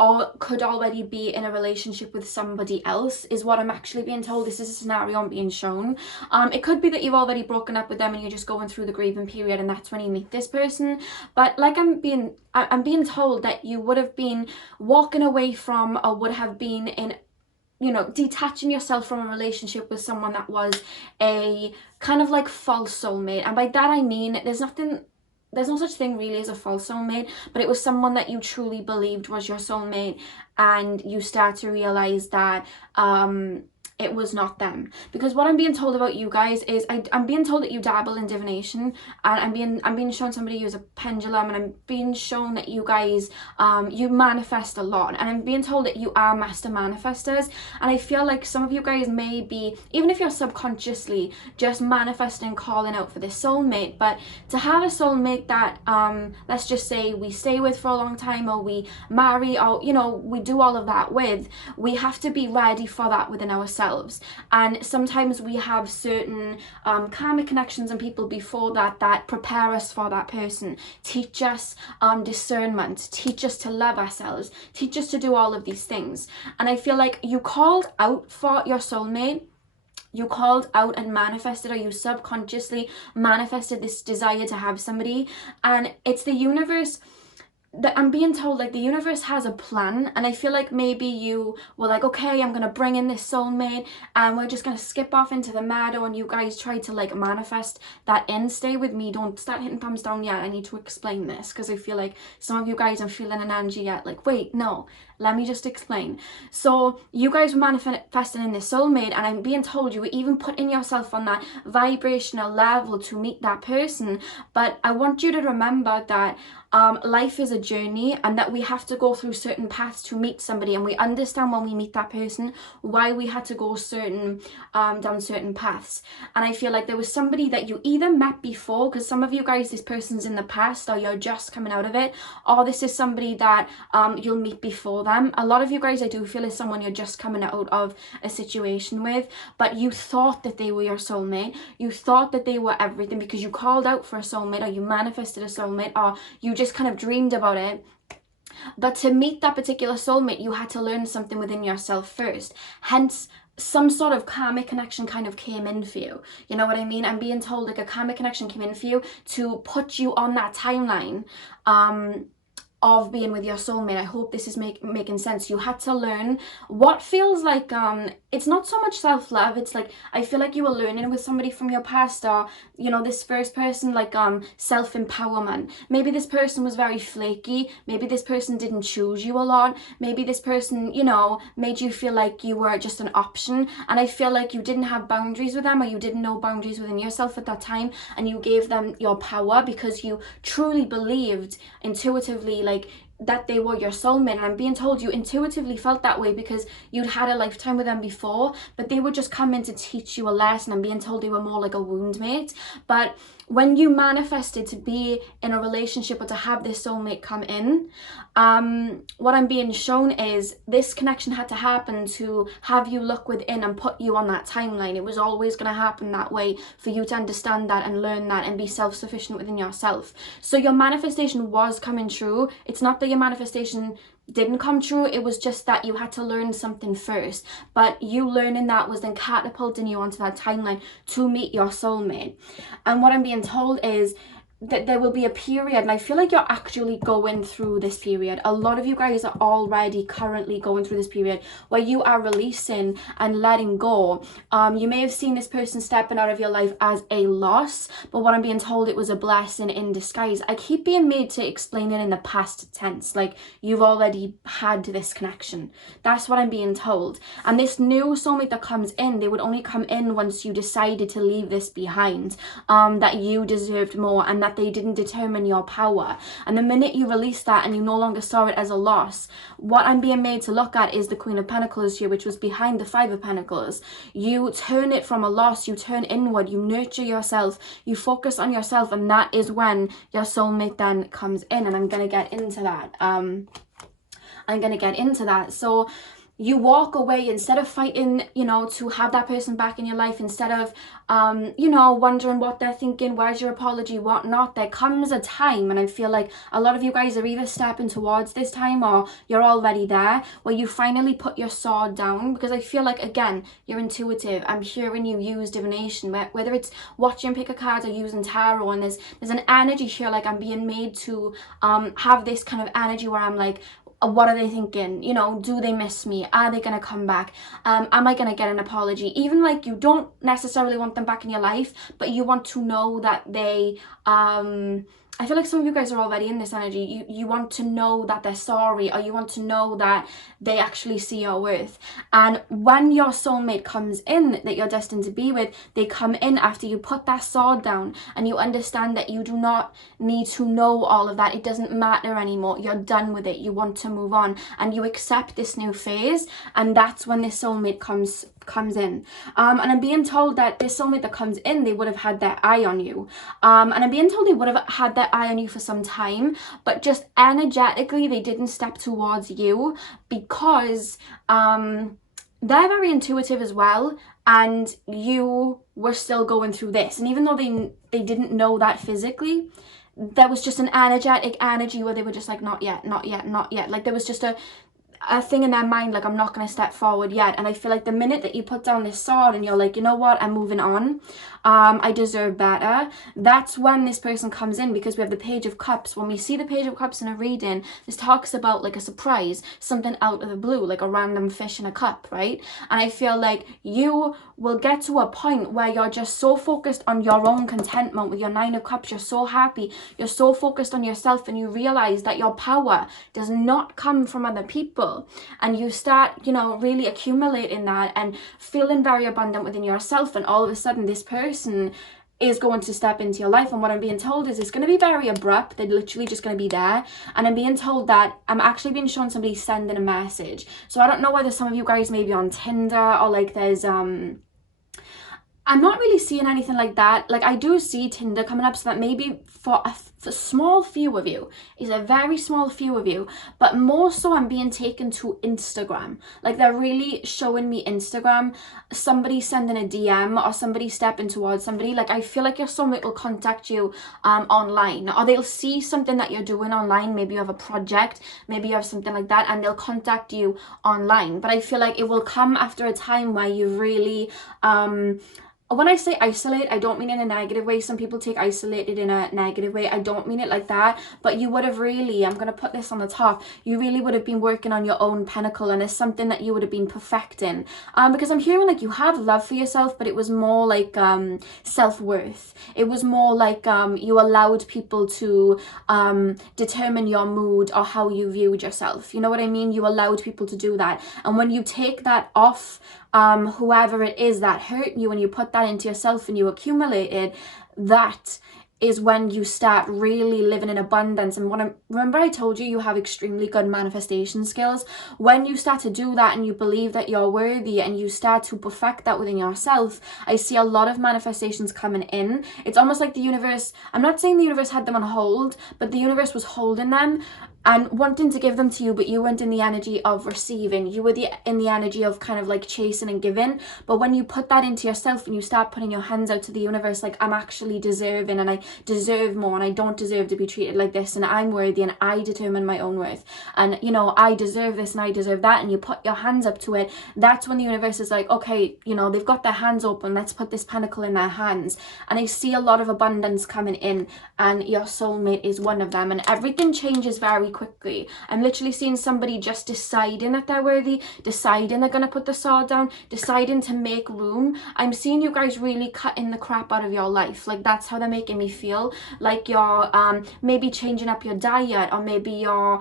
or could already be in a relationship with somebody else, is what I'm actually being told. This is a scenario I'm being shown. It could be that you've already broken up with them and you're just going through the grieving period, and that's when you meet this person. But like I'm being told that you would have been walking away from, or would have been in, you know, detaching yourself from a relationship with someone that was a kind of like false soulmate. And by that I mean there's no such thing really as a false soulmate, but it was someone that you truly believed was your soulmate, and you start to realize that it was not them. Because what I'm being told about you guys is I'm being told that you dabble in divination, and I'm being shown somebody who's a pendulum, and I'm being shown that you guys you manifest a lot, and I'm being told that you are master manifestors. And I feel like some of you guys may be, even if you're subconsciously just manifesting, calling out for this soulmate, but to have a soulmate that let's just say we stay with for a long time, or we marry, or you know, we do all of that with, we have to be ready for that within ourselves. And sometimes we have certain karmic connections and people before that prepare us for that person, teach us discernment, teach us to love ourselves, teach us to do all of these things. And I feel like you called out for your soulmate, you called out and manifested, or you subconsciously manifested this desire to have somebody. And it's the universe that I'm being told, like, the universe has a plan. And I feel like maybe you were like, okay, I'm gonna bring in this soulmate and we're just gonna skip off into the meadow, and you guys tried to like manifest that in. Stay with me, don't start hitting thumbs down yet. I need to explain this because I feel like some of you guys are feeling an energy yet, like, wait, no, let me just explain. So you guys were manifesting in this soulmate, and I'm being told you were even putting yourself on that vibrational level to meet that person. But I want you to remember that life is a journey, and that we have to go through certain paths to meet somebody, and we understand when we meet that person why we had to go down certain paths. And I feel like there was somebody that you either met before, because some of you guys, this person's in the past, or you're just coming out of it, or this is somebody that you'll meet before them. A lot of you guys, I do feel, is someone you're just coming out of a situation with, but you thought that they were your soulmate, you thought that they were everything because you called out for a soulmate, or you manifested a soulmate, or you just kind of dreamed about it. But to meet that particular soulmate, you had to learn something within yourself first. Hence, some sort of karmic connection kind of came in for you. You know what I mean? I'm being told like a karmic connection came in for you to put you on that timeline of being with your soulmate. I hope this is making sense. You had to learn what feels like it's not so much self-love, it's like I feel like you were learning with somebody from your past, or you know, this first person, like self-empowerment. Maybe this person was very flaky, maybe this person didn't choose you a lot, maybe this person, you know, made you feel like you were just an option, and I feel like you didn't have boundaries with them, or you didn't know boundaries within yourself at that time, and you gave them your power because you truly believed intuitively like that they were your soulmate. And I'm being told you intuitively felt that way because you'd had a lifetime with them before, but they would just come in to teach you a lesson. I'm being told they were more like a wound mate. But when you manifested to be in a relationship or to have this soulmate come in, what I'm being shown is this connection had to happen to have you look within and put you on that timeline. It was always going to happen that way for you to understand that and learn that and be self-sufficient within yourself. So your manifestation was coming true. It's not that your manifestation didn't come true, it was just that you had to learn something first, but you learning that was then catapulting you onto that timeline to meet your soulmate. And what I'm being told is that there will be a period, and I feel like you're actually going through this period. A lot of you guys are already currently going through this period where you are releasing and letting go. You may have seen this person stepping out of your life as a loss, but what I'm being told, it was a blessing in disguise. I keep being made to explain it in the past tense, like you've already had this connection. That's what I'm being told. And this new soulmate that comes in, they would only come in once you decided to leave this behind, that you deserved more and that they didn't determine your power. And the minute you release that and you no longer saw it as a loss, what I'm being made to look at is the Queen of Pentacles here, which was behind the Five of Pentacles. You turn it from a loss, you turn inward, you nurture yourself, you focus on yourself, and that is when your soulmate then comes in. And I'm going to get into that. I'm going to get into that. So you walk away instead of fighting, you know, to have that person back in your life, instead of, you know, wondering what they're thinking, where's your apology, what not. There comes a time, and I feel like a lot of you guys are either stepping towards this time or you're already there, where you finally put your sword down. Because I feel like, again, you're intuitive. I'm hearing you use divination, whether it's watching pick a card or using tarot, and there's an energy here, like I'm being made to have this kind of energy where I'm like, what are they thinking? You know, do they miss me? Are they going to come back? Am I going to get an apology? Even like you don't necessarily want them back in your life, but you want to know that they, I feel like some of you guys are already in this energy. You want to know that they're sorry, or you want to know that they actually see your worth. And when your soulmate comes in, that you're destined to be with, they come in after you put that sword down and you understand that you do not need to know all of that. It doesn't matter anymore. You're done with it. You want to move on and you accept this new phase. And that's when this soulmate comes in. And I'm being told that this soulmate that comes in, they would have had their eye on you. And I'm being told they would have had their eye on you for some time, but just energetically, they didn't step towards you because they're very intuitive as well. And you were still going through this. And even though they didn't know that physically, there was just an energetic energy where they were just like, not yet, not yet, not yet. Like there was just a thing in their mind, like, I'm not going to step forward yet. And I feel like the minute that you put down this sword and you're like, you know what, I'm moving on, I deserve better, that's when this person comes in. Because we have the Page of Cups. When we see the Page of Cups in a reading, this talks about like a surprise, something out of the blue, like a random fish in a cup, right? And I feel like you will get to a point where you're just so focused on your own contentment with your Nine of Cups. You're so happy, you're so focused on yourself, and you realize that your power does not come from other people. And you start, you know, really accumulating that and feeling very abundant within yourself. And all of a sudden this person is going to step into your life, and what I'm being told is it's going to be very abrupt. They're literally just going to be there. And I'm being told that I'm actually being shown somebody sending a message. So I don't know whether some of you guys may be on Tinder, or like there's I'm not really seeing anything like that. Like I do see Tinder coming up, so that maybe for a small few of you, is a very small few of you, but more so I'm being taken to Instagram. Like they're really showing me Instagram, somebody sending a DM or somebody stepping towards somebody. Like I feel like your soulmate will contact you online, or they'll see something that you're doing online. Maybe you have a project, maybe you have something like that, and they'll contact you online. But I feel like it will come after a time where you've really when I say isolate, I don't mean in a negative way. Some people take isolated in a negative way. I don't mean it like that. But you would have really, I'm going to put this on the top, you really would have been working on your own pinnacle, and it's something that you would have been perfecting. Because I'm hearing like you have love for yourself, but it was more like self-worth. It was more like you allowed people to determine your mood or how you viewed yourself. You know what I mean? You allowed people to do that. And when you take that off whoever it is that hurt you, and you put that into yourself and you accumulate it, that is when you start really living in abundance. And remember I told you you have extremely good manifestation skills. When you start to do that and you believe that you're worthy and you start to perfect that within yourself, I see a lot of manifestations coming in. It's almost like the universe, I'm not saying the universe had them on hold, but the universe was holding them and wanting to give them to you, but you weren't in the energy of receiving. You were in the energy of kind of like chasing and giving. But when you put that into yourself and you start putting your hands out to the universe, like, I'm actually deserving, and I deserve more, and I don't deserve to be treated like this, and I'm worthy, and I determine my own worth, and you know, I deserve this and I deserve that, and you put your hands up to it, that's when the universe is like, okay, you know, they've got their hands open, let's put this pinnacle in their hands. And I see a lot of abundance coming in, and your soulmate is one of them, and everything changes very quickly. I'm literally seeing somebody just deciding that they're worthy, deciding they're going to put the sword down, deciding to make room. I'm seeing you guys really cutting the crap out of your life. Like, that's how they're making me feel. Like you're maybe changing up your diet, or maybe you're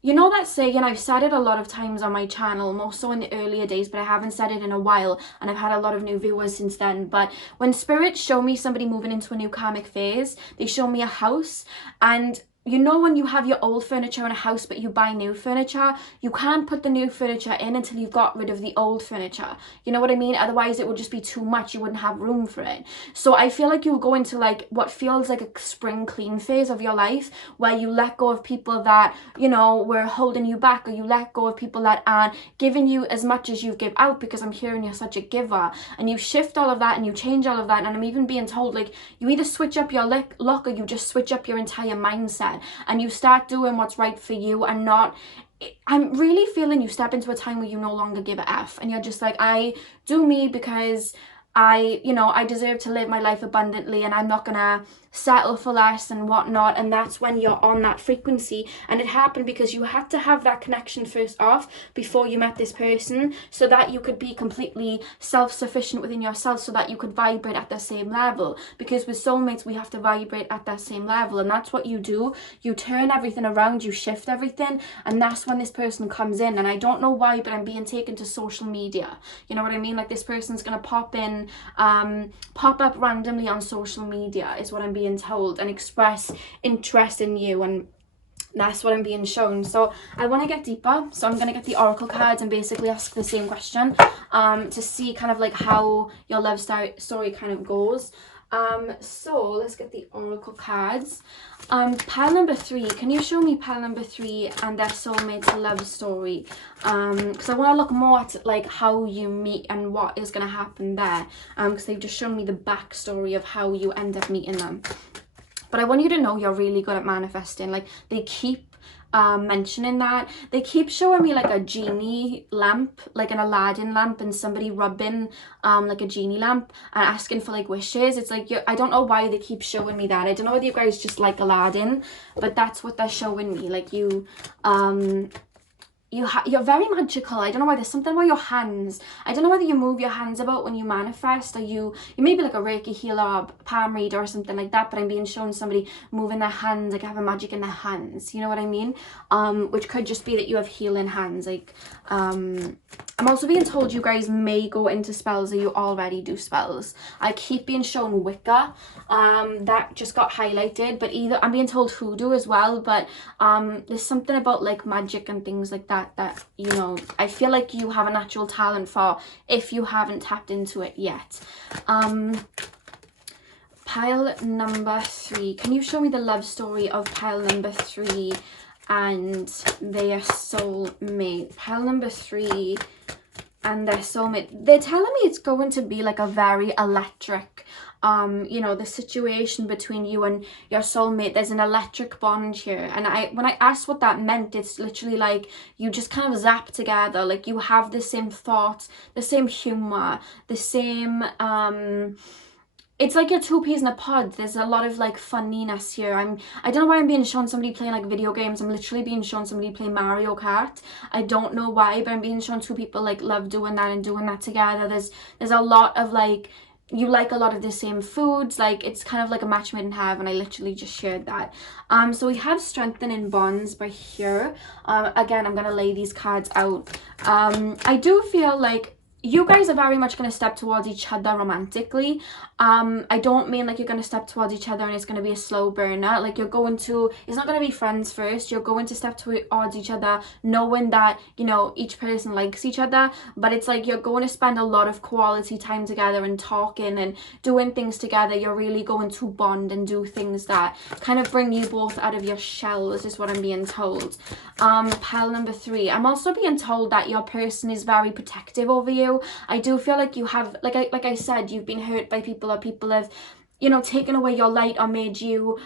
you know that saying, I've said it a lot of times on my channel, more so in the earlier days, but I haven't said it in a while, and I've had a lot of new viewers since then. But when spirits show me somebody moving into a new karmic phase, they show me a house, and you know, when you have your old furniture in a house but you buy new furniture, you can't put the new furniture in until you've got rid of the old furniture. You know what I mean? Otherwise it would just be too much. You wouldn't have room for it. So I feel like you go into like what feels like a spring clean phase of your life, where you let go of people that, you know, were holding you back, or you let go of people that aren't giving you as much as you give out, because I'm hearing you're such a giver, and you shift all of that and you change all of that. And I'm even being told, like, you either switch up your luck or you just switch up your entire mindset, and you start doing what's right for you and not. I'm really feeling you step into a time where you no longer give a F, and you're just like, I do me because I deserve to live my life abundantly, and I'm not gonna settle for less and whatnot. And that's when you're on that frequency. And it happened because you had to have that connection first off before you met this person, so that you could be completely self-sufficient within yourself, so that you could vibrate at the same level. Because with soulmates, we have to vibrate at that same level, and that's what you do. You turn everything around, you shift everything, and that's when this person comes in. And I don't know why, but I'm being taken to social media. You know what I mean? Like, this person's gonna pop up randomly on social media, is what I'm being told, and express interest in you, and that's what I'm being shown. So I want to get deeper, so I'm going to get the oracle cards and basically ask the same question to see kind of like how your love story kind of goes. So let's get the oracle cards. Pile number 3, can you show me pile number 3 and their soulmate's love story? Because I want to look more at like how you meet and what is going to happen there, because they've just shown me the backstory of how you end up meeting them. But I want you to know you're really good at manifesting. Like, they keep mentioning that. They keep showing me like a genie lamp, like an Aladdin lamp, and somebody rubbing like a genie lamp and asking for like wishes. It's like, I don't know why they keep showing me that. I don't know whether you guys just like Aladdin, but that's what they're showing me. Like, you're very magical. I don't know why. There's something about your hands. I don't know whether you move your hands about when you manifest, or you may be like a Reiki healer or palm reader or something like that, but I'm being shown somebody moving their hands, like having magic in their hands. You know what I mean? Which could just be that you have healing hands. Like, I'm also being told you guys may go into spells, or you already do spells. I keep being shown Wicca. That just got highlighted, but either I'm being told hoodoo as well, but there's something about like magic and things like that you know, I feel like you have a natural talent for, if you haven't tapped into it yet. Pile number 3, can you show me the love story of pile number 3 and their soulmate? Pile number 3 and their soulmate. They're telling me it's going to be like a very electric, you know, the situation between you and your soulmate. There's an electric bond here, and when I asked what that meant, it's literally like you just kind of zap together. Like, you have the same thoughts, the same humor, the same it's like you're two peas in a pod. There's a lot of like funniness here. I don't know why I'm being shown somebody playing like video games. I'm literally being shown somebody play Mario Kart. I don't know why, but I'm being shown two people like love doing that and doing that together. There's a lot of like, you like a lot of the same foods. Like, it's kind of like a match made in heaven. I literally just shared that. So we have strengthening bonds by here. Again, I'm gonna lay these cards out. I do feel like you guys are very much going to step towards each other romantically. I don't mean like you're going to step towards each other and it's going to be a slow burner. Like, it's not going to be friends first. You're going to step towards each other knowing that, you know, each person likes each other, but it's like you're going to spend a lot of quality time together and talking and doing things together. You're really going to bond and do things that kind of bring you both out of your shells, is what I'm being told. Pile number 3, I'm also being told that your person is very protective over you. I do feel like you have, like I said, you've been hurt by people, or people have, you know, taken away your light or made you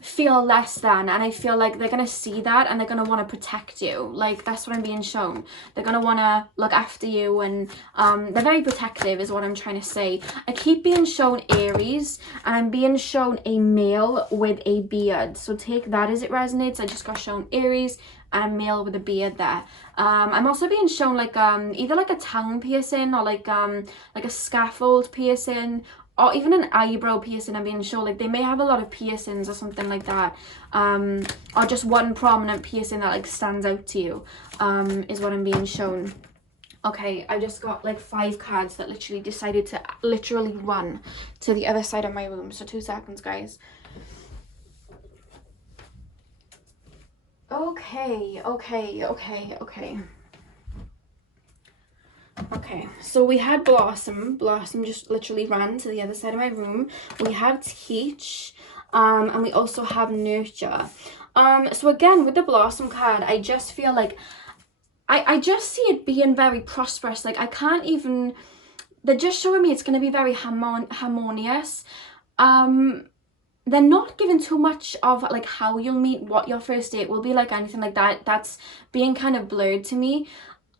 feel less than, and I feel like they're gonna see that and they're gonna want to protect you. Like, that's what I'm being shown. They're gonna want to look after you, and they're very protective, is what I'm trying to say. I keep being shown Aries, and I'm being shown a male with a beard, so take that as it resonates. I just got shown Aries and a male with a beard there. I'm also being shown like either like a tongue piercing, or like a scaffold piercing, or even an eyebrow piercing. I'm being shown like they may have a lot of piercings or something like that, or just one prominent piercing that like stands out to you, is what I'm being shown. Okay, I just got like 5 cards that literally decided to run to the other side of my room, so 2 seconds, guys. Okay, so we had Blossom just literally ran to the other side of my room. We have Teach, and we also have Nurture. So again, with the Blossom card, I just feel like I just see it being very prosperous. Like, I can't even, they're just showing me it's going to be very harmonious. They're not giving too much of like how you'll meet, what your first date will be like, anything like that. That's being kind of blurred to me.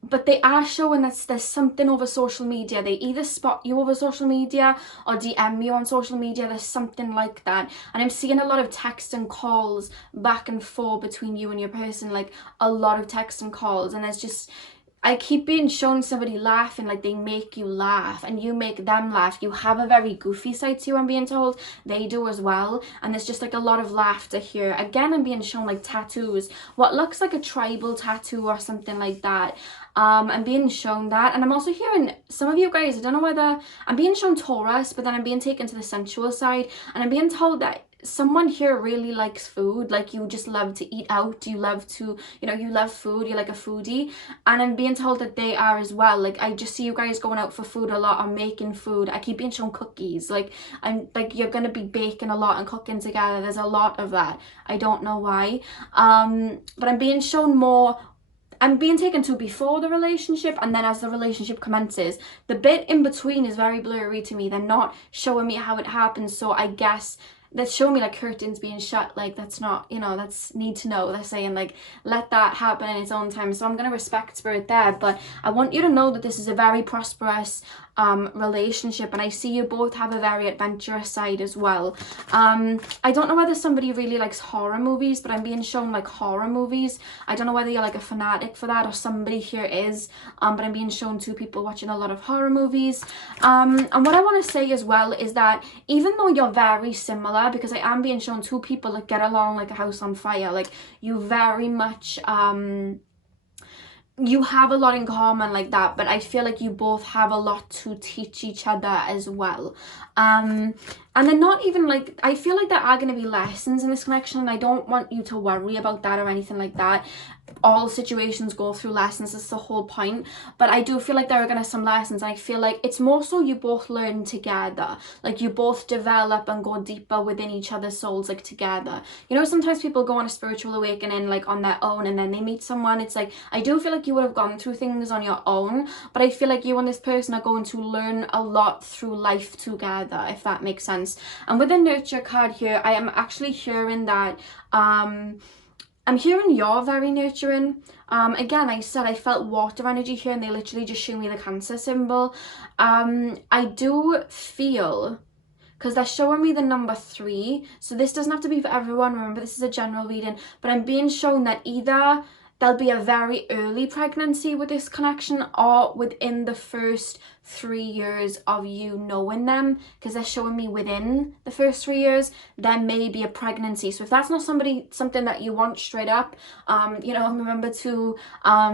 But they are showing that there's something over social media. They either spot you over social media or DM you on social media. There's something like that. And I'm seeing a lot of text and calls back and forth between you and your person, like a lot of text and calls. And there's just, I keep being shown somebody laughing, like they make you laugh and you make them laugh. You have a very goofy side to you, I'm being told. They do as well. And there's just like a lot of laughter here. Again, I'm being shown like tattoos, what looks like a tribal tattoo or something like that. I'm being shown that. And I'm also hearing some of you guys, I don't know whether, I'm being shown Taurus, but then I'm being taken to the sensual side. And I'm being told that someone here really likes food, like you just love to eat out, you love to, you know, you love food, you're like a foodie. And I'm being told that they are as well. Like, I just see you guys going out for food a lot or making food. I keep being shown cookies, like I'm like, you're gonna be baking a lot and cooking together. There's a lot of that. I don't know why, but I'm being shown more, I'm being taken to before the relationship and then as the relationship commences. The bit in between is very blurry to me. They're not showing me how it happens, so I guess that's showing me like curtains being shut. Like, that's not, you know, that's need to know. They're saying like, let that happen in its own time. So I'm going to respect spirit there, but I want you to know that this is a very prosperous relationship, and I see you both have a very adventurous side as well. I don't know whether somebody really likes horror movies, but I'm being shown like horror movies. I don't know whether you're like a fanatic for that or somebody here is, but I'm being shown two people watching a lot of horror movies. And what I want to say as well is that even though you're very similar, because I am being shown two people that get along like a house on fire, like you very much you have a lot in common like that, but I feel like you both have a lot to teach each other as well. And they're not even like, I feel like there are going to be lessons in this connection, and I don't want you to worry about that or anything like that. All situations go through lessons, that's the whole point. But I do feel like there are going to be some lessons. I feel like it's more so you both learn together, like you both develop and go deeper within each other's souls, like together. You know, sometimes people go on a spiritual awakening like on their own and then they meet someone. It's like, I do feel like you would have gone through things on your own, but I feel like you and this person are going to learn a lot through life together, if that makes sense. And with the nurture card here, I am actually hearing that I'm hearing you're very nurturing. Again, I said I felt water energy here, and they literally just show me the Cancer symbol. I do feel, because they're showing me the number 3, so this doesn't have to be for everyone, remember this is a general reading, but I'm being shown that either there'll be a very early pregnancy with this connection, or within the first 3 years of you knowing them, because they're showing me within the first 3 years there may be a pregnancy. So if that's not something that you want straight up, you know, remember to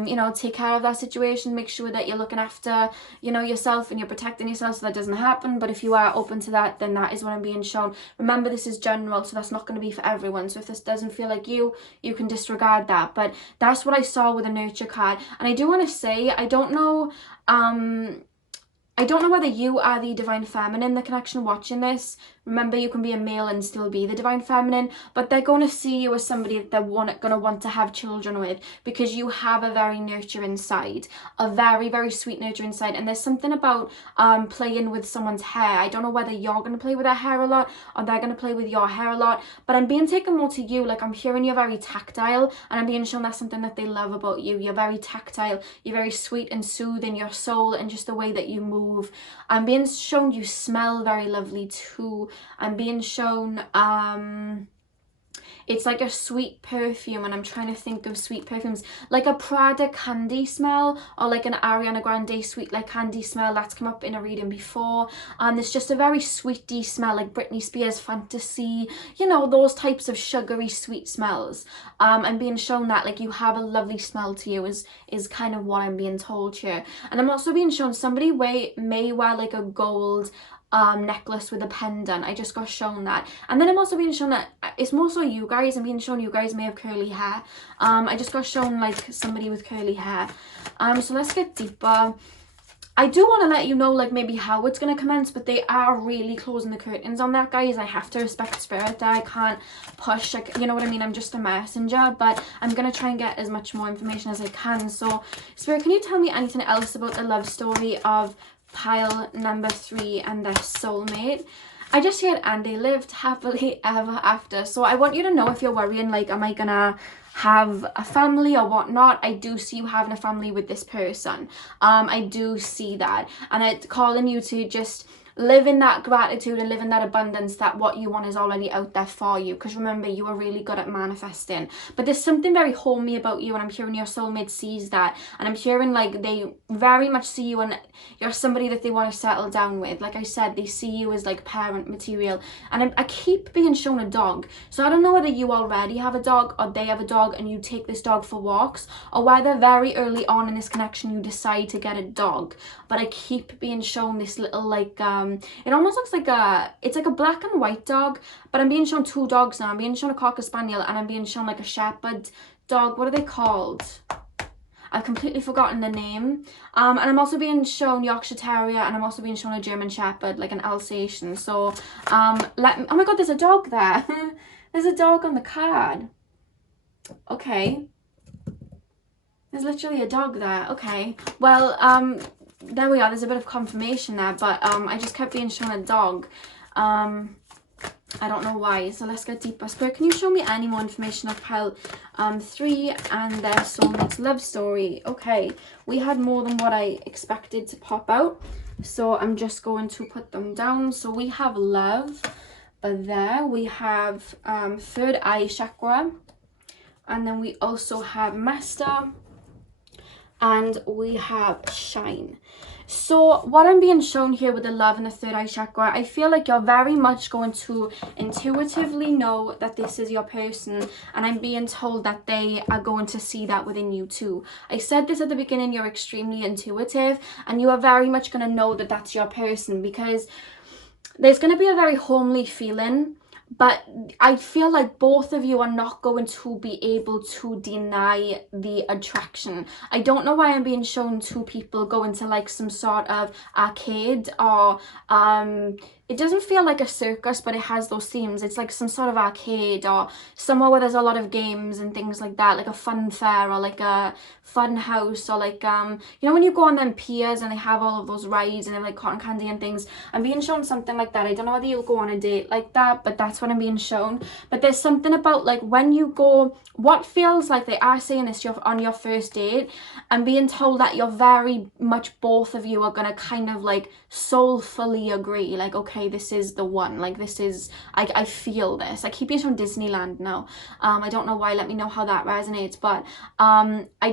you know, take care of that situation, make sure that you're looking after, you know, yourself and you're protecting yourself so that doesn't happen. But if you are open to that, then that is what I'm being shown. Remember, this is general, so that's not going to be for everyone. So if this doesn't feel like you can disregard that. But that's what I saw with a nurture card. And I do want to say, I don't know whether you are the divine feminine, the connection watching this. Remember, you can be a male and still be the divine feminine, but they're going to see you as somebody that they're going to want to have children with, because you have a very nurturing side, a very, very sweet nurturing side. And there's something about playing with someone's hair. I don't know whether you're going to play with their hair a lot or they're going to play with your hair a lot, but I'm being taken more to you. Like, I'm hearing you're very tactile, and I'm being shown that's something that they love about you. You're very tactile, you're very sweet and soothing, your soul and just the way that you move. I'm being shown you smell very lovely too. I'm being shown it's like a sweet perfume, and I'm trying to think of sweet perfumes, like a Prada candy smell, or like an Ariana Grande sweet like candy smell. That's come up in a reading before. And there's just a very sweety smell, like Britney Spears Fantasy, you know, those types of sugary sweet smells. I'm being shown that like you have a lovely smell to you is kind of what I'm being told here. And I'm also being shown somebody may wear like a gold necklace with a pendant. I just got shown that. And then I'm also being shown that it's more so you guys. I'm being shown you guys may have curly hair. I just got shown like somebody with curly hair. So let's get deeper. I do want to let you know like maybe how it's going to commence, but they are really closing the curtains on that, guys. I have to respect spirit there. I can't push, like, you know what I mean? I'm just a messenger, but I'm going to try and get as much more information as I can. So spirit, can you tell me anything else about the love story of pile number 3 and their soulmate? I just heard, and they lived happily ever after. So I want you to know if you're worrying, like, am I gonna have a family or whatnot? I do see you having a family with this person. I do see that, and it's calling you to just live in that gratitude and live in that abundance that what you want is already out there for you. Because remember, you are really good at manifesting, but there's something very homey about you, and I'm hearing your soulmate sees that, and I'm hearing like they very much see you and you're somebody that they want to settle down with. Like I said, they see you as like parent material, and I keep being shown a dog. So I don't know whether you already have a dog or they have a dog and you take this dog for walks, or whether very early on in this connection you decide to get a dog. But I keep being shown this little like it almost looks like it's like a black and white dog, but I'm being shown 2 dogs now. I'm being shown a cocker spaniel and I'm being shown like a shepherd dog. What are they called? I've completely forgotten the name. And I'm also being shown Yorkshire Terrier, and I'm also being shown a German Shepherd, like an Alsatian. So oh my god, there's a dog there. There's a dog on the card. Okay, there's literally a dog there. Okay, well there we are. There's a bit of confirmation there, but I just kept being shown a dog. I don't know why. So let's get deeper. Spirit, can you show me any more information of pile 3 and their soulmate's love story? Okay, we had more than what I expected to pop out, so I'm just going to put them down. So we have love, but there we have third eye chakra, and then we also have master, and we have shine. So what I'm being shown here with the love and the third eye chakra, I feel like you're very much going to intuitively know that this is your person, and I'm being told that they are going to see that within you too. I said this at the beginning, you're extremely intuitive, and you are very much going to know that that's your person, because there's going to be a very homely feeling. But I feel like both of you are not going to be able to deny the attraction. I don't know why I'm being shown 2 people going to like some sort of arcade, or it doesn't feel like a circus, but it has those themes. It's like some sort of arcade or somewhere where there's a lot of games and things like that, like a fun fair or like a fun house, or like you know when you go on them piers and they have all of those rides and they have like cotton candy and things. I'm being shown something like that. I don't know whether you'll go on a date like that, but that's what I'm being shown. But there's something about like when you go, what feels like they are saying this, you're on your first date, I'm being told that you're very much, both of you are gonna kind of like soulfully agree, like, okay, this is the one, like this is, I feel this. I keep being shown Disneyland now. I don't know why. Let me know how that resonates. But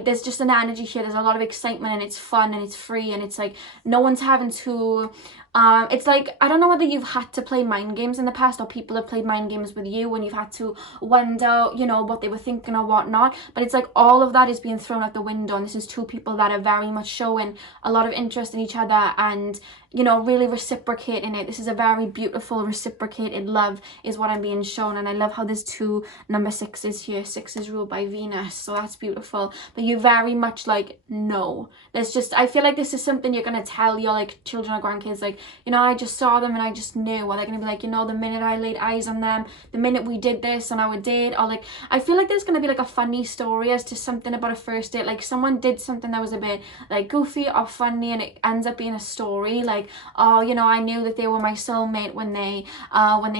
there's just an energy here. There's a lot of excitement, and it's fun, and it's free, and it's like no one's having to it's like, I don't know whether you've had to play mind games in the past, or people have played mind games with you when you've had to wonder, you know, what they were thinking or whatnot. But it's like all of that is being thrown out the window, and this is 2 people that are very much showing a lot of interest in each other, and you know, really reciprocating it. This is a very beautiful reciprocated love is what I'm being shown. And I love how there's 2 number 6s here. 6 is ruled by Venus, so that's beautiful. But you very much like know. There's just, I feel like this is something you're going to tell your like children or grandkids, like, you know, I just saw them and I just knew. Or they're going to be like, you know, the minute I laid eyes on them, the minute we did this on our date, or like, I feel like there's going to be like a funny story as to something about a first date. Like someone did something that was a bit like goofy or funny, and it ends up being a story like, oh, you know, I knew that they were my soulmate when they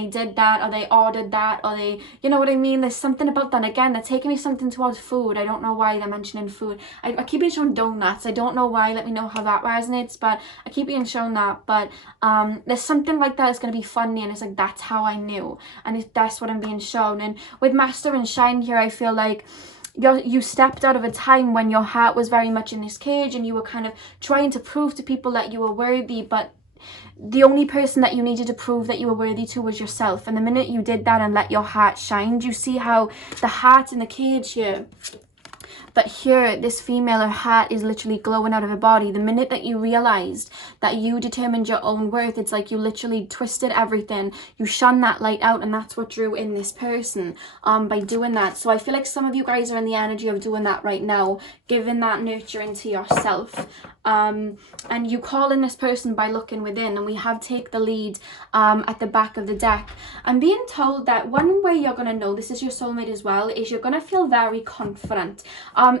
did that, or they ordered that, or they, you know what I mean? There's something about that. Again, they're taking me something towards food. I don't know why they're mentioning food. I keep being shown donuts. I don't know why. Let me know how that resonates, but I keep being shown that. But there's something like that. It's going to be funny, and it's like, that's how I knew, and that's what I'm being shown. And with Master and Shine here, I feel like you stepped out of a time when your heart was very much in this cage, and you were kind of trying to prove to people that you were worthy, but the only person that you needed to prove that you were worthy to was yourself. And the minute you did that and let your heart shine, you see how the heart in the cage here But here, this female, her heart is literally glowing out of her body. The minute that you realized that you determined your own worth, it's like you literally twisted everything. You shone that light out, and that's what drew in this person by doing that. So I feel like some of you guys are in the energy of doing that right now, giving that nurturing to yourself. And you call in this person by looking within, and we have Take the Lead at the back of the deck. I'm being told that one way you're going to know this is your soulmate as well is you're going to feel very confident.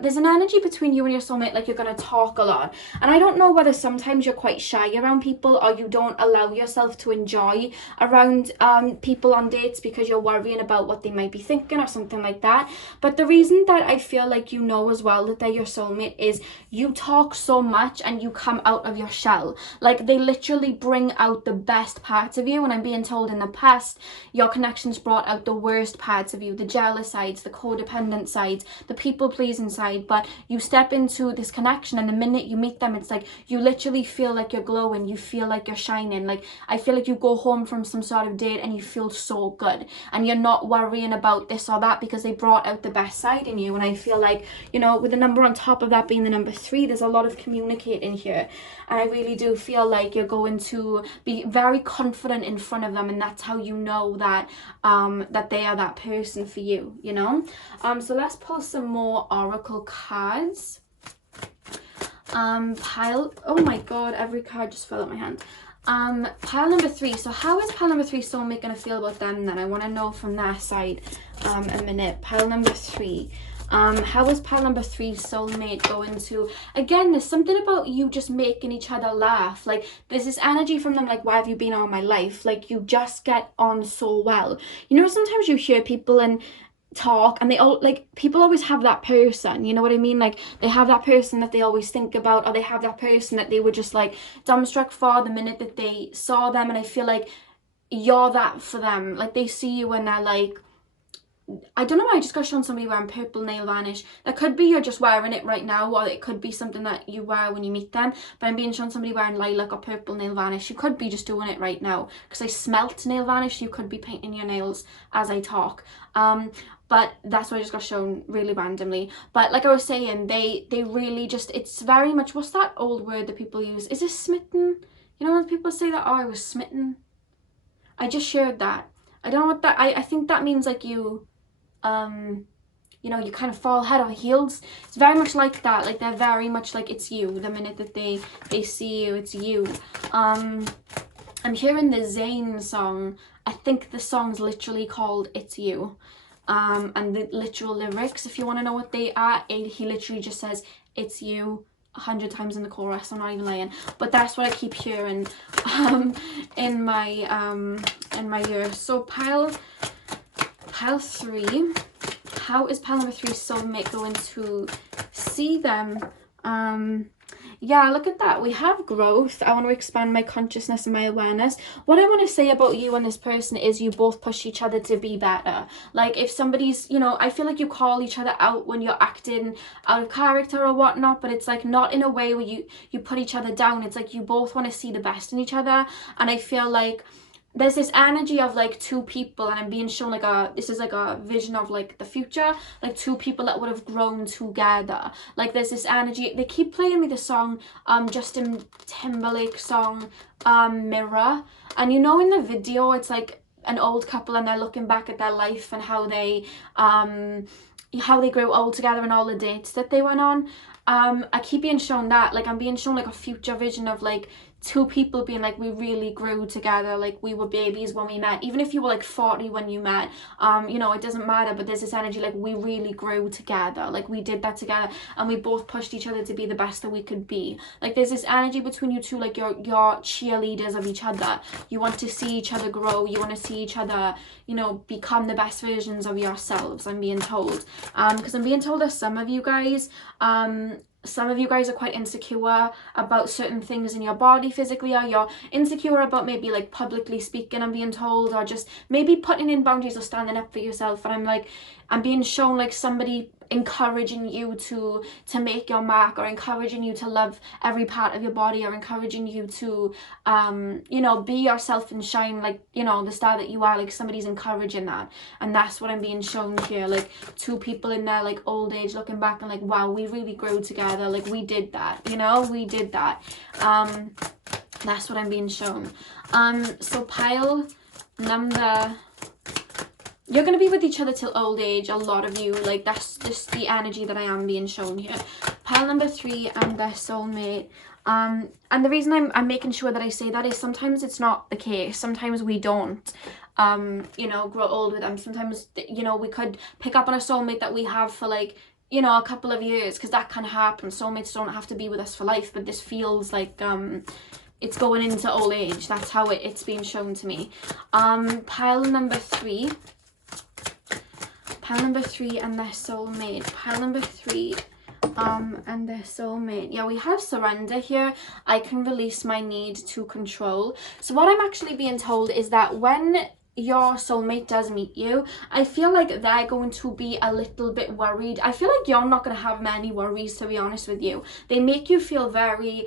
There's an energy between you and your soulmate, like you're going to talk a lot. And I don't know whether sometimes you're quite shy around people, or you don't allow yourself to enjoy around people on dates because you're worrying about what they might be thinking or something like that. But the reason that I feel like you know as well that they're your soulmate is you talk so much and you come out of your shell. Like, they literally bring out the best parts of you. And I'm being told in the past, your connections brought out the worst parts of you, the jealous sides, the codependent sides, the people-pleasing side. But you step into this connection, and the minute you meet them, it's like you literally feel like you're glowing, you feel like you're shining. Like, I feel like you go home from some sort of date and you feel so good, and you're not worrying about this or that because they brought out the best side in you. And I feel like, you know, with the number on top of that being the number 3, there's a lot of communicating here, and I really do feel like you're going to be very confident in front of them, and that's how you know that that they are that person for you, you know. So let's pull some more oracle cards. Pile, oh my god, every card just fell out my hand. Pile number 3. So how is pile number 3 soulmate gonna feel about them then? I want to know from their side a minute. Pile number 3. How is pile number 3 soulmate going to, again, there's something about you just making each other laugh. Like, there's this energy from them, like, why have you been all my life? Like, you just get on so well. You know, sometimes you hear people and talk, and they all, like, people always have that person, you know what I mean? Like, they have that person that they always think about, or they have that person that they were just like dumbstruck for the minute that they saw them. And I feel like you're that for them. Like, they see you and they're like, I don't know why I just got shown somebody wearing purple nail varnish. That could be you're just wearing it right now, or it could be something that you wear when you meet them. But I'm being shown somebody wearing lilac or purple nail varnish. You could be just doing it right now because I smelt nail varnish. You could be painting your nails as I talk. But that's what I just got shown really randomly. But like I was saying, they really just, it's very much, what's that old word that people use? Is it smitten? You know when people say that, oh, I was smitten? I just shared that. I don't know what that, I think that means like you know, you kind of fall head over heels. It's very much like that. Like, they're very much like it's you. The minute that they see you, it's you. I'm hearing the Zayn song. I think the song's literally called It's You. And the literal lyrics, if you want to know what they are, he literally just says it's you 100 times in the chorus. I'm not even lying, but that's what I keep hearing in my ear. So pile 3, how is pile number 3 soulmate going to see them? Yeah, look at that. We have growth. I want to expand my consciousness and my awareness. What I want to say about you and this person is you both push each other to be better. Like, if somebody's, you know, I feel like you call each other out when you're acting out of character or whatnot, but it's like not in a way where you put each other down. It's like you both want to see the best in each other. And I feel like there's this energy of like 2 people, and I'm being shown like this is like a vision of like the future, like 2 people that would have grown together. Like, there's this energy. They keep playing me the song, Justin Timberlake song, Mirror. And you know, in the video, it's like an old couple and they're looking back at their life and how they grew old together and all the dates that they went on. I keep being shown that, like, I'm being shown like a future vision of like 2 people being like, we really grew together, like we were babies when we met. Even if you were like 40 when you met, you know, it doesn't matter, but there's this energy like we really grew together, like we did that together and we both pushed each other to be the best that we could be. Like, there's this energy between you two, like you're cheerleaders of each other. You want to see each other grow, you want to see each other, you know, become the best versions of yourselves, I'm being told. Because I'm being told that some of you guys are quite insecure about certain things in your body physically, or you're insecure about maybe like publicly speaking, I'm being told, or just maybe putting in boundaries or standing up for yourself. And I'm being shown like somebody encouraging you to make your mark, or encouraging you to love every part of your body, or encouraging you to you know, be yourself and shine like, you know, the star that you are. Like somebody's encouraging that, and that's what I'm being shown here. Like two people in their like old age looking back and like, wow, we really grew together, like we did that, you know, we did that. That's what I'm being shown. So pile number, you're going to be with each other till old age, a lot of you. Like that's just the energy that I am being shown here. Pile number 3 and their soulmate. And the reason I'm making sure that I say that is sometimes it's not the case. Sometimes we don't, you know, grow old with them. Sometimes, you know, we could pick up on a soulmate that we have for like, you know, a couple of years, because that can happen. Soulmates don't have to be with us for life, but this feels like it's going into old age. That's how it's being shown to me. Pile number 3. Pile number 3 and their soulmate. Pile number 3 and their soulmate. Yeah, we have surrender here. I can release my need to control. So what I'm actually being told is that when your soulmate does meet you, I feel like they're going to be a little bit worried. I feel like you're not going to have many worries, to be honest with you. They make you feel very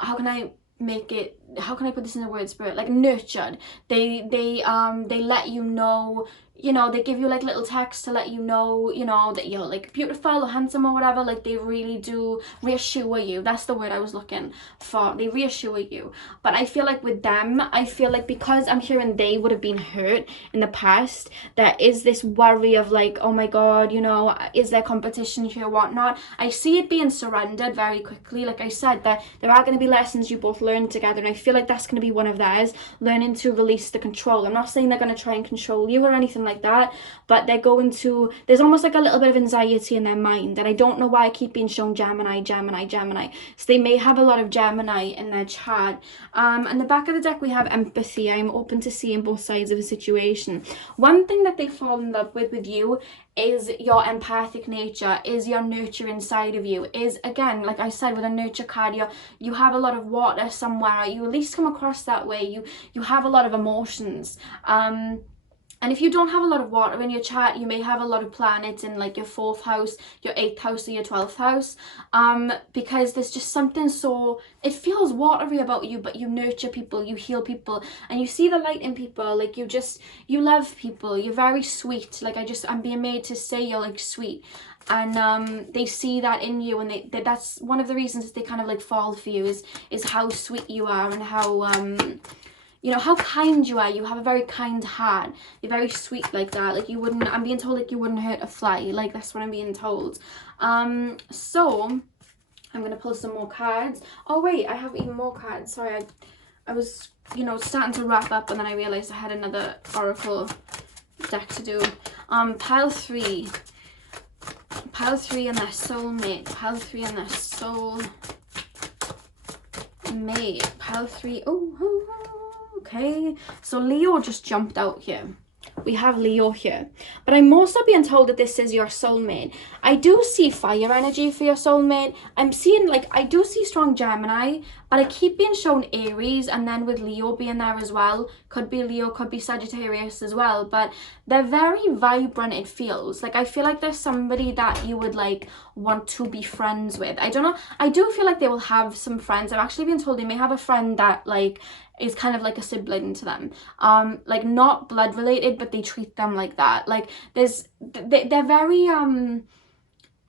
how can I put this in the word, spirit, like nurtured. They let you know, you know, they give you like little texts to let you know, you know, that you're like beautiful or handsome or whatever. Like they really do reassure you. That's the word I was looking for. They reassure you. But I feel like with them, I feel like because I'm hearing they would have been hurt in the past, there is this worry of like, oh my God, you know, is there competition here, whatnot. I see it being surrendered very quickly. Like I said, there are going to be lessons you both learn together, and I feel like that's going to be one of theirs, learning to release the control. I'm not saying they're going to try and control you or anything like that, but they're going to, there's almost like a little bit of anxiety in their mind, and I don't know why I keep being shown Gemini. So they may have a lot of Gemini in their chart. And the back of the deck we have empathy. I'm open to seeing both sides of a situation. One thing that they fall in love with you is your empathic nature, is your nurture inside of you, is, again, like I said, with a nurture card, you have a lot of water somewhere. You at least come across that way. You have a lot of emotions. And if you don't have a lot of water in your chart, you may have a lot of planets in like your 4th house, your 8th house, or your 12th house. Because there's just something so, it feels watery about you, but you nurture people, you heal people, and you see the light in people. Like you love people, you're very sweet. Like I'm being made to say you're like sweet. And they see that in you, and that's one of the reasons that they kind of like fall for you, is how sweet you are, and how you know, how kind you are. You have a very kind heart. You're very sweet like that. Like you wouldn't, I'm being told like you wouldn't hurt a fly. Like that's what I'm being told. So I'm going to pull some more cards. Oh wait, I have even more cards. Sorry, I was, you know, starting to wrap up, and then I realized I had another oracle deck to do. Pile 3. Pile 3 and their soulmate. Pile 3 and their soul mate. Pile 3. Oh, okay. So Leo just jumped out here. We have Leo here, but I'm also being told that this is your soulmate. I do see fire energy for your soulmate. I'm seeing, like, I do see strong Gemini, but I keep being shown Aries, and then with Leo being there as well. Could be Leo, could be Sagittarius as well, but they're very vibrant, it feels. Like, I feel like there's somebody that you would, like, want to be friends with. I don't know. I do feel like they will have some friends. I'm actually being told they may have a friend that, like, is kind of like a sibling to them, like not blood related, but they treat them like that. Like they're very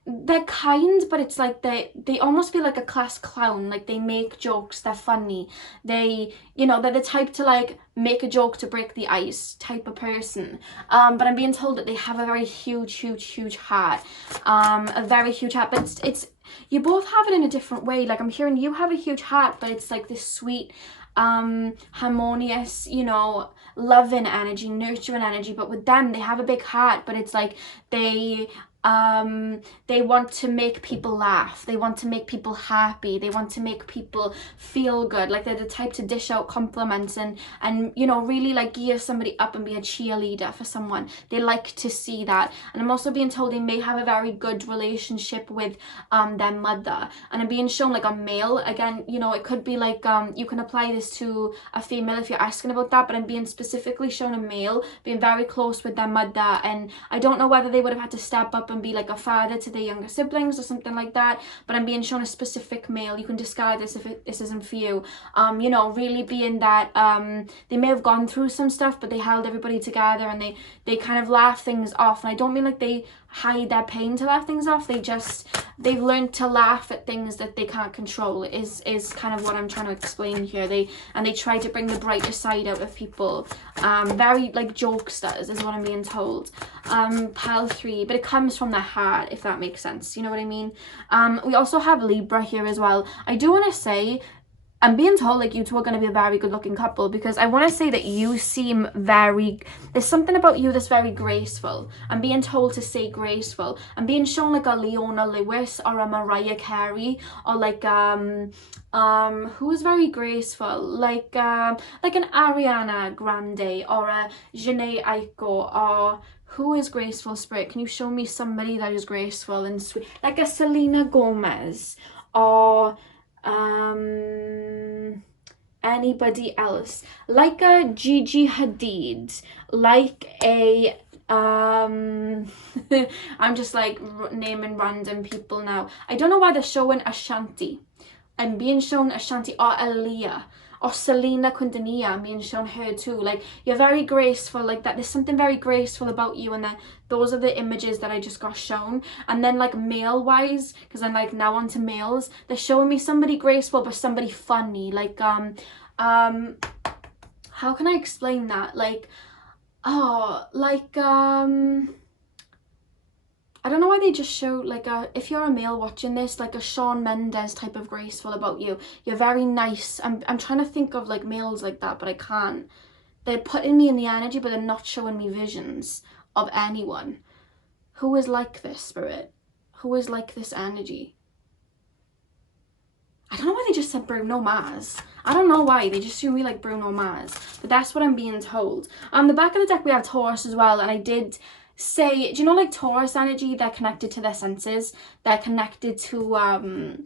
they're kind, but it's like they almost feel like a class clown. Like they make jokes, they're funny, they, you know, they're the type to like make a joke to break the ice type of person. But I'm being told that they have a very huge heart, a very huge heart, but it's you both have it in a different way. Like I'm hearing you have a huge heart, but it's like this sweet, harmonious, you know, loving energy, nurturing energy. But with them, they have a big heart, but it's like they they want to make people laugh, they want to make people happy, they want to make people feel good. Like they're the type to dish out compliments and you know, really like gear somebody up and be a cheerleader for someone. They like to see that. And I'm also being told they may have a very good relationship with their mother. And I'm being shown like a male. Again, you know, it could be like you can apply this to a female if you're asking about that, but I'm being specifically shown a male being very close with their mother. And I don't know whether they would have had to step up and be like a father to their younger siblings or something like that, but I'm being shown a specific male. You can discard this if this isn't for you. You know, really being that they may have gone through some stuff, but they held everybody together and they kind of laugh things off. And I don't mean like they hide their pain to laugh things off. They've learned to laugh at things that they can't control is kind of what I'm trying to explain here. They try to bring the brighter side out of people. Very like jokesters is what I'm being told. Pile 3, but it comes from the heart, if that makes sense. You know what I mean? We also have Libra here as well. I do want to say, I'm being told like you two are going to be a very good looking couple, because I want to say that you seem there's something about you that's very graceful. I'm being told to say graceful. I'm being shown like a Leona Lewis or a Mariah Carey, or like who's very graceful, like an Ariana Grande or a Jhené Aiko, or who is graceful, Spirit? Can you show me somebody that is graceful and sweet, like a Selena Gomez, or anybody else, like a Gigi Hadid, like a I'm just like naming random people now. I don't know why they're showing Ashanti. I'm being shown Ashanti, or Aaliyah, or Selena Quintanilla. I'm being shown her too. Like, you're very graceful, like that. There's something very graceful about you, and those are the images that I just got shown. And then like male wise, because I'm like now onto males, they're showing me somebody graceful but somebody funny. Like how can I explain that? Like, oh, like I don't know why they just show like if you're a male watching this, like a Shawn Mendes type of graceful about you. You're very nice. I'm trying to think of like males like that, but I can't. They're putting me in the energy, but they're not showing me visions of anyone. Who is like this, Spirit? Who is like this energy? I don't know why they just said Bruno Mars. I don't know why. They just threw me like Bruno Mars. But that's what I'm being told. On the back of the deck, we have Taurus as well. And I did say, do you know like Taurus energy? They're connected to their senses. They're connected to,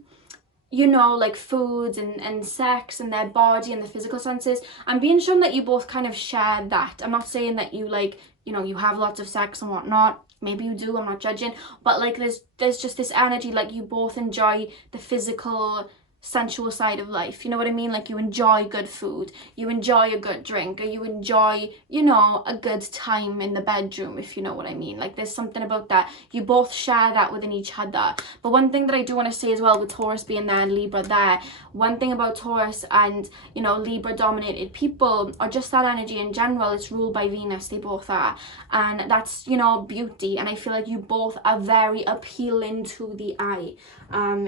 you know, like food and sex and their body and the physical senses. I'm being shown that you both kind of share that. I'm not saying that you like, you know, you have lots of sex and whatnot. Maybe you do, I'm not judging. But like there's just this energy, like you both enjoy the physical, sensual side of life. You know what I mean? Like you enjoy good food, you enjoy a good drink, or you enjoy, you know, a good time in the bedroom, if you know what I mean. Like there's something about that. You both share that within each other. But one thing that I do want to say as well, with Taurus being there and Libra there, one thing about Taurus and, you know, Libra dominated people, or just that energy in general, it's ruled by Venus. They both are, and that's, you know, beauty. And I feel like you both are very appealing to the eye,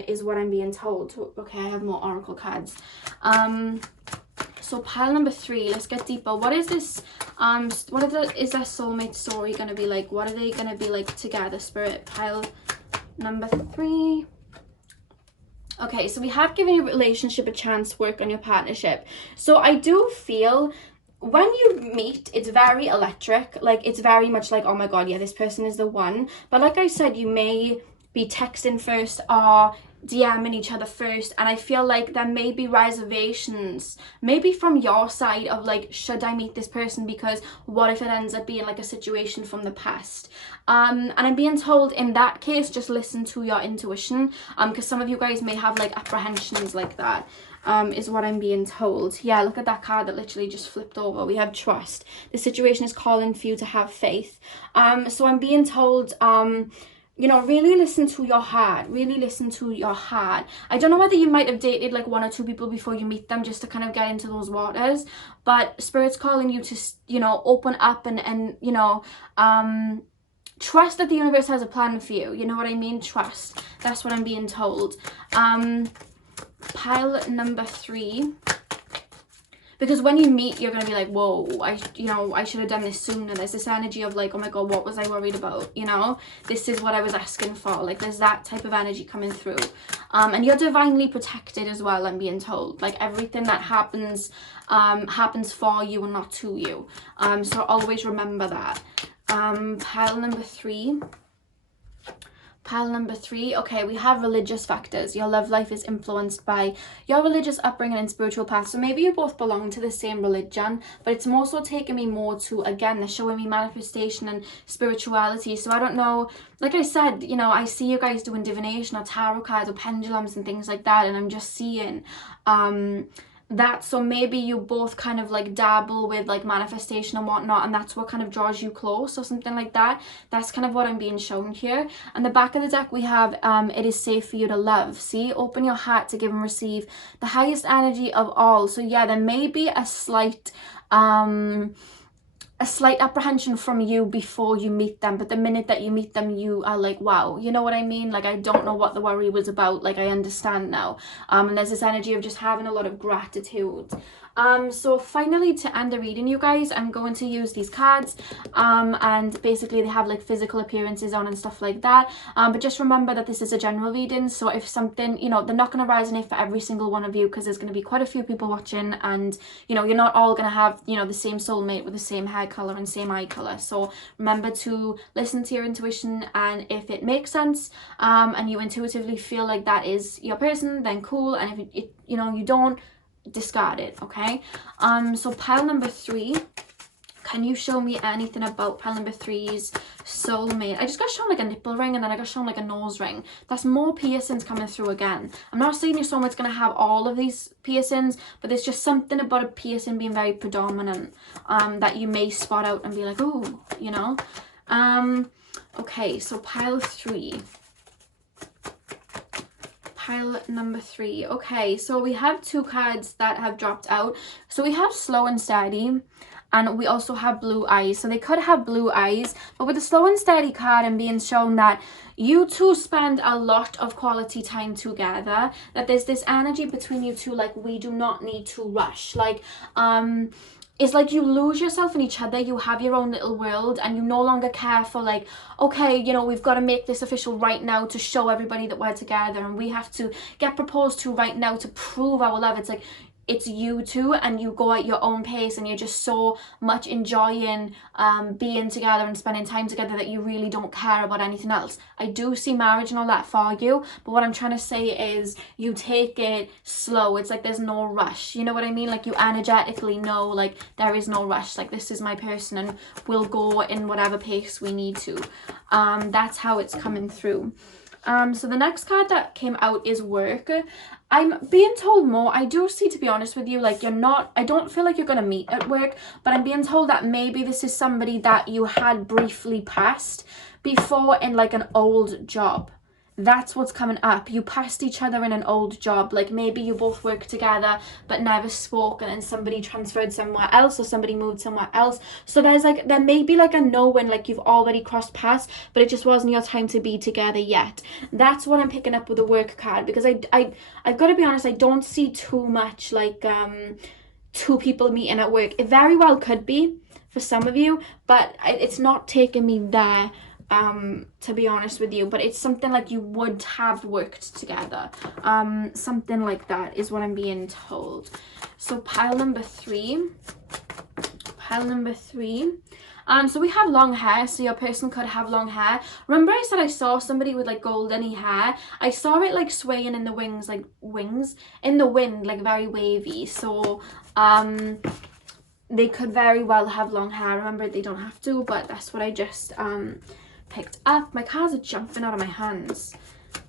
is what I'm being told. Okay, I have more oracle cards. So pile number 3, let's get deeper. What is this is their soulmate story gonna be like? What are they gonna be like together, Spirit? Pile number 3. Okay, so we have given your relationship a chance, work on your partnership. So I do feel when you meet, it's very electric. Like it's very much like, oh my god, yeah, this person is the one. But like I said, you may be texting first or DMing each other first, and I feel like there may be reservations, maybe from your side, of like, should I meet this person, because what if it ends up being like a situation from the past? And I'm being told in that case, just listen to your intuition, because some of you guys may have like apprehensions like that, is what I'm being told. Yeah, look at that card that literally just flipped over. We have trust. The situation is calling for you to have faith. So I'm being told, you know, really listen to your heart. Really listen to your heart. I don't know whether you might have dated like 1 or 2 people before you meet them, just to kind of get into those waters. But Spirit's calling you to, you know, open up and you know, trust that the universe has a plan for you. You know what I mean? Trust. That's what I'm being told. Pile number 3. because when you meet, you're going to be like, whoa, I should have done this sooner. There's this energy of like, oh my God, what was I worried about? You know, this is what I was asking for. Like, there's that type of energy coming through. And you're divinely protected as well, I'm being told. Like, everything that happens, happens for you and not to you. So always remember that. Pile number 3. Pile number 3, okay, we have religious factors. Your love life is influenced by your religious upbringing and spiritual path. So maybe you both belong to the same religion, but it's more so taking me more to, again, they're showing me manifestation and spirituality. So I don't know, like I said, you know, I see you guys doing divination or tarot cards or pendulums and things like that, and I'm just seeing that. So maybe you both kind of like dabble with like manifestation and whatnot, and that's what kind of draws you close or something like that. That's kind of what I'm being shown here. And the back of the deck we have it is safe for you to love. See, open your heart to give and receive the highest energy of all. So yeah, there may be a slight apprehension from you before you meet them, but the minute that you meet them, you are like, wow, you know what I mean? Like, I don't know what the worry was about. Like, I understand now. And there's this energy of just having a lot of gratitude. So finally, to end the reading, you guys, I'm going to use these cards, and basically they have like physical appearances on and stuff like that, but just remember that this is a general reading. So if something, you know, they're not going to resonate for every single one of you, because there's going to be quite a few people watching, and you know, you're not all going to have, you know, the same soulmate with the same hair color and same eye color. So remember to listen to your intuition, and if it makes sense, and you intuitively feel like that is your person, then cool. And if it you know, you don't, discard it. Okay, so pile number 3, can you show me anything about pile number 3's soulmate? I just got shown like a nipple ring, and then I got shown like a nose ring. That's more piercings coming through again. I'm not saying your soulmate's gonna have all of these piercings, but there's just something about a piercing being very predominant, that you may spot out and be like, oh, you know. Okay, so pile 3. Pile number 3. Okay, so we have 2 cards that have dropped out. So we have slow and steady, and we also have blue eyes. So they could have blue eyes, but with the slow and steady card and being shown that you two spend a lot of quality time together, that there's this energy between you two, like, we do not need to rush. Like, it's like you lose yourself in each other. You have your own little world, and you no longer care for like, okay, you know, we've got to make this official right now to show everybody that we're together, and we have to get proposed to right now to prove our love. It's like, it's you two, and you go at your own pace, and you're just so much enjoying being together and spending time together that you really don't care about anything else. I do see marriage and all that for you, but what I'm trying to say is you take it slow. It's like there's no rush, you know what I mean? Like, you energetically know, like, there is no rush. Like, this is my person, and we'll go in whatever pace we need to. That's how it's coming through. So the next card that came out is work. I'm being told more. I do see, to be honest with you, like, I don't feel like you're going to meet at work, but I'm being told that maybe this is somebody that you had briefly passed before in like an old job. That's what's coming up. You passed each other in an old job. Like, maybe you both worked together but never spoke, and then somebody transferred somewhere else, or somebody moved somewhere else. So there may be like a knowing, like you've already crossed paths, but it just wasn't your time to be together yet. That's what I'm picking up with the work card, because I've got to be honest, I don't see too much like 2 people meeting at work. It very well could be for some of you, but it's not taking me there, to be honest with you. But it's something like you would have worked together, something like that is what I'm being told. So pile number 3. So we have long hair, so your person could have long hair. Remember I said I saw somebody with like goldeny hair? I saw it like swaying in the wings, like wings in the wind, like very wavy. So they could very well have long hair. Remember, they don't have to, but that's what I just picked up. My cards are jumping out of my hands.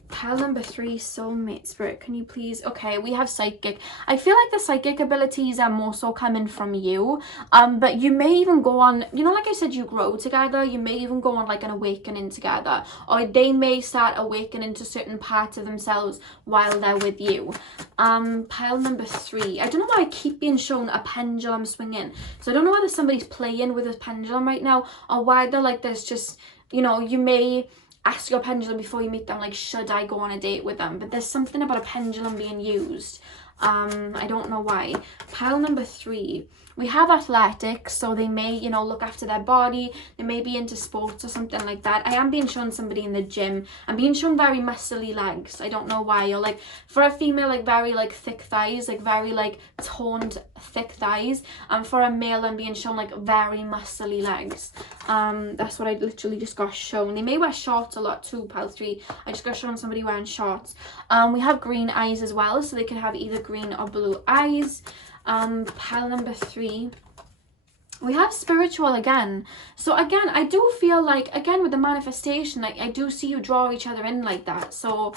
Pile number 3, soulmate spirit, can you please? Okay, we have psychic. I feel like the psychic abilities are more so coming from you, but you may even go on, you know, like I said, you grow together. You may even go on like an awakening together, or they may start awakening to certain parts of themselves while they're with you. Pile number 3, I don't know why I keep being shown a pendulum swinging, so I don't know whether somebody's playing with a pendulum right now, or whether like there's just, you know, you may ask your pendulum before you meet them, like, should I go on a date with them? But there's something about a pendulum being used. I don't know why. Pile number 3, we have athletics, so they may, you know, look after their body, they may be into sports or something like that. I am being shown somebody in the gym. I'm being shown very muscly legs. I don't know why. Or like for a female, like very like thick thighs, like very like toned thick thighs. And for a male, I'm being shown like very muscly legs. That's what I literally just got shown. They may wear shorts a lot too, pile 3. I just got shown somebody wearing shorts. We have green eyes as well, so they can have either green or blue eyes. Pile number 3, we have spiritual again. So again, I do feel like, again, with the manifestation, like I do see you draw each other in like that. So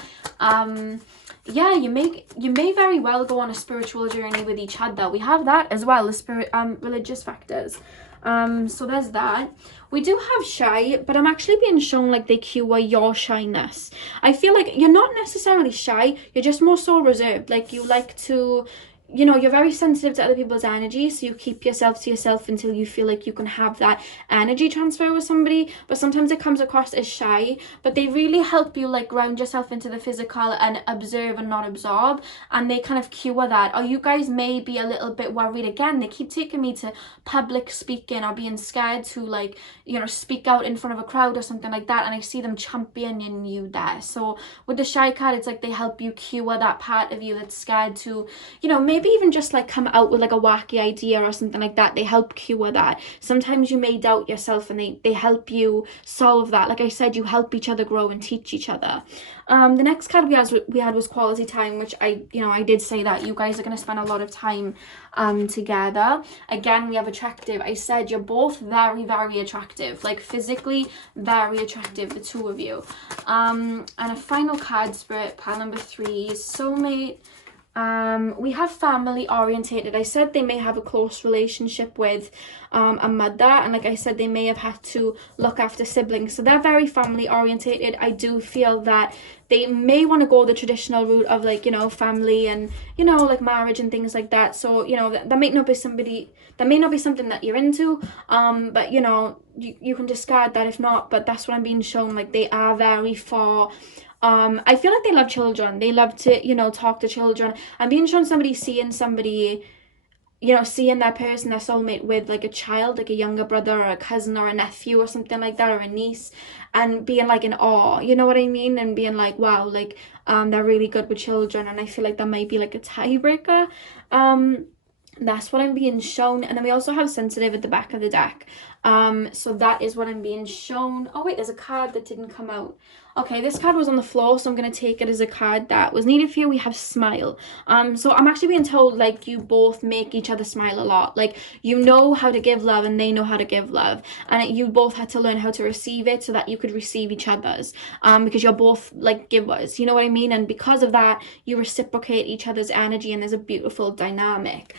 yeah, you may very well go on a spiritual journey with each other. We have that as well, the religious factors. So there's that. We do have shy, but I'm actually being shown like they cure your shyness. I feel like you're not necessarily shy, you're just more so reserved. Like you like to, you know, you're very sensitive to other people's energy, so you keep yourself to yourself until you feel like you can have that energy transfer with somebody. But sometimes it comes across as shy, but they really help you like ground yourself into the physical and observe and not absorb, and they kind of cure that. Or you guys may be a little bit worried. Again, they keep taking me to public speaking or being scared to, like, you know, speak out in front of a crowd or something like that, and I see them championing you there. So with the shy card, it's like they help you cure that part of you that's scared to, you know, maybe even just like come out with like a wacky idea or something like that. They help cure that. Sometimes you may doubt yourself, and they help you solve that. Like I said, you help each other grow and teach each other. The next card we had was quality time, which I did say that you guys are going to spend a lot of time together. Again, we have attractive. I said you're both very, very attractive, like physically very attractive, the two of you. And a final card, spirit, pile number 3, soulmate. We have family orientated. I said they may have a close relationship with a mother, and like I said, they may have had to look after siblings, so they're very family orientated. I do feel that they may want to go the traditional route of, like, you know, family and, you know, like marriage and things like that. So, you know, that may not be something that you're into, but you know, you can discard that if not. But that's what I'm being shown. Like they are very for I feel like they love children. They love to, you know, talk to children. I'm being shown seeing somebody, you know, seeing that person, their soulmate, with like a child, like a younger brother or a cousin or a nephew or something like that, or a niece, and being like in awe, you know what I mean? And being like, wow, like they're really good with children. And I feel like that might be like a tiebreaker. That's what I'm being shown. And then we also have sensitive at the back of the deck. So that is what I'm being shown. Oh wait, there's a card that didn't come out. Okay, this card was on the floor, so I'm going to take it as a card that was needed for you. We have smile. So I'm actually being told, like, you both make each other smile a lot. Like, you know how to give love and they know how to give love. And you both had to learn how to receive it so that you could receive each other's. Because you're both, like, givers. You know what I mean? And because of that, you reciprocate each other's energy, and there's a beautiful dynamic.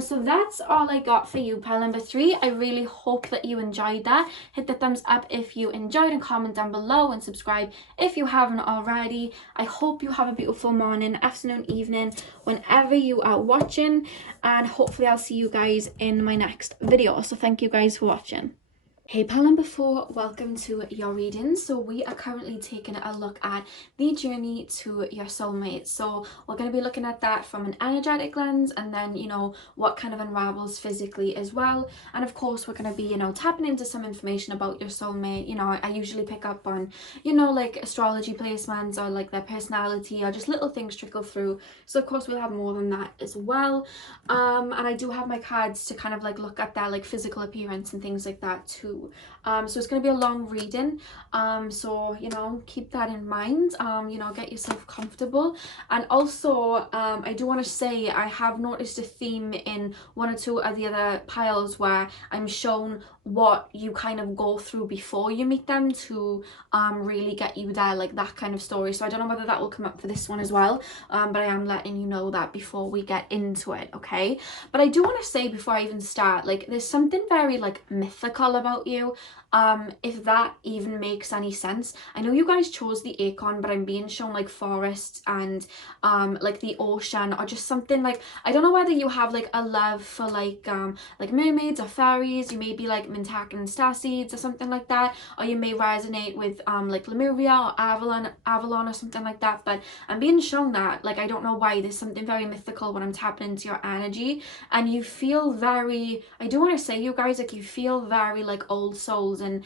So that's all I got for you, pile number 3. I really hope that you enjoyed that. Hit the thumbs up if you enjoyed, and comment down below, and subscribe if you haven't already. I hope you have a beautiful morning, afternoon, evening, whenever you are watching, and hopefully I'll see you guys in my next video. So thank you guys for watching. Hey pile number 4, welcome to your reading. So we are currently taking a look at the journey to your soulmate. So we're going to be looking at that from an energetic lens, and then, you know, what kind of unravels physically as well. And of course, we're going to be, you know, tapping into some information about your soulmate. You know, I usually pick up on, you know, like astrology placements or like their personality, or just little things trickle through. So of course we'll have more than that as well. And I do have my cards to kind of like look at their like physical appearance and things like that too. So it's going to be a long reading, so, you know, keep that in mind. You know, get yourself comfortable. And also I do want to say I have noticed a theme in one or two of the other piles where I'm shown what you kind of go through before you meet them to really get you there, like that kind of story. So I don't know whether that will come up for this one as well, but I am letting you know that before we get into it, okay? But I do want to say before I even start, like, there's something very like mythical about you, if that even makes any sense. I know you guys chose the acorn, but I'm being shown like forests and like the ocean, or just something like, I don't know whether you have like a love for like mermaids or fairies. You may be like in Starseeds or something like that, or you may resonate with like Lemuria or Avalon or something like that. But I'm being shown that, like, I don't know why, there's something very mythical when I'm tapping into your energy, and you feel very, I do want to say, you guys, like, you feel very like old souls, and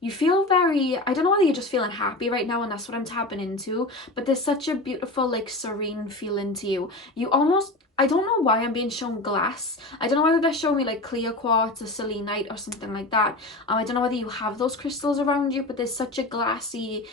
you feel very, I don't know whether you're just feeling happy right now, and that's what I'm tapping into, but there's such a beautiful, like, serene feeling to you. You almost, I don't know why I'm being shown glass. I don't know whether they're showing me like clear quartz or selenite or something like that. I don't know whether you have those crystals around you, but there's such a glassy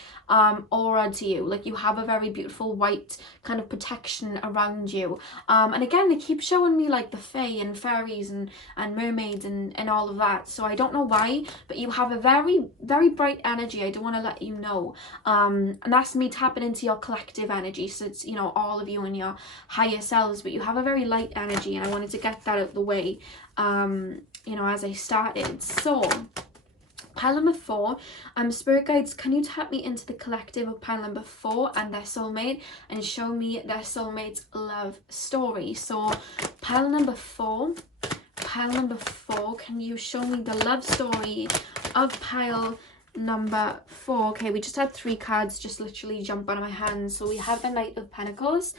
aura to you. Like, you have a very beautiful white kind of protection around you. And again, they keep showing me like the fae and fairies and mermaids and all of that. So I don't know why, but you have a very, very bright energy. I do want to let you know. And that's me tapping into your collective energy. So it's, you know, all of you and your higher selves, but you have a very light energy, and I wanted to get that out of the way, you know, as I started. So pile number 4, spirit guides, can you tap me into the collective of pile number 4 and their soulmate, and show me their soulmate's love story? So pile number 4, can you show me the love story of pile number 4? Okay, we just had 3 cards just literally jump out of my hands. So we have the Knight of Pentacles,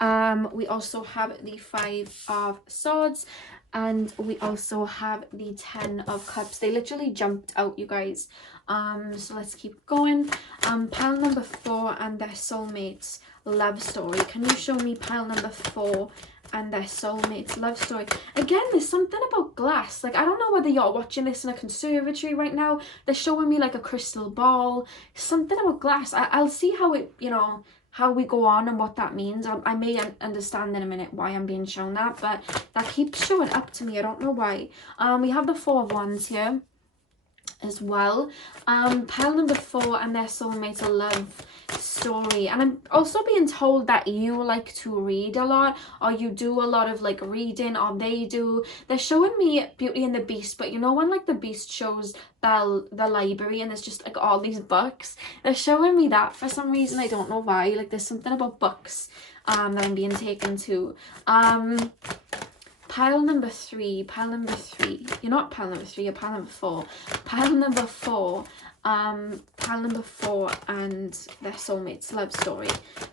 we also have the 5 of Swords, and we also have the 10 of Cups. They literally jumped out, you guys. So let's keep going. Pile number 4 and their soulmates love story. Can you show me pile number 4 and their soulmates love story? Again, there's something about glass. Like, I don't know whether you're watching this in a conservatory right now. They're showing me like a crystal ball. Something about glass. I'll see how it, you know, how we go on and what that means. I may understand in a minute why I'm being shown that, but that keeps showing up to me. I don't know why. We have the 4 of Wands here as well. Pile number 4 and their soulmate love story. And I'm also being told that you like to read a lot, or you do a lot of like reading, or they do. They're showing me Beauty and the Beast, but you know when like the Beast shows the library and there's just like all these books, they're showing me that for some reason. I don't know why. Like, there's something about books that I'm being taken to. Pile number 3, you're not pile number 3, you're pile number 4. Pile number 4, pile number 4 and their soulmates love story.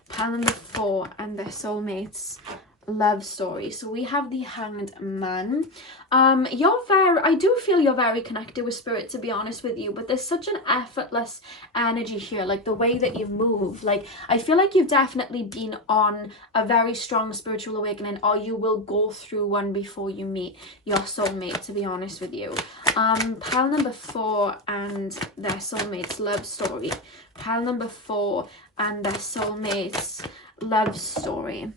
Pile number 4 and their soulmates love story. So we have the Hanged Man. I do feel you're very connected with spirit, to be honest with you, but there's such an effortless energy here, like the way that you move. Like, I feel like you've definitely been on a very strong spiritual awakening, or you will go through one before you meet your soulmate, to be honest with you. Pile number 4 and their soulmates love story. Pile number 4 and their soulmates love story.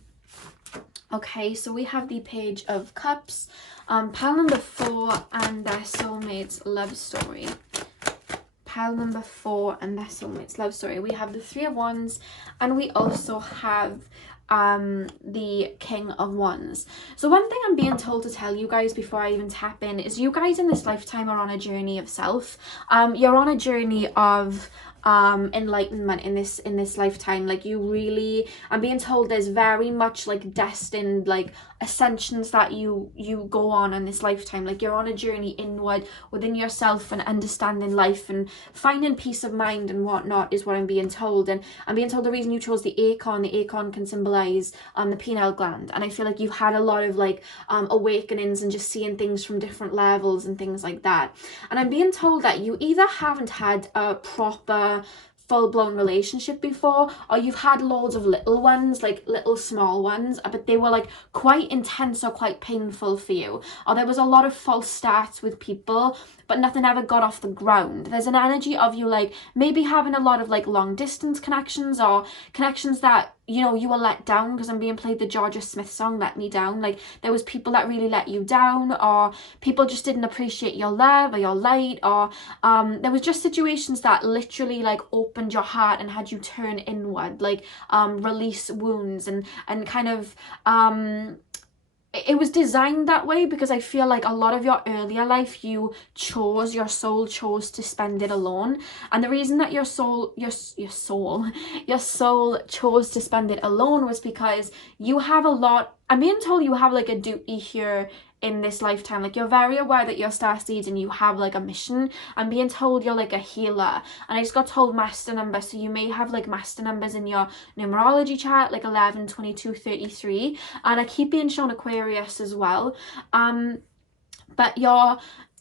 Okay, so we have the Page of Cups. Pile number 4 and their soulmates love story. Pile number 4 and their soulmates love story. We have the 3 of Wands, and we also have the King of Wands. So one thing I'm being told to tell you guys before I even tap in is you guys in this lifetime are on a journey of self. You're on a journey of enlightenment in this lifetime. Like, you really, I'm being told there's very much like destined like ascensions that you go on in this lifetime. Like, you're on a journey inward within yourself and understanding life and finding peace of mind and whatnot, is what I'm being told. And I'm being told the reason you chose the acorn can symbolize the pineal gland, and I feel like you've had a lot of like awakenings and just seeing things from different levels and things like that. And I'm being told that you either haven't had a proper full-blown relationship before, or you've had loads of little ones, like little small ones, but they were like quite intense or quite painful for you, or there was a lot of false starts with people but nothing ever got off the ground. There's an energy of you like maybe having a lot of like long distance connections, or connections that, you know, you were let down, because I'm being played the Georgia Smith song Let Me Down. Like, there was people that really let you down, or people just didn't appreciate your love or your light, or there was just situations that literally like opened your heart and had you turn inward, like release wounds and kind of it was designed that way, because I feel like a lot of your earlier life your soul chose to spend it alone. And the reason that your soul chose to spend it alone was because you have a lot, I'm being told you have like a duty here in this lifetime. Like, you're very aware that you're starseed and you have like a mission. I'm being told you're like a healer, and I just got told master number, so you may have like master numbers in your numerology chart, like 11, 22, 33, and I keep being shown Aquarius as well. But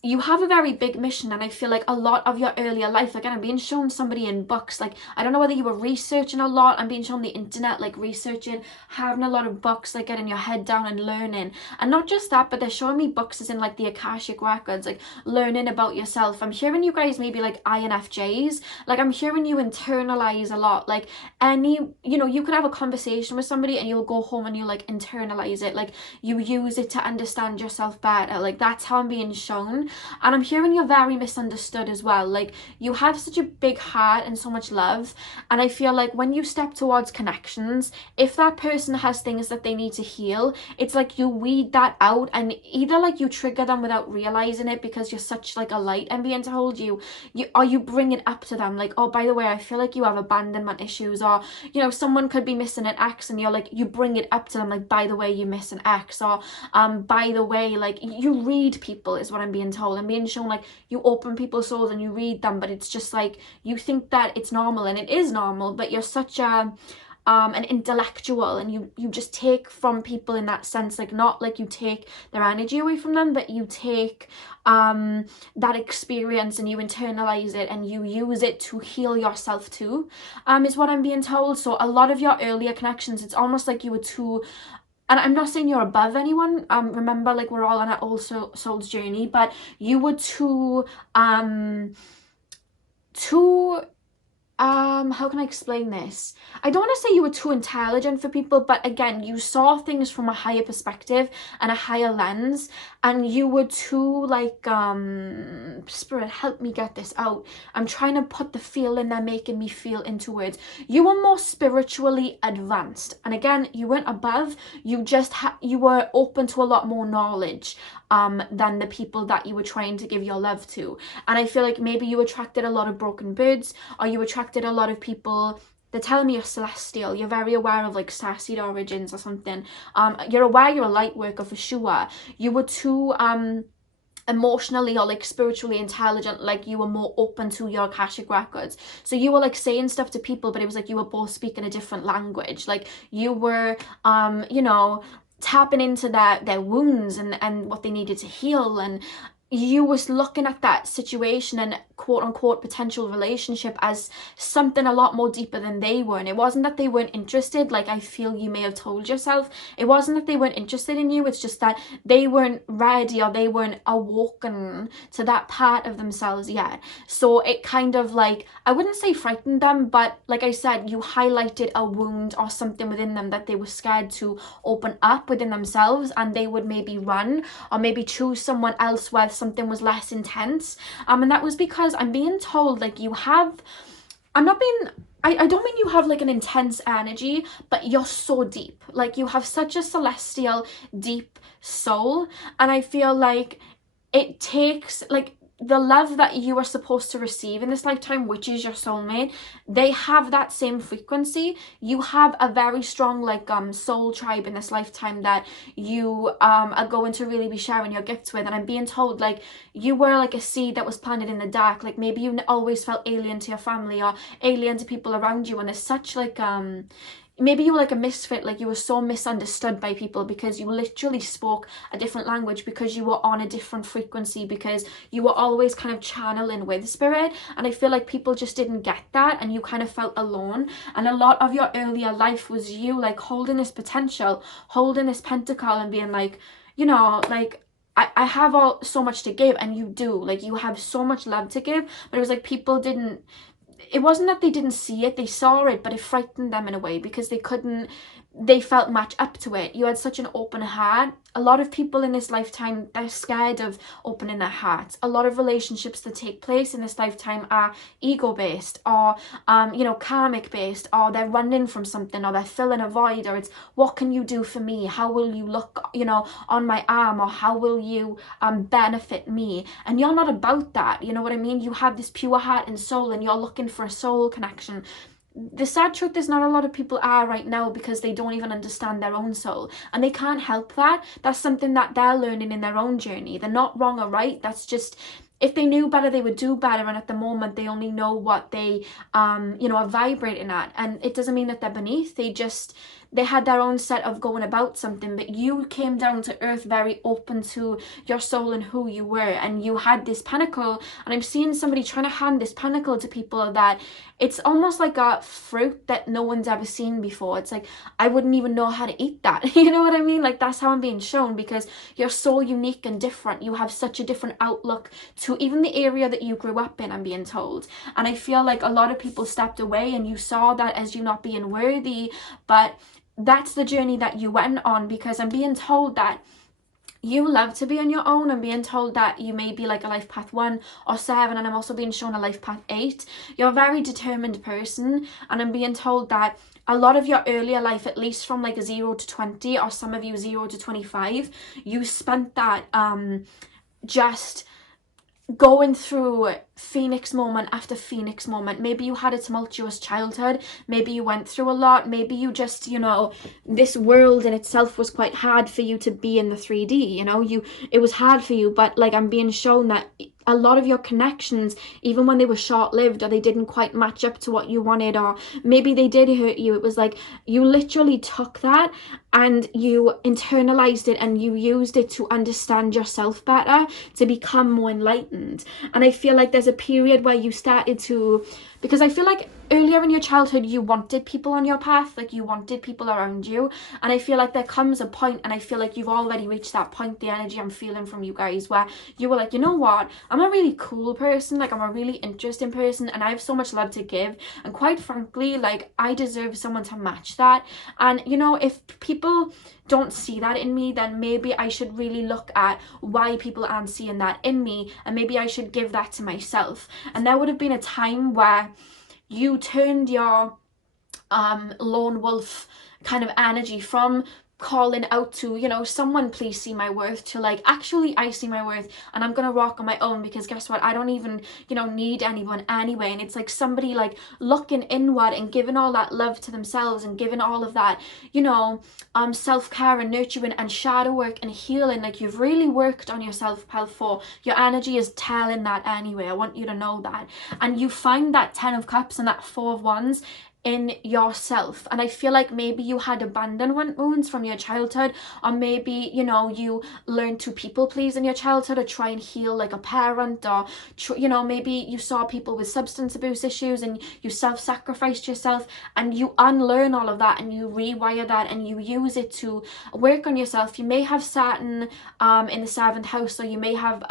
you have a very big mission, and I feel like a lot of your earlier life, again, I'm being shown somebody in books. Like, I don't know whether you were researching a lot. I'm being shown the internet, like researching, having a lot of books, like getting your head down and learning. And not just that, but they're showing me books as in like the Akashic records, like learning about yourself. I'm hearing you guys maybe like INFJs. Like, I'm hearing you internalize a lot. Like, you could have a conversation with somebody and you'll go home and you like internalize it. Like, you use it to understand yourself better. Like, that's how I'm being shown. And I'm hearing you're very misunderstood as well. Like, you have such a big heart and so much love, and I feel like when you step towards connections, if that person has things that they need to heal, it's like you weed that out, and either like you trigger them without realizing it because you're such like a light and being told you bring it up to them, like, oh, by the way, I feel like you have abandonment issues, or someone could be missing an ex and you're like, you bring it up to them, like, by the way, you miss an ex, or by the way, like, you read people is what I'm being told. I'm being shown like you open people's souls and you read them, but it's just like you think that it's normal, and it is normal, but you're such an intellectual, and you just take from people in that sense, like, not like you take their energy away from them, but you take that experience and you internalize it and you use it to heal yourself too, is what I'm being told. So a lot of your earlier connections, it's almost like you were too, and I'm not saying you're above anyone, remember, like, we're all on our soul's journey, but you were too how can I explain this? I don't want to say you were too intelligent for people, but again, you saw things from a higher perspective and a higher lens, and you were too like, spirit, help me get this out. I'm trying to put the feeling they're making me feel into words. You were more spiritually advanced, and again, you weren't above, you just you were open to a lot more knowledge than the people that you were trying to give your love to. And I feel like maybe you attracted a lot of broken birds, or you attracted a lot of people. They're telling me you're celestial, you're very aware of like starseed origins or something. You're aware you're a light worker for sure. You were too emotionally or like spiritually intelligent, like you were more open to your Akashic records. So you were like saying stuff to people, but it was like you were both speaking a different language. Like, you were tapping into their wounds and what they needed to heal, and you was looking at that situation and quote unquote potential relationship as something a lot more deeper than they were. And it wasn't that they weren't interested, like I feel you may have told yourself. It wasn't that they weren't interested in you, it's just that they weren't ready, or they weren't awoken to that part of themselves yet. So it kind of like, I wouldn't say frightened them, but like I said, you highlighted a wound or something within them that they were scared to open up within themselves, and they would maybe run or maybe choose someone else where something was less intense. And that was because I'm being told like you have, I don't mean you have like an intense energy, but you're so deep. Like, you have such a celestial, deep soul. And I feel like it takes like the love that you are supposed to receive in this lifetime, which is your soulmate. They have that same frequency. You have a very strong like soul tribe in this lifetime that you are going to really be sharing your gifts with. And I'm being told like you were like a seed that was planted in the dark. Like, maybe you always felt alien to your family or alien to people around you, and there's such like maybe you were like a misfit, like you were so misunderstood by people because you literally spoke a different language, because you were on a different frequency, because you were always kind of channeling with spirit. And I feel like people just didn't get that, and you kind of felt alone. And a lot of your earlier life was you like holding this potential, holding this pentacle, and being like, like, I have so much to give, and you do, like, you have so much love to give, but it was like people didn't, it wasn't that they didn't see it, they saw it, but it frightened them in a way because they felt match up to it. You had such an open heart. A lot of people in this lifetime, they're scared of opening their hearts. A lot of relationships that take place in this lifetime are ego-based, or karmic based, or they're running from something, or they're filling a void, or it's, what can you do for me? How will you look, on my arm, or how will you benefit me? And you're not about that, you know what I mean? You have this pure heart and soul, and you're looking for a soul connection. the sad truth is not a lot of people are right now, because they don't even understand their own soul, and they can't help that. That's something that they're learning in their own journey. They're not wrong or right. That's just, if they knew better, they would do better, and at the moment they only know what they you know, are vibrating at. And it doesn't mean that they're beneath, they had their own set of going about something. But you came down to earth very open to your soul and who you were, and you had this pinnacle. And I'm seeing somebody trying to hand this pinnacle to people that it's almost like a fruit that no one's ever seen before. It's like, I wouldn't even know how to eat that. You know what I mean? Like, that's how I'm being shown, because you're so unique and different. You have such a different outlook to even the area that you grew up in, I'm being told. And I feel like a lot of people stepped away, and you saw that as you not being worthy. But that's the journey that you went on, because I'm being told that you love to be on your own. I'm being told that you may be like a life path 1 or 7, and I'm also being shown a life path 8. You're a very determined person, and I'm being told that a lot of your earlier life, at least from like 0 to 20, or some of you 0 to 25, you spent that just going through phoenix moment after phoenix moment. Maybe you had a tumultuous childhood, maybe you went through a lot, maybe you just, you know, this world in itself was quite hard for you to be in the 3D, you know, it was hard for you. But like, I'm being shown that a lot of your connections, even when they were short-lived, or they didn't quite match up to what you wanted, or maybe they did hurt you, it was like you literally took that and you internalized it, and you used it to understand yourself better, to become more enlightened. And I feel like there's a period where you started to, because I feel like earlier in your childhood you wanted people on your path, like you wanted people around you, and I feel like there comes a point, and I feel like you've already reached that point, the energy I'm feeling from you guys, where you were like, you know what, I'm a really cool person, like I'm a really interesting person, and I have so much love to give, and quite frankly, like I deserve someone to match that. And you know, if people don't see that in me, then maybe I should really look at why people aren't seeing that in me, and maybe I should give that to myself. And there would have been a time where you turned your lone wolf kind of energy from calling out to, you know, someone please see my worth, to like, actually I see my worth, and I'm gonna rock on my own, because guess what, I don't even, you know, need anyone anyway. And it's like somebody like looking inward and giving all that love to themselves, and giving all of that, you know, self-care and nurturing and shadow work and healing. Like, you've really worked on yourself, pal 4. Your energy is telling that anyway, I want you to know that. And you find that 10 of Cups and that 4 of Wands in yourself. And I feel like maybe you had abandonment wounds from your childhood, or maybe, you know, you learned to people please in your childhood, or try and heal like a parent, or you know, maybe you saw people with substance abuse issues and you self-sacrificed yourself, and you unlearn all of that and you rewire that and you use it to work on yourself. You may have Saturn in the 7th house, or you may have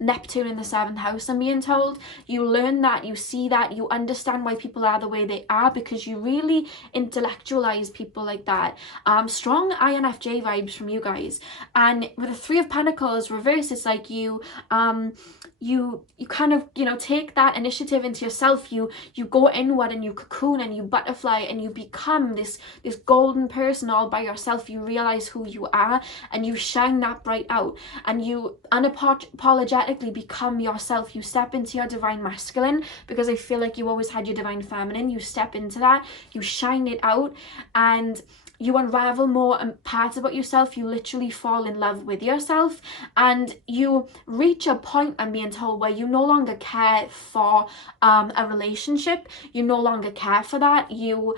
Neptune in the 7th house, I'm being told. You learn that, you see that, you understand why people are the way they are, because you really intellectualize people like that. Strong INFJ vibes from you guys. And with the 3 of Pentacles reverse, it's like you kind of, you know, take that initiative into yourself. You go inward and you cocoon and you butterfly and you become this golden person all by yourself. You realize who you are and you shine that bright out, and you unapologetically become yourself. You step into your divine masculine, because I feel like you always had your divine feminine. You step into that, you shine it out, and you unravel more parts about yourself. You literally fall in love with yourself, and you reach a point, I'm being told, where you no longer care for a relationship. You no longer care for that. You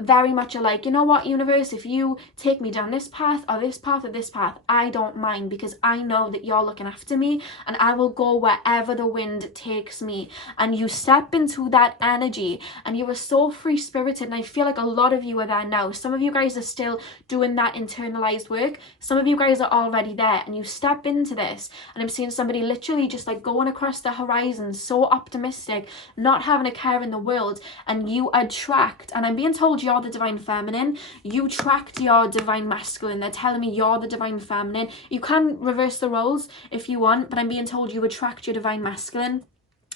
very much are like, you know what, universe, if you take me down this path or this path or this path, I don't mind, because I know that you're looking after me, and I will go wherever the wind takes me. And you step into that energy, and you are so free spirited, and I feel like a lot of you are there now. Some of you guys are still doing that internalized work. Some of you guys are already there, and you step into this, and I'm seeing somebody literally just like going across the horizon, so optimistic, not having a care in the world, and you attract, and I'm being told you're the divine feminine, you attract your divine masculine. They're telling me you're the divine feminine. You can reverse the roles if you want, but I'm being told you attract your divine masculine.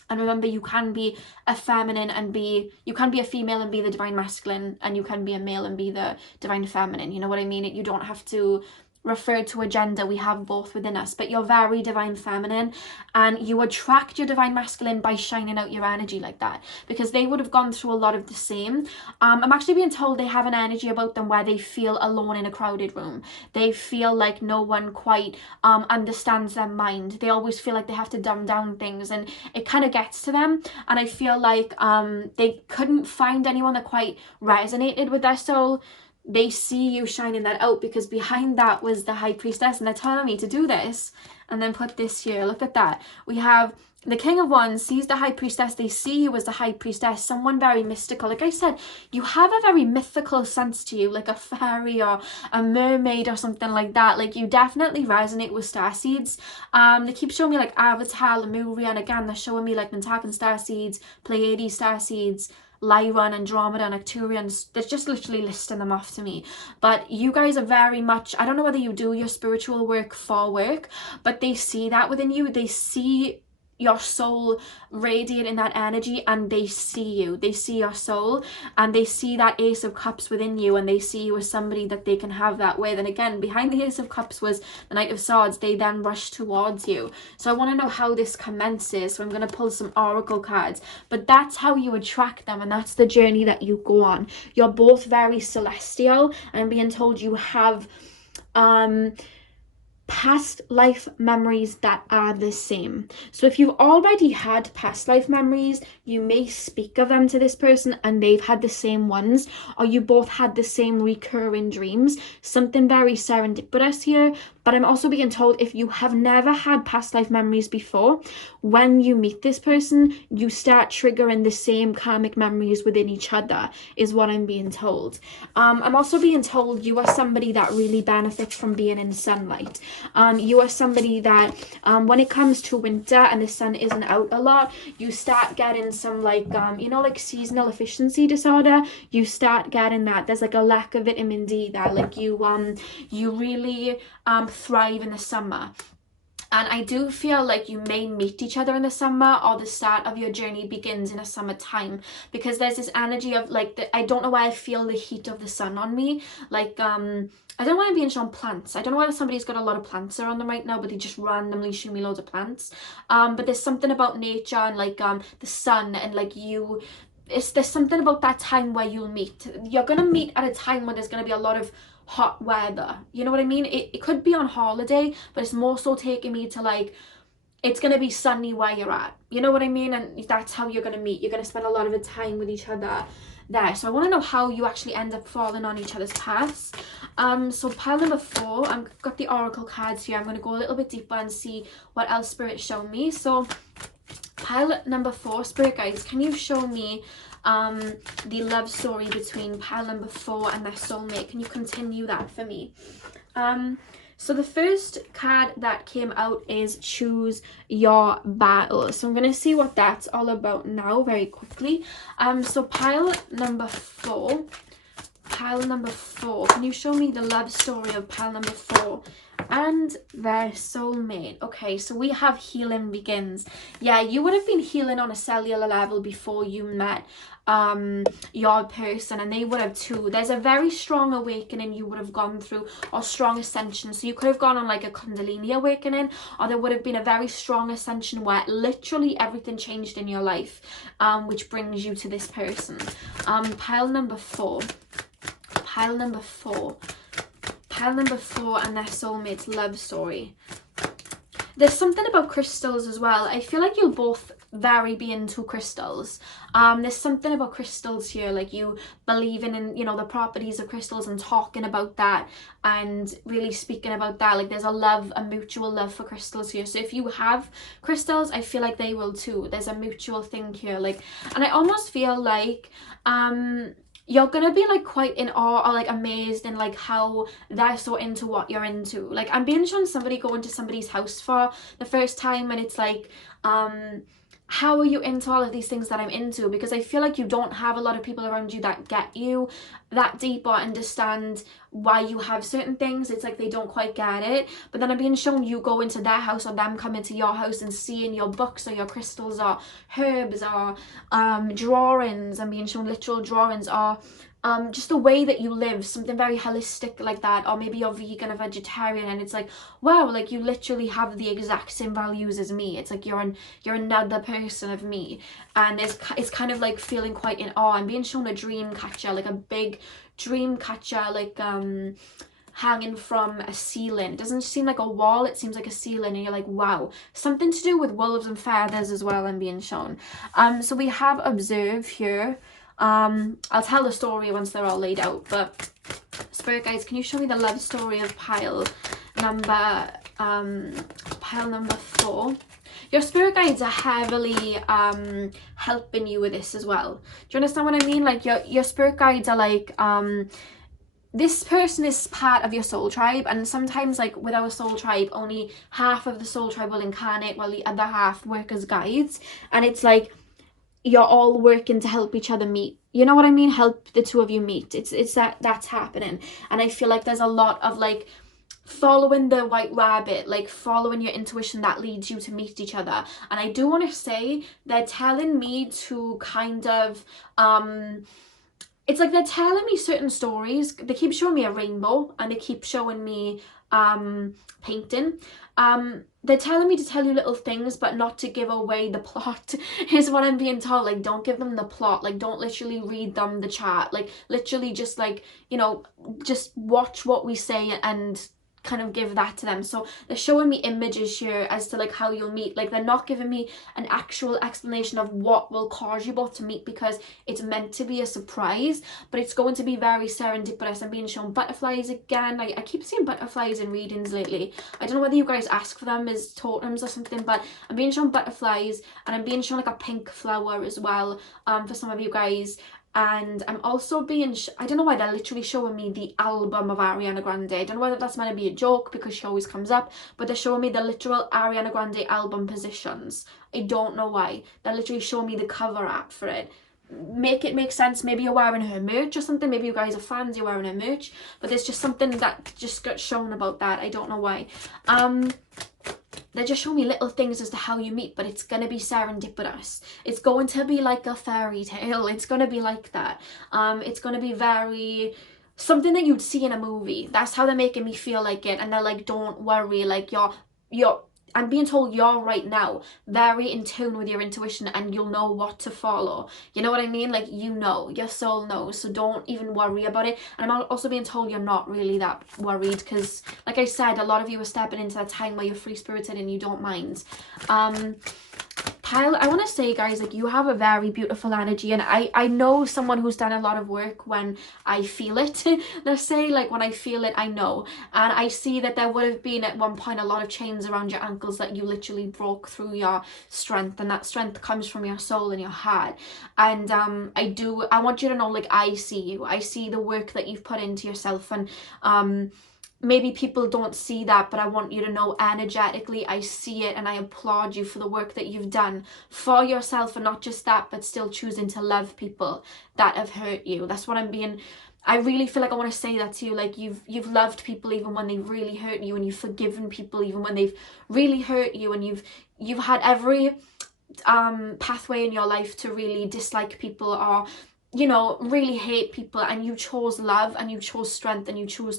And remember, you can be a feminine and you can be a female and be the divine masculine, and you can be a male and be the divine feminine. You know what I mean? You don't have to referred to a gender, we have both within us, but you're very divine feminine, and you attract your divine masculine by shining out your energy like that, because they would have gone through a lot of the same. I'm actually being told they have an energy about them where they feel alone in a crowded room. They feel like no one quite understands their mind. They always feel like they have to dumb down things, and it kind of gets to them. And I feel like they couldn't find anyone that quite resonated with their soul. They see you shining that out, because behind that was the high priestess, and they're telling me to do this and then put this here. Look at that. We have the King of Wands sees the high priestess. They see you as the high priestess, someone very mystical. Like I said, you have a very mythical sense to you, like a fairy or a mermaid or something like that. Like, you definitely resonate with starseeds. They keep showing me like Avatar, Lemuria, and again, they're showing me like Nantakan starseeds, Pleiades starseeds, Lyran, Andromeda, and Arcturians. They're just literally listing them off to me. But you guys are very much, I don't know whether you do your spiritual work for work, but they see that within you. They see your soul radiate in that energy, and they see you, they see your soul, and they see that Ace of Cups within you, and they see you as somebody that they can have that with. And again, behind the Ace of Cups was the Knight of Swords. They then rush towards you. So I want to know how this commences, so I'm going to pull some oracle cards. But that's how you attract them, and that's the journey that you go on. You're both very celestial, and I'm being told you have past life memories that are the same. So if you've already had past life memories, you may speak of them to this person and they've had the same ones, or you both had the same recurring dreams. Something very serendipitous here. But I'm also being told if you have never had past life memories before, when you meet this person, you start triggering the same karmic memories within each other, is what I'm being told. I'm also being told you are somebody that really benefits from being in sunlight. You are somebody that when it comes to winter and the sun isn't out a lot, you start getting some like like seasonal efficiency disorder. You start getting that. There's like a lack of vitamin D there. Like you really thrive in the summer. And I do feel like you may meet each other in the summer, or the start of your journey begins in a summertime, because there's this energy of like, I don't know why I feel the heat of the sun on me. Like, I don't know why I'm being shown plants. I don't know whether somebody's got a lot of plants around them right now, but they just randomly show me loads of plants. But there's something about nature and like the sun, and like there's something about that time where you'll meet. You're going to meet at a time when there's going to be a lot of hot weather, you know what I mean? It could be on holiday, but it's more so taking me to like, it's going to be sunny where you're at, you know what I mean? And that's how you're going to meet. You're going to spend a lot of the time with each other there. So I want to know how you actually end up falling on each other's paths. So pile number 4, I've got the oracle cards here. I'm going to go a little bit deeper and see what else Spirit showed me. So pile number 4, Spirit guides, can you show me the love story between pile number 4 and their soulmate? Can you continue that for me? So the first card that came out is choose your battle. So I'm going to see what that's all about now very quickly. So pile number 4, can you show me the love story of pile number 4 and their soulmate? Okay, so we have healing begins. Yeah, you would have been healing on a cellular level before you met your person, and they would have too. There's a very strong awakening you would have gone through, or strong ascension. So you could have gone on like a Kundalini awakening, or there would have been a very strong ascension where literally everything changed in your life, which brings you to this person. Pile number 4 and their soulmate's love story. There's something about crystals as well. I feel like you'll both be into crystals. There's something about crystals here, like you believing in, the properties of crystals and talking about that and really speaking about that. Like there's a mutual love for crystals here. So if you have crystals, I feel like they will too. There's a mutual thing here. Like, and I almost feel like you're gonna be like quite in awe or like amazed in like how they're so into what you're into. Like I'm being shown somebody go into somebody's house for the first time, and it's like how are you into all of these things that I'm into? Because I feel like you don't have a lot of people around you that get you that deep or understand why you have certain things. It's like they don't quite get it. But then I'm being shown you go into their house, or them come into your house and seeing your books or your crystals or herbs or drawings. I'm being shown literal drawings, or just the way that you live, something very holistic like that, or maybe you're vegan or vegetarian, and it's like, wow, like you literally have the exact same values as me. It's like you're another person of me, and it's kind of like feeling quite in awe. I'm being shown a dream catcher, like a big dream catcher, like hanging from a ceiling. It doesn't seem like a wall, it seems like a ceiling, and you're like, wow. Something to do with wolves and feathers as well, I'm being shown. So we have observe here. I'll tell the story once they're all laid out, but spirit guides, can you show me the love story of pile number 4? Your spirit guides are heavily helping you with this as well. Do you understand what I mean? Like your spirit guides are like, this person is part of your soul tribe, and sometimes, like with our soul tribe, only half of the soul tribe will incarnate while the other half work as guides, and it's like you're all working to help each other meet. You know what I mean? Help the two of you meet. It's that's happening, and I feel like there's a lot of like following the white rabbit, like following your intuition that leads you to meet each other. And I do want to say they're telling me to kind of it's like they're telling me certain stories. They keep showing me a rainbow, and they keep showing me painting. They're telling me to tell you little things, but not to give away the plot, is what I'm being told. Like, don't give them the plot. Like, don't literally read them the chart. Like, literally just like, you know, just watch what we say and kind of give that to them. So they're showing me images here as to like how you'll meet. Like, they're not giving me an actual explanation of what will cause you both to meet, because it's meant to be a surprise, but it's going to be very serendipitous. I'm being shown butterflies again. I keep seeing butterflies in readings lately. I don't know whether you guys ask for them as totems or something, but I'm being shown butterflies, and I'm being shown like a pink flower as well for some of you guys. And I'm also being, I don't know why they're literally showing me the album of Ariana Grande. I don't know whether that's meant to be a joke because she always comes up, but they're showing me the literal Ariana Grande album positions. I don't know why. They're literally showing me the cover art for it. Make it make sense. Maybe you're wearing her merch or something. Maybe you guys are fans, you're wearing her merch. But there's just something that just got shown about that. I don't know why. They just show me little things as to how you meet, but it's going to be serendipitous. It's going to be like a fairy tale. It's going to be like that. It's going to be very... something that you'd see in a movie. That's how they're making me feel like it. And they're like, don't worry, like you're I'm being told you're right now very in tune with your intuition, and you'll know what to follow. You know what I mean? Like, you know, your soul knows, so don't even worry about it. And I'm also being told you're not really that worried, because like I said, a lot of you are stepping into that time where you're free-spirited and you don't mind. Pile, I want to say, guys, like, you have a very beautiful energy, and I know someone who's done a lot of work when I feel it. Let's say, like, when I feel it, I know. And I see that there would have been at one point a lot of chains around your ankles that you literally broke through your strength, and that strength comes from your soul and your heart. And I want you to know, like, I see you. I see the work that you've put into yourself, and maybe people don't see that, but I want you to know energetically I see it, and I applaud you for the work that you've done for yourself, and not just that, but still choosing to love people that have hurt you. That's what I really feel like I want to say that to you. Like, you've loved people even when they really hurt you, and you've forgiven people even when they've really hurt you, and you've had every pathway in your life to really dislike people, or, you know, really hate people, and you chose love, and you chose strength, and you chose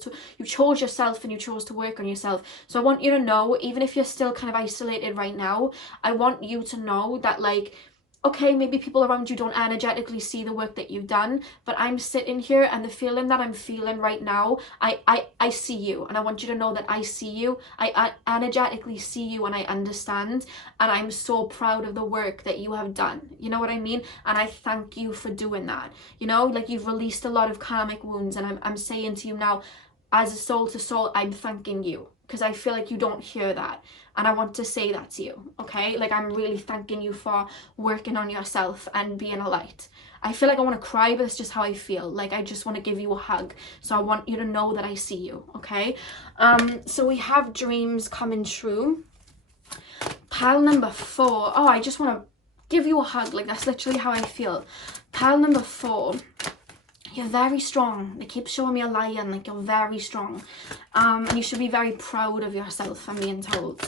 yourself, and you chose to work on yourself. So I want you to know, even if you're still kind of isolated right now, I want you to know that, like, okay, maybe people around you don't energetically see the work that you've done, but I'm sitting here, and the feeling that I'm feeling right now, I see you, and I want you to know that I see you. I energetically see you, and I understand, and I'm so proud of the work that you have done. You know what I mean? And I thank you for doing that. You know, like, you've released a lot of karmic wounds, and I'm saying to you now, as a soul to soul, I'm thanking you, because I feel like you don't hear that, and I want to say that to you, okay? Like, I'm really thanking you for working on yourself and being a light. I feel like I want to cry, but it's just how I feel. Like, I just want to give you a hug, so I want you to know that I see you, okay? So we have dreams coming true. Pile number 4. Oh, I just want to give you a hug. Like, that's literally how I feel. Pile number 4. You're very strong. They keep showing me a lion, like, you're very strong. And you should be very proud of yourself, I'm being told.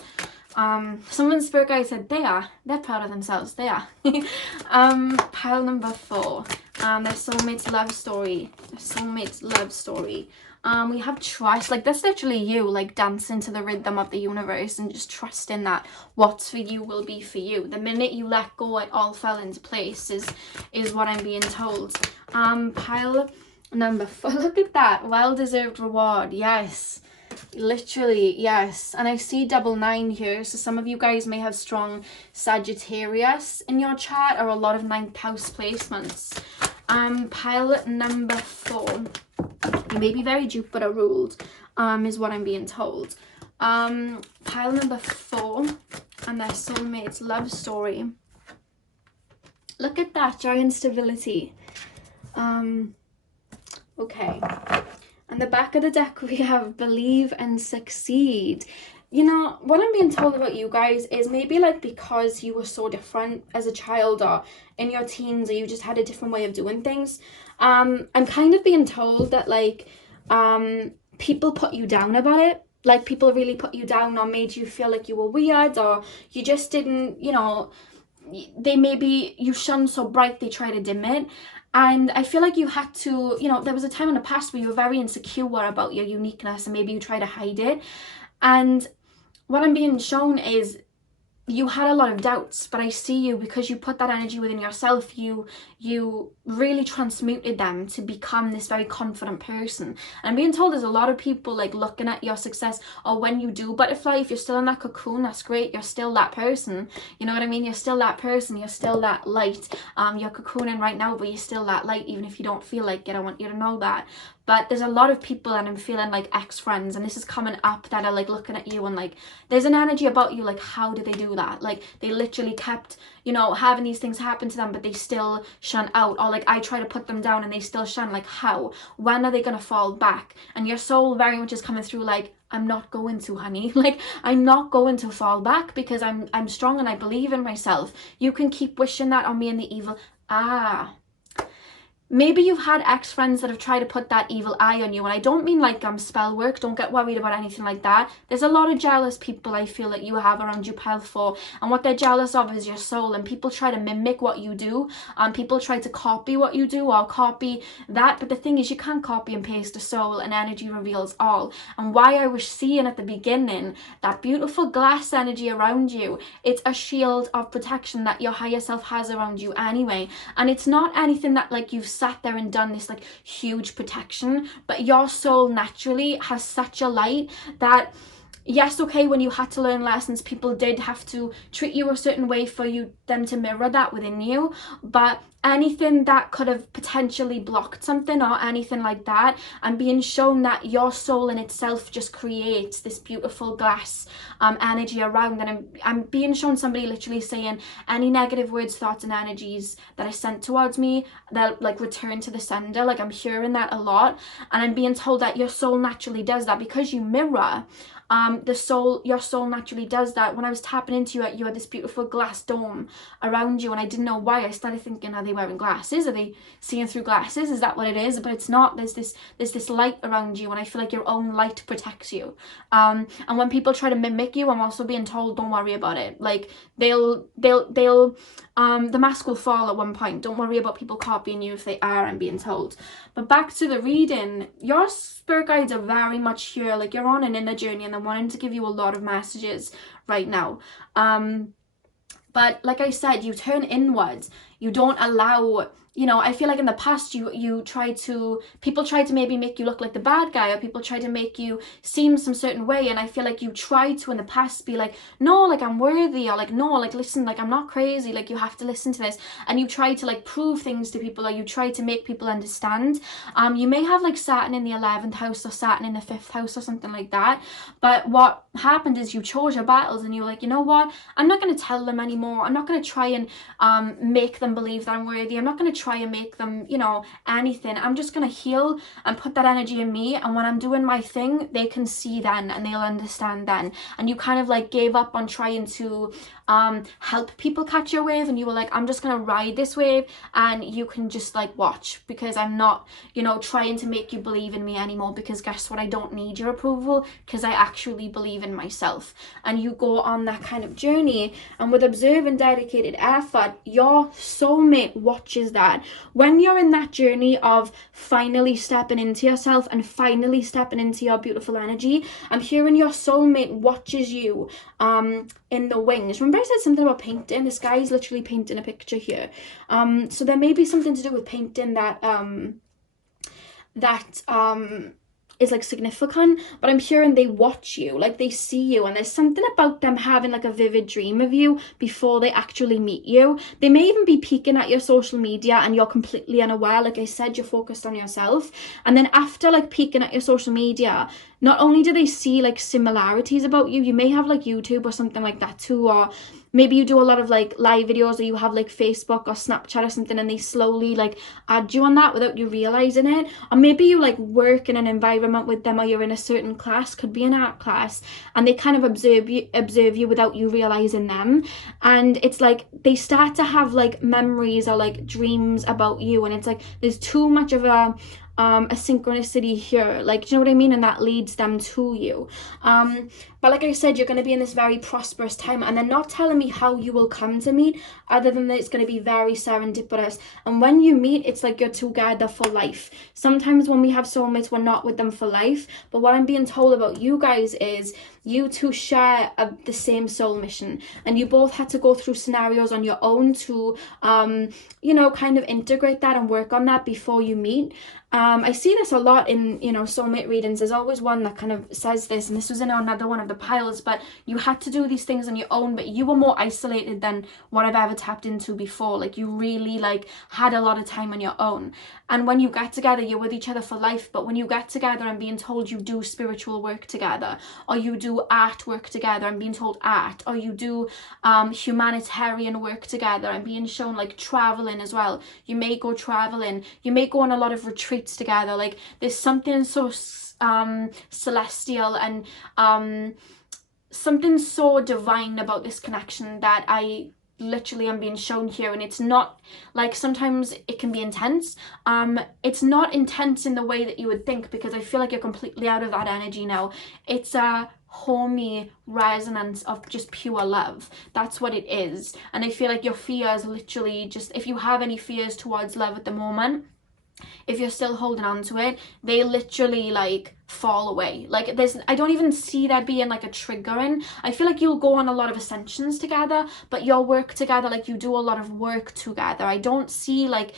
Someone's spirit guide said they're proud of themselves. They are. Pile number 4. Their soulmate's love story. Their soulmate's love story. We have trust. Like, that's literally you, like, dancing to the rhythm of the universe and just trusting that what's for you will be for you. The minute you let go, it all fell into place, is what I'm being told. Pile number 4. Look at that. Well-deserved reward. Yes. Literally, yes. And I see 99 here, so some of you guys may have strong Sagittarius in your chart or a lot of 9th house placements. Pile number 4. You may be very Jupiter ruled, is what I'm being told. Pile number 4 and their soulmate's love story. Look at that, joy and stability. Okay. On the back of the deck, we have believe and succeed. You know, what I'm being told about you guys is maybe like because you were so different as a child or in your teens, or you just had a different way of doing things. I'm kind of being told that like people put you down about it. Like, people really put you down or made you feel like you were weird, or you just didn't, you know, you shone so bright they try to dim it. And I feel like you had to, you know, there was a time in the past where you were very insecure about your uniqueness and maybe you try to hide it. And what I'm being shown is you had a lot of doubts, but I see you, because you put that energy within yourself, you really transmuted them to become this very confident person. And I'm being told there's a lot of people like looking at your success, or when you do butterfly, if you're still in that cocoon, that's great, you're still that person, you know what I mean? You're still that person, you're still that light. You're cocooning right now, but you're still that light, even if you don't feel like it. I want you to know that. But there's a lot of people, and I'm feeling like ex-friends, and this is coming up, that are like looking at you and like there's an energy about you, like how did they do that? Like, they literally kept, you know, having these things happen to them, but they still shine out. Or like, I try to put them down and they still shine. Like, how? When are they gonna fall back? And your soul very much is coming through like, I'm not going to, honey. Like, I'm not going to fall back, because I'm strong and I believe in myself. You can keep wishing that on me and the evil. Maybe you've had ex-friends that have tried to put that evil eye on you, and I don't mean like spell work, don't get worried about anything like that. There's a lot of jealous people I feel that you have around you, pile 4, and what they're jealous of is your soul, and people try to mimic what you do, people try to copy what you do or copy that, but the thing is, you can't copy and paste a soul, and energy reveals all. And why I was seeing at the beginning that beautiful glass energy around you, it's a shield of protection that your higher self has around you anyway, and it's not anything that like you've sat there and done this like huge protection, but your soul naturally has such a light that, yes, okay, when you had to learn lessons, people did have to treat you a certain way for them to mirror that within you, but anything that could have potentially blocked something or anything like that, I'm being shown that your soul in itself just creates this beautiful glass energy around. And I'm being shown somebody literally saying any negative words, thoughts and energies that are sent towards me, they'll like return to the sender. Like, I'm hearing that a lot, and I'm being told that your soul naturally does that because you mirror. Your soul naturally does that. When I was tapping into you had this beautiful glass dome around you, and I didn't know why. I started thinking, are they wearing glasses? Are they seeing through glasses? Is that what it is? But it's not. There's this light around you, and I feel like your own light protects you. And when people try to mimic you, I'm also being told, don't worry about it. Like, they'll the mask will fall at one point. Don't worry about people copying you if they are, I'm being told. But back to the reading, your spirit guides are very much here. Like, you're on an inner journey, and they're wanting to give you a lot of messages right now. But like I said, you turn inwards. You don't allow, you know, I feel like in the past people tried to maybe make you look like the bad guy, or people tried to make you seem some certain way, and I feel like you tried to in the past be like, no, like I'm worthy, or like, no, like listen, like I'm not crazy, like you have to listen to this, and you try to like prove things to people, or you try to make people understand. You may have like Saturn in the 11th house or Saturn in the 5th house or something like that, but what happened is you chose your battles, and you were like, you know what, I'm not going to tell them anymore. I'm not going to try and make them believe that I'm worthy. I'm not going to try and make them, you know, anything. I'm just going to heal and put that energy in me, and when I'm doing my thing, they can see then, and they'll understand then. And you kind of like gave up on trying to help people catch your wave, and you were like, I'm just going to ride this wave, and you can just like watch, because I'm not, you know, trying to make you believe in me anymore, because guess what, I don't need your approval, because I actually believe in myself. And you go on that kind of journey, and with observant dedicated effort, your soulmate watches that, card. When you're in that journey of finally stepping into yourself and finally stepping into your beautiful energy, I'm hearing your soulmate watches you in the wings. Remember I said something about painting? This guy is literally painting a picture here. So there may be something to do with painting that is like significant, but I'm hearing they watch you, like they see you, and there's something about them having like a vivid dream of you before they actually meet you. They may even be peeking at your social media and you're completely unaware. Like I said, you're focused on yourself, and then after like peeking at your social media, not only do they see like similarities about you, you may have like YouTube or something like that too, or maybe you do a lot of like live videos, or you have like Facebook or Snapchat or something, and they slowly like add you on that without you realizing it. Or maybe you like work in an environment with them, or you're in a certain class, could be an art class, and they kind of observe you without you realizing them. And it's like they start to have like memories or like dreams about you, and it's like there's too much of a synchronicity here, like, do you know what I mean? And that leads them to you. But like I said, you're going to be in this very prosperous time, and they're not telling me how you will come to meet, other than that it's going to be very serendipitous. And when you meet, it's like you're together for life. Sometimes when we have soulmates, we're not with them for life, but what I'm being told about you guys is you two share the same soul mission, and you both had to go through scenarios on your own to you know, kind of integrate that and work on that before you meet. I see this a lot in, you know, soulmate readings. There's always one that kind of says this, and this was in another one of the piles, but you had to do these things on your own, but you were more isolated than what I've ever tapped into before. Like, you really like had a lot of time on your own, and when you get together, you're with each other for life. But when you get together, I'm being told you do spiritual work together, or you do artwork together, I'm being told art, or you do humanitarian work together. I'm being shown like traveling as well. You may go traveling, you may go on a lot of retreats together. Like, there's something so celestial and something so divine about this connection that I literally am being shown here. And it's not like, sometimes it can be intense. It's not intense in the way that you would think, because I feel like you're completely out of that energy now. It's a homey resonance of just pure love. That's what it is. And I feel like your fears literally just, if you have any fears towards love at the moment, if you're still holding on to it, they literally like fall away. Like, there's, I don't even see there being like a triggering. I feel like you'll go on a lot of ascensions together, but you'll work together, like you do a lot of work together. I don't see like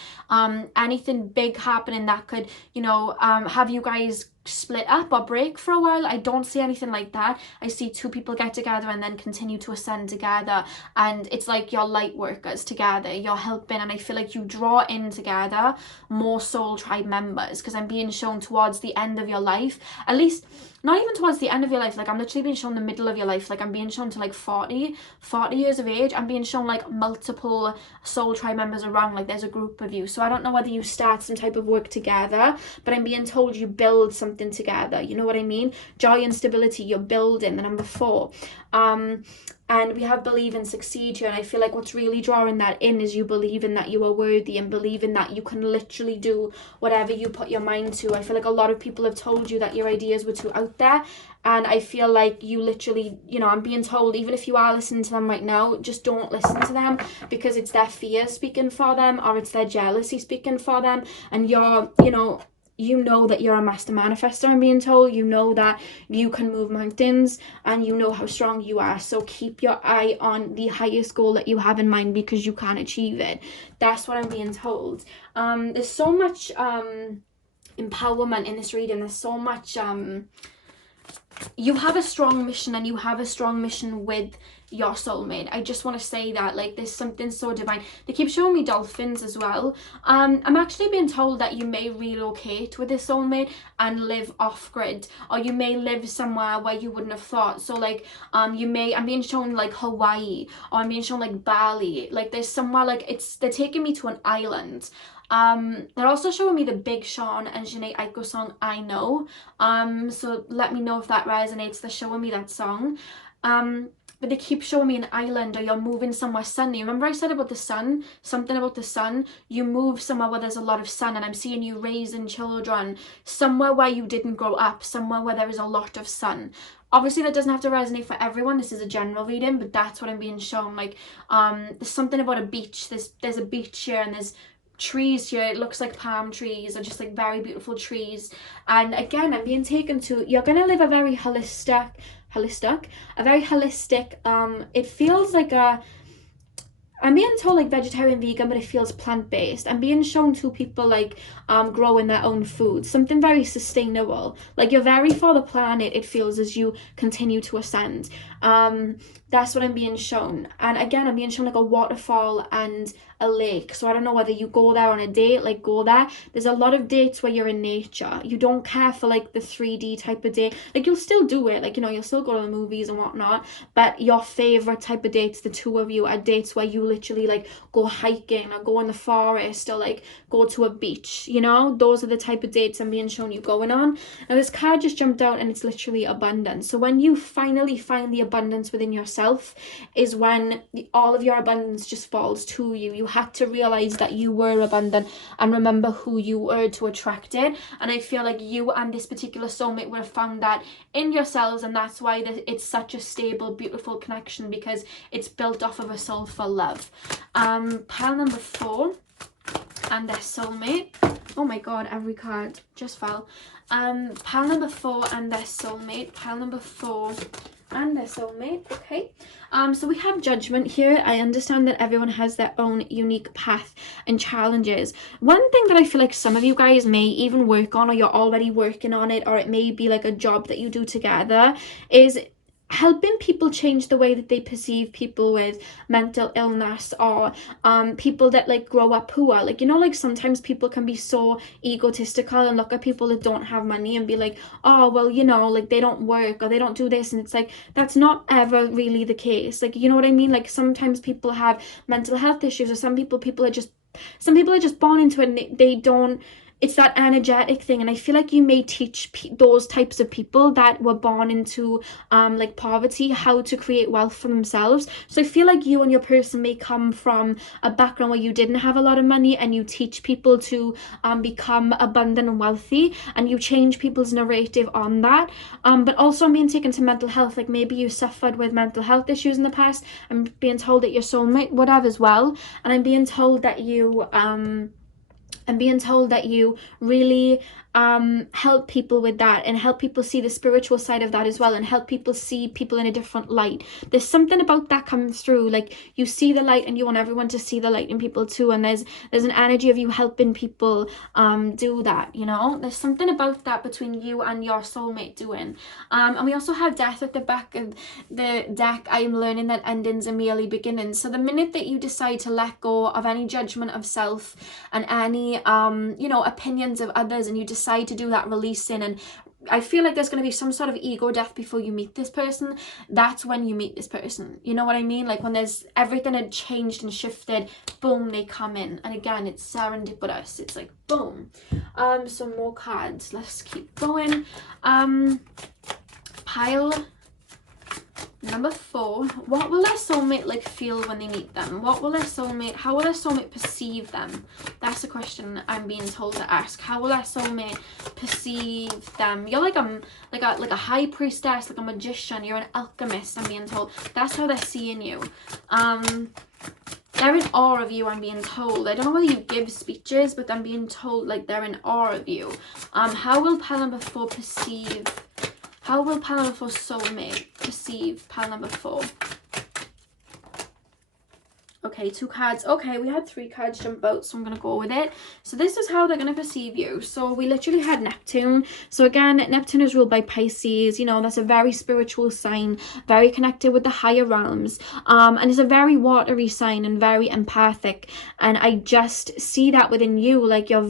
anything big happening that could, you know, have you guys split up or break for a while. I don't see anything like that. I see two people get together and then continue to ascend together, and it's like you're light workers together, you're helping, and I feel like you draw in together more soul tribe members, because I'm being shown towards the end of your life, at least not even towards the end of your life, like I'm literally being shown the middle of your life. Like, I'm being shown to like 40 years of age. I'm being shown like multiple soul tribe members around, like there's a group of you. So I don't know whether you start some type of work together, but I'm being told you build something together, you know what I mean? Joy and stability, you're building. The number 4, and we have believe and succeed here, and I feel like what's really drawing that in is you believing that you are worthy, and believing that you can literally do whatever you put your mind to. I feel like a lot of people have told you that your ideas were too out there, and I feel like you literally, you know, I'm being told, even if you are listening to them right now, just don't listen to them, because it's their fear speaking for them, or it's their jealousy speaking for them, and you're, you know that you're a master manifester. I'm being told, you know that you can move mountains, and you know how strong you are. So keep your eye on the highest goal that you have in mind, because you can achieve it. That's what I'm being told. There's so much empowerment in this reading. There's so much you have a strong mission, and you have a strong mission with your soulmate. I just want to say that, like, there's something so divine. They keep showing me dolphins as well. I'm actually being told that you may relocate with this soulmate and live off grid, or you may live somewhere where you wouldn't have thought. So like, you may, I'm being shown like Hawaii, or I'm being shown like Bali. Like, there's somewhere, like, they're taking me to an island. They're also showing me the Big Sean and Jhené Aiko song, I Know. So let me know if that resonates. They're showing me that song. But they keep showing me an island, or you're moving somewhere sunny. Remember I said about the sun? Something about the sun? You move somewhere where there's a lot of sun, and I'm seeing you raising children. Somewhere where you didn't grow up. Somewhere where there is a lot of sun. Obviously, that doesn't have to resonate for everyone. This is a general reading, but that's what I'm being shown. Like, there's something about a beach. There's a beach here, and there's trees here. It looks like palm trees or just like very beautiful trees. And again, I'm being taken to, you're gonna live a very holistic, it feels like a, I'm being told like vegetarian, vegan, but it feels plant-based. I'm being shown to people like growing their own food, something very sustainable. Like you're very for the planet, it feels, as you continue to ascend. That's what I'm being shown. And again, I'm being shown like a waterfall and a lake. So I don't know whether you go there on a date, like go there. There's a lot of dates where you're in nature. You don't care for like the 3D type of date. Like you'll still do it, like, you know, you'll still go to the movies and whatnot, but your favorite type of dates, the two of you, are dates where you literally like go hiking or go in the forest or like go to a beach, you know. Those are the type of dates I'm being shown you going on. Now this card just jumped out and it's literally abundance. So when you finally find the abundance within yourself is when all of your abundance just falls to you. You had to realize that you were abundant and remember who you were to attract it. And I feel like you and this particular soulmate would have found that in yourselves, and that's why it's such a stable, beautiful connection, because it's built off of a soulful love. Pile number 4 and their soulmate. Oh my god, every card just fell. Pile number 4 and their soulmate. Pile number 4 and their soulmate. Okay, so we have judgment here. I understand that everyone has their own unique path and challenges. One thing that I feel like some of you guys may even work on, or you're already working on it, or it may be like a job that you do together, is helping people change the way that they perceive people with mental illness, or people that like grow up poor. Like, you know, like sometimes people can be so egotistical and look at people that don't have money and be like, oh well, you know, like they don't work or they don't do this, and it's like that's not ever really the case. Like, you know what I mean? Like sometimes people have mental health issues, or some people are just born into it and they don't, it's that energetic thing. And I feel like you may teach those types of people that were born into like poverty how to create wealth for themselves. So I feel like you and your person may come from a background where you didn't have a lot of money, and you teach people to become abundant and wealthy, and you change people's narrative on that. But also I'm being taken to mental health. Like maybe you suffered with mental health issues in the past. I'm being told that your soulmate would have as well. And I'm being told that you really help people with that, and help people see the spiritual side of that as well, and help people see people in a different light. There's something about that coming through. Like you see the light and you want everyone to see the light in people too, and there's an energy of you helping people do that, you know. There's something about that between you and your soulmate doing. And we also have death at the back of the deck. I am learning that endings are merely beginnings. So the minute that you decide to let go of any judgment of self and any you know, opinions of others, and you decide to do that releasing, and I feel like there's going to be some sort of ego death before you meet this person. That's when you meet this person, you know what I mean? Like when there's everything had changed and shifted, boom, they come in. And again, it's serendipitous. It's like boom. Some more cards. Let's keep going. Pile number 4. What will their soulmate like feel when they meet them? What will their soulmate, how will their soulmate perceive them? That's the question I'm being told to ask. How will their soulmate perceive them? You're like a high priestess, like a magician. You're an alchemist, I'm being told. That's how they're seeing you. They're in awe of you, I'm being told. I don't know whether you give speeches, but I'm being told like they're in awe of you. How will pile number 4 perceive? How will pile number 4 soulmate perceive pile number 4? Okay, 2 cards. Okay, we had 3 cards jump out, so I'm going to go with it. So this is how they're going to perceive you. So we literally had Neptune. So again, Neptune is ruled by Pisces. You know, that's a very spiritual sign, very connected with the higher realms. And it's a very watery sign and very empathic. And I just see that within you. Like you're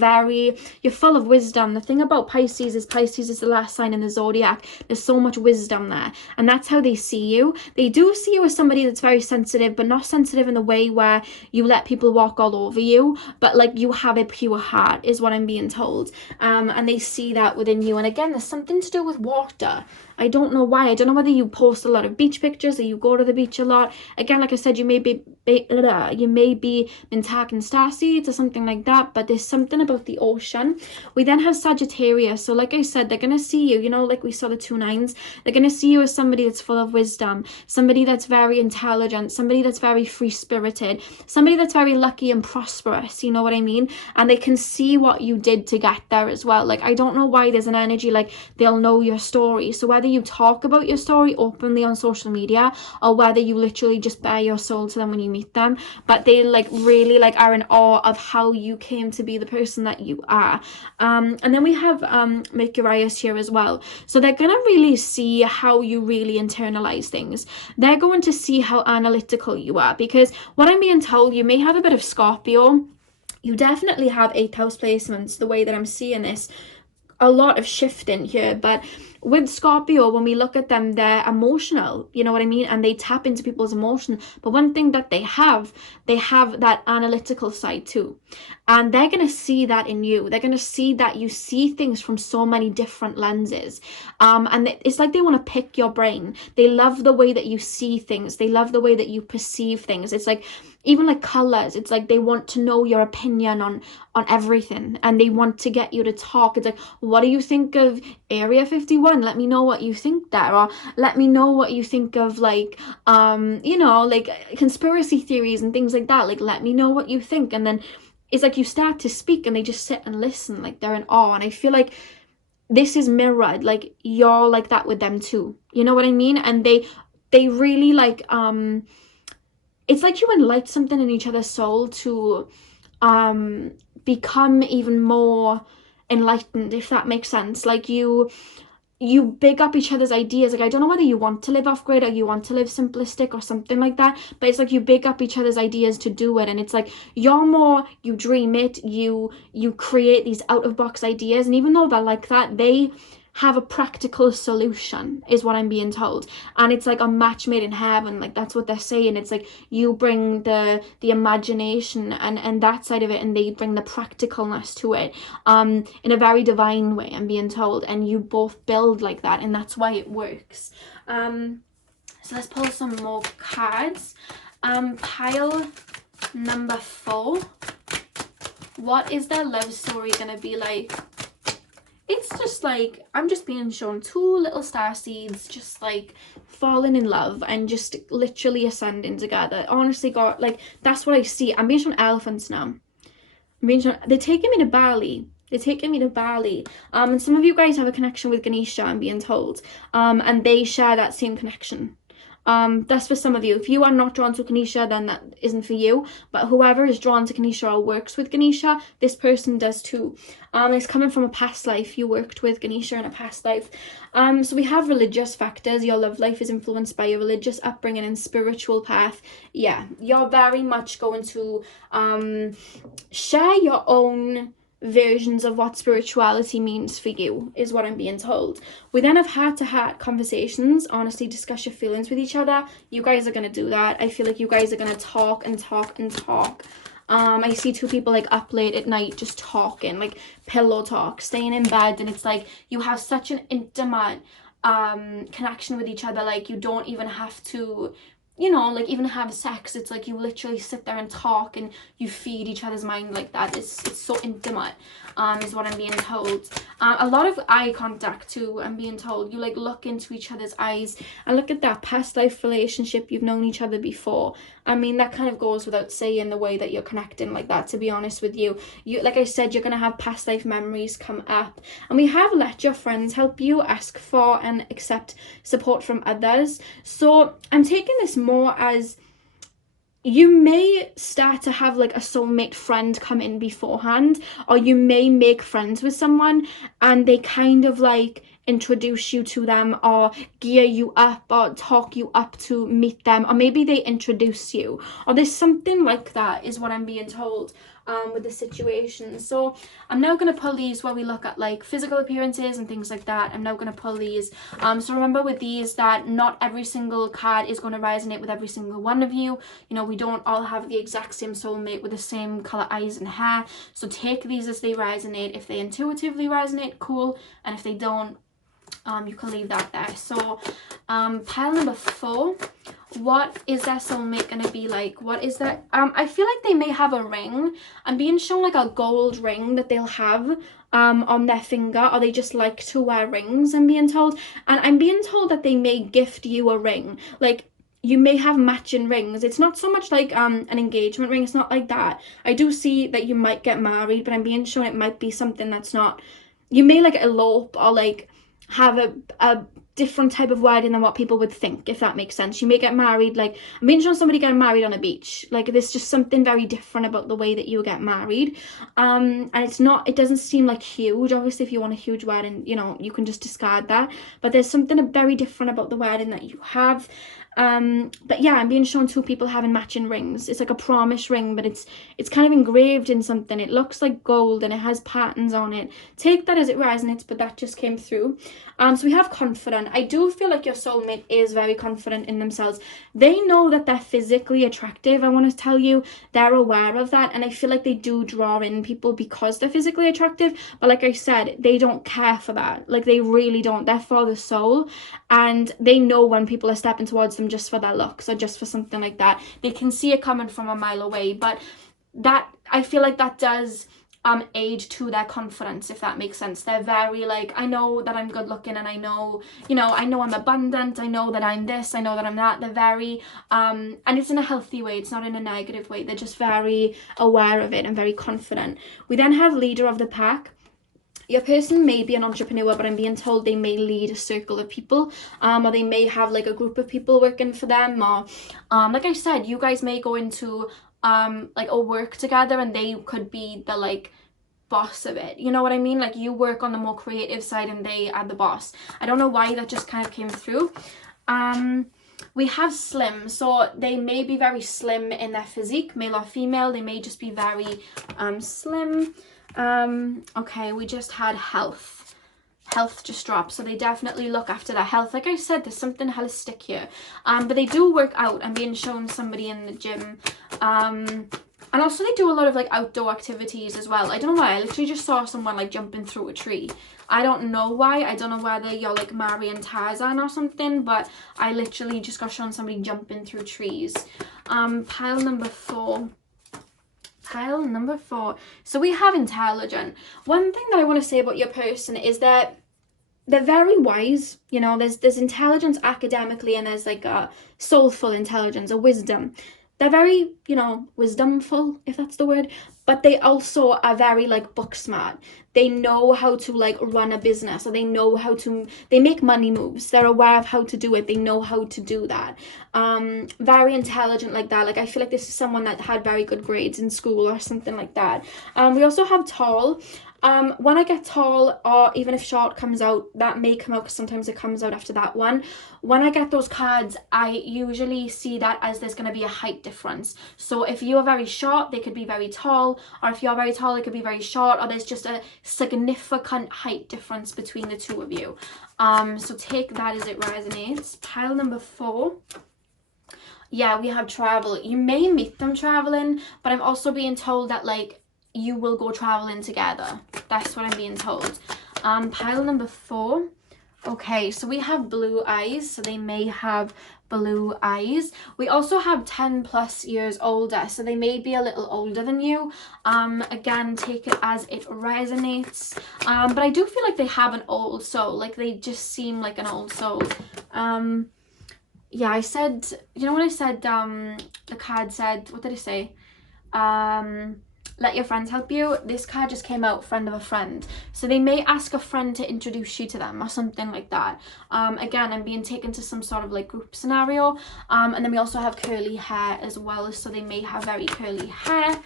full of wisdom. The thing about Pisces is the last sign in the zodiac. There's so much wisdom there. And that's how they see you. They do see you as somebody that's very sensitive, but not sensitive in the way where you let people walk all over you, but like you have a pure heart is what I'm being told. And they see that within you. And again, there's something to do with water. I don't know why. I don't know whether you post a lot of beach pictures or you go to the beach a lot. Again, like I said, you may be Untitled Starseeds or something like that, but there's something about the ocean. We then have Sagittarius. So like I said, they're going to see you, you know, like we saw the 2 9s. They're going to see you as somebody that's full of wisdom, somebody that's very intelligent, somebody that's very free-spirited. talented, somebody that's very lucky and prosperous, you know what I mean? And they can see what you did to get there as well. Like, I don't know why there's an energy like they'll know your story. So whether you talk about your story openly on social media, or whether you literally just bare your soul to them when you meet them, but they like really like are in awe of how you came to be the person that you are. And then we have Enquires here as well. So they're gonna really see how you really internalize things. They're going to see how analytical you are, because what I'm being told, you may have a bit of Scorpio. You definitely have 8th house placements, the way that I'm seeing this. A lot of shifting here, but with Scorpio, when we look at them, they're emotional, you know what I mean, and they tap into people's emotion. But one thing that they have that analytical side too, and they're going to see that in you. They're going to see that you see things from so many different lenses, and it's like they want to pick your brain. They love the way that you see things. They love the way that you perceive things. It's like, even like colors, it's like they want to know your opinion on everything, and they want to get you to talk. It's like, what do you think of Area 51? Let me know what you think there. Or let me know what you think of like you know, like conspiracy theories and things like that. Like, let me know what you think. And then it's like you start to speak and they just sit and listen, like they're in awe. And I feel like this is mirrored, like you're like that with them too, you know what I mean? And they really like it's like you enlight something in each other's soul to become even more enlightened, if that makes sense. Like you big up each other's ideas. Like, I don't know whether you want to live off grid or you want to live simplistic or something like that, but it's like you big up each other's ideas to do it. And it's like you're more, you dream it, you create these out of box ideas, and even though they're like that, they have a practical solution, is what I'm being told. And it's like a match made in heaven. Like, that's what they're saying. It's like you bring the imagination and that side of it, and they bring the practicalness to it in a very divine way, I'm being told. And you both build like that, and that's why it works. So let's pull some more cards. Pile number 4. What is their love story gonna be like? It's just like, I'm just being shown 2 little star seeds just like falling in love and just literally ascending together. Honestly, God, like that's what I see. I'm being shown elephants now. I'm being shown, they're taking me to Bali. They're taking me to Bali. And some of you guys have a connection with Ganesha, I'm being told. And they share that same connection. That's for some of you. If you are not drawn to Ganesha, then that isn't for you. But whoever is drawn to Ganesha or works with Ganesha, this person does too. It's coming from a past life. You worked with Ganesha in a past life. So we have religious factors. Your love life is influenced by your religious upbringing and spiritual path. Yeah, you're very much going to share your own versions of what spirituality means for you, is what I'm being told. We then have heart-to-heart conversations. Honestly, discuss your feelings with each other. You guys are going to do that. I feel like you guys are going to talk and talk and talk. I see 2 people like up late at night just talking, like pillow talk, staying in bed, and it's like you have such an intimate connection with each other. Like, you don't even have to, you know, like even have sex. It's like you literally sit there and talk and you feed each other's mind like that. It's so intimate, is what I'm being told. A lot of eye contact too, I'm being told. You like look into each other's eyes and look at that past life relationship. You've known each other before. I mean, that kind of goes without saying, the way that you're connecting like that, to be honest with you. You, like I said, you're going to have past life memories come up. And we have let your friends help you, ask for and accept support from others. So I'm taking this more as you may start to have like a soulmate friend come in beforehand, or you may make friends with someone and they kind of like introduce you to them or gear you up or talk you up to meet them, or maybe they introduce you, or there's something like that, is what I'm being told with the situation. So I'm now going to pull these where we look at like physical appearances and things like that. I'm now going to pull these. So remember with these that not every single card is going to resonate with every single one of you. You know, we don't all have the exact same soulmate with the same color eyes and hair. So take these as they resonate. If they intuitively resonate, cool. And if they don't, you can leave that there. So pile number 4. What is their soulmate going to be like? What is that? I feel like they may have a ring. I'm being shown like a gold ring that they'll have on their finger, or they just like to wear rings, I'm being told. And I'm being told that they may gift you a ring. Like, you may have matching rings. It's not so much like an engagement ring. It's not like that. I do see that you might get married, but I'm being shown it might be something that's not. You may like elope or like have a different type of wedding than what people would think, if that makes sense. You may get married, like I'm being shown somebody getting married on a beach. Like there's just something very different about the way that you get married. And it doesn't seem like huge. Obviously, if you want a huge wedding, you know, you can just discard that. But there's something very different about the wedding that you have. But yeah, I'm being shown two people having matching rings. It's like a promise ring, but it's kind of engraved in something. It looks like gold and it has patterns on it. Take that as it resonates, but that just came through. So we have confident. I do feel like your soulmate is very confident in themselves. They know that they're physically attractive. I want to tell you, they're aware of that, and I feel like they do draw in people because they're physically attractive. But like I said, they don't care for that. Like they really don't. They're for the soul, and they know when people are stepping towards them just for their looks or just for something like that. They can see it coming from a mile away. But that, I feel like that does aid to their confidence, if that makes sense. They're very like, I know that I'm good looking, and I know, you know, I know I'm abundant, I know that I'm this, I know that I'm that. They're very and it's in a healthy way, it's not in a negative way. They're just very aware of it and very confident. We then have leader of the pack. Your person may be an entrepreneur, but I'm being told they may lead a circle of people, or they may have like a group of people working for them, or like I said, you guys may go into like a work together and they could be the like boss of it, you know what I mean? Like you work on the more creative side and they are the boss. I don't know why that just kind of came through. We have slim, so they may be very slim in their physique, male or female. They may just be very slim. Okay, we just had health just dropped, so they definitely look after their health. Like I said, there's something holistic here, but they do work out. I'm being shown somebody in the gym, and also they do a lot of like outdoor activities as well. I don't know why, I literally just saw someone like jumping through a tree. I don't know why. I don't know whether you're like marrying Tarzan or something, but I literally just got shown somebody jumping through trees. Pile number four. So we have intelligent. One thing that I want to say about your person is that they're very wise. You know, there's intelligence academically, and there's like a soulful intelligence, a wisdom. They're very, you know, wisdomful, if that's the word, but they also are very like book smart. They know how to like run a business, or they know how to, they make money moves. They're aware of how to do it. They know how to do that. Very intelligent like that. Like I feel like this is someone that had very good grades in school or something like that. We also have tall. When I get tall, or even if short comes out, that may come out because sometimes it comes out after that one. When I get those cards, I usually see that as there's going to be a height difference. So if you're very short, they could be very tall, or if you're very tall, it could be very short, or there's just a significant height difference between the two of you. So take that as it resonates. Pile number 4. Yeah, we have travel. You may meet them traveling, but I'm also being told that like you will go traveling together. That's what I'm being told. Pile number 4. Okay, so we have blue eyes, so they may have blue eyes. We also have 10 plus years older, so they may be a little older than you. Again, take it as it resonates. But I do feel like they have an old soul, like they just seem like an old soul. Yeah, I said, you know what I said, the card said, what did I say? Let your friends help you. This card just came out, friend of a friend. So they may ask a friend to introduce you to them or something like that. Again, I'm being taken to some sort of like group scenario. And then we also have curly hair as well. So they may have very curly hair.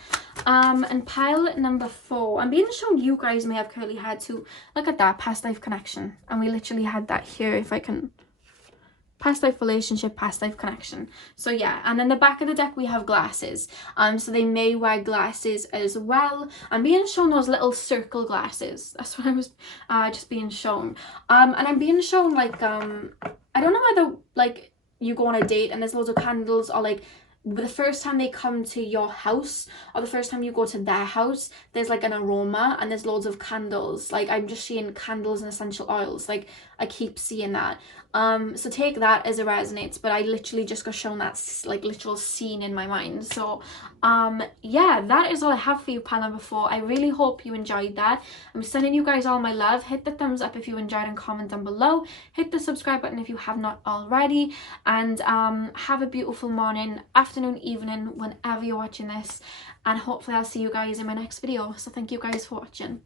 And pile number 4. I'm being shown you guys may have curly hair too. Look at that, past life connection. And we literally had that here, if I can... Past life relationship, past life connection. So yeah, and then the back of the deck we have glasses. So they may wear glasses as well. I'm being shown those little circle glasses. That's what I was just being shown. And I'm being shown like I don't know whether like you go on a date and there's loads of candles, or like the first time they come to your house or the first time you go to their house, there's like an aroma and there's loads of candles. Like I'm just seeing candles and essential oils. Like I keep seeing that. So take that as it resonates, but I literally just got shown that like literal scene in my mind. So yeah, that is all I have for you, pile number 4. I really hope you enjoyed that. I'm sending you guys all my love. Hit the thumbs up if you enjoyed and comment down below. Hit the subscribe button if you have not already, and have a beautiful morning, afternoon, evening, whenever you're watching this, and hopefully I'll see you guys in my next video. So thank you guys for watching.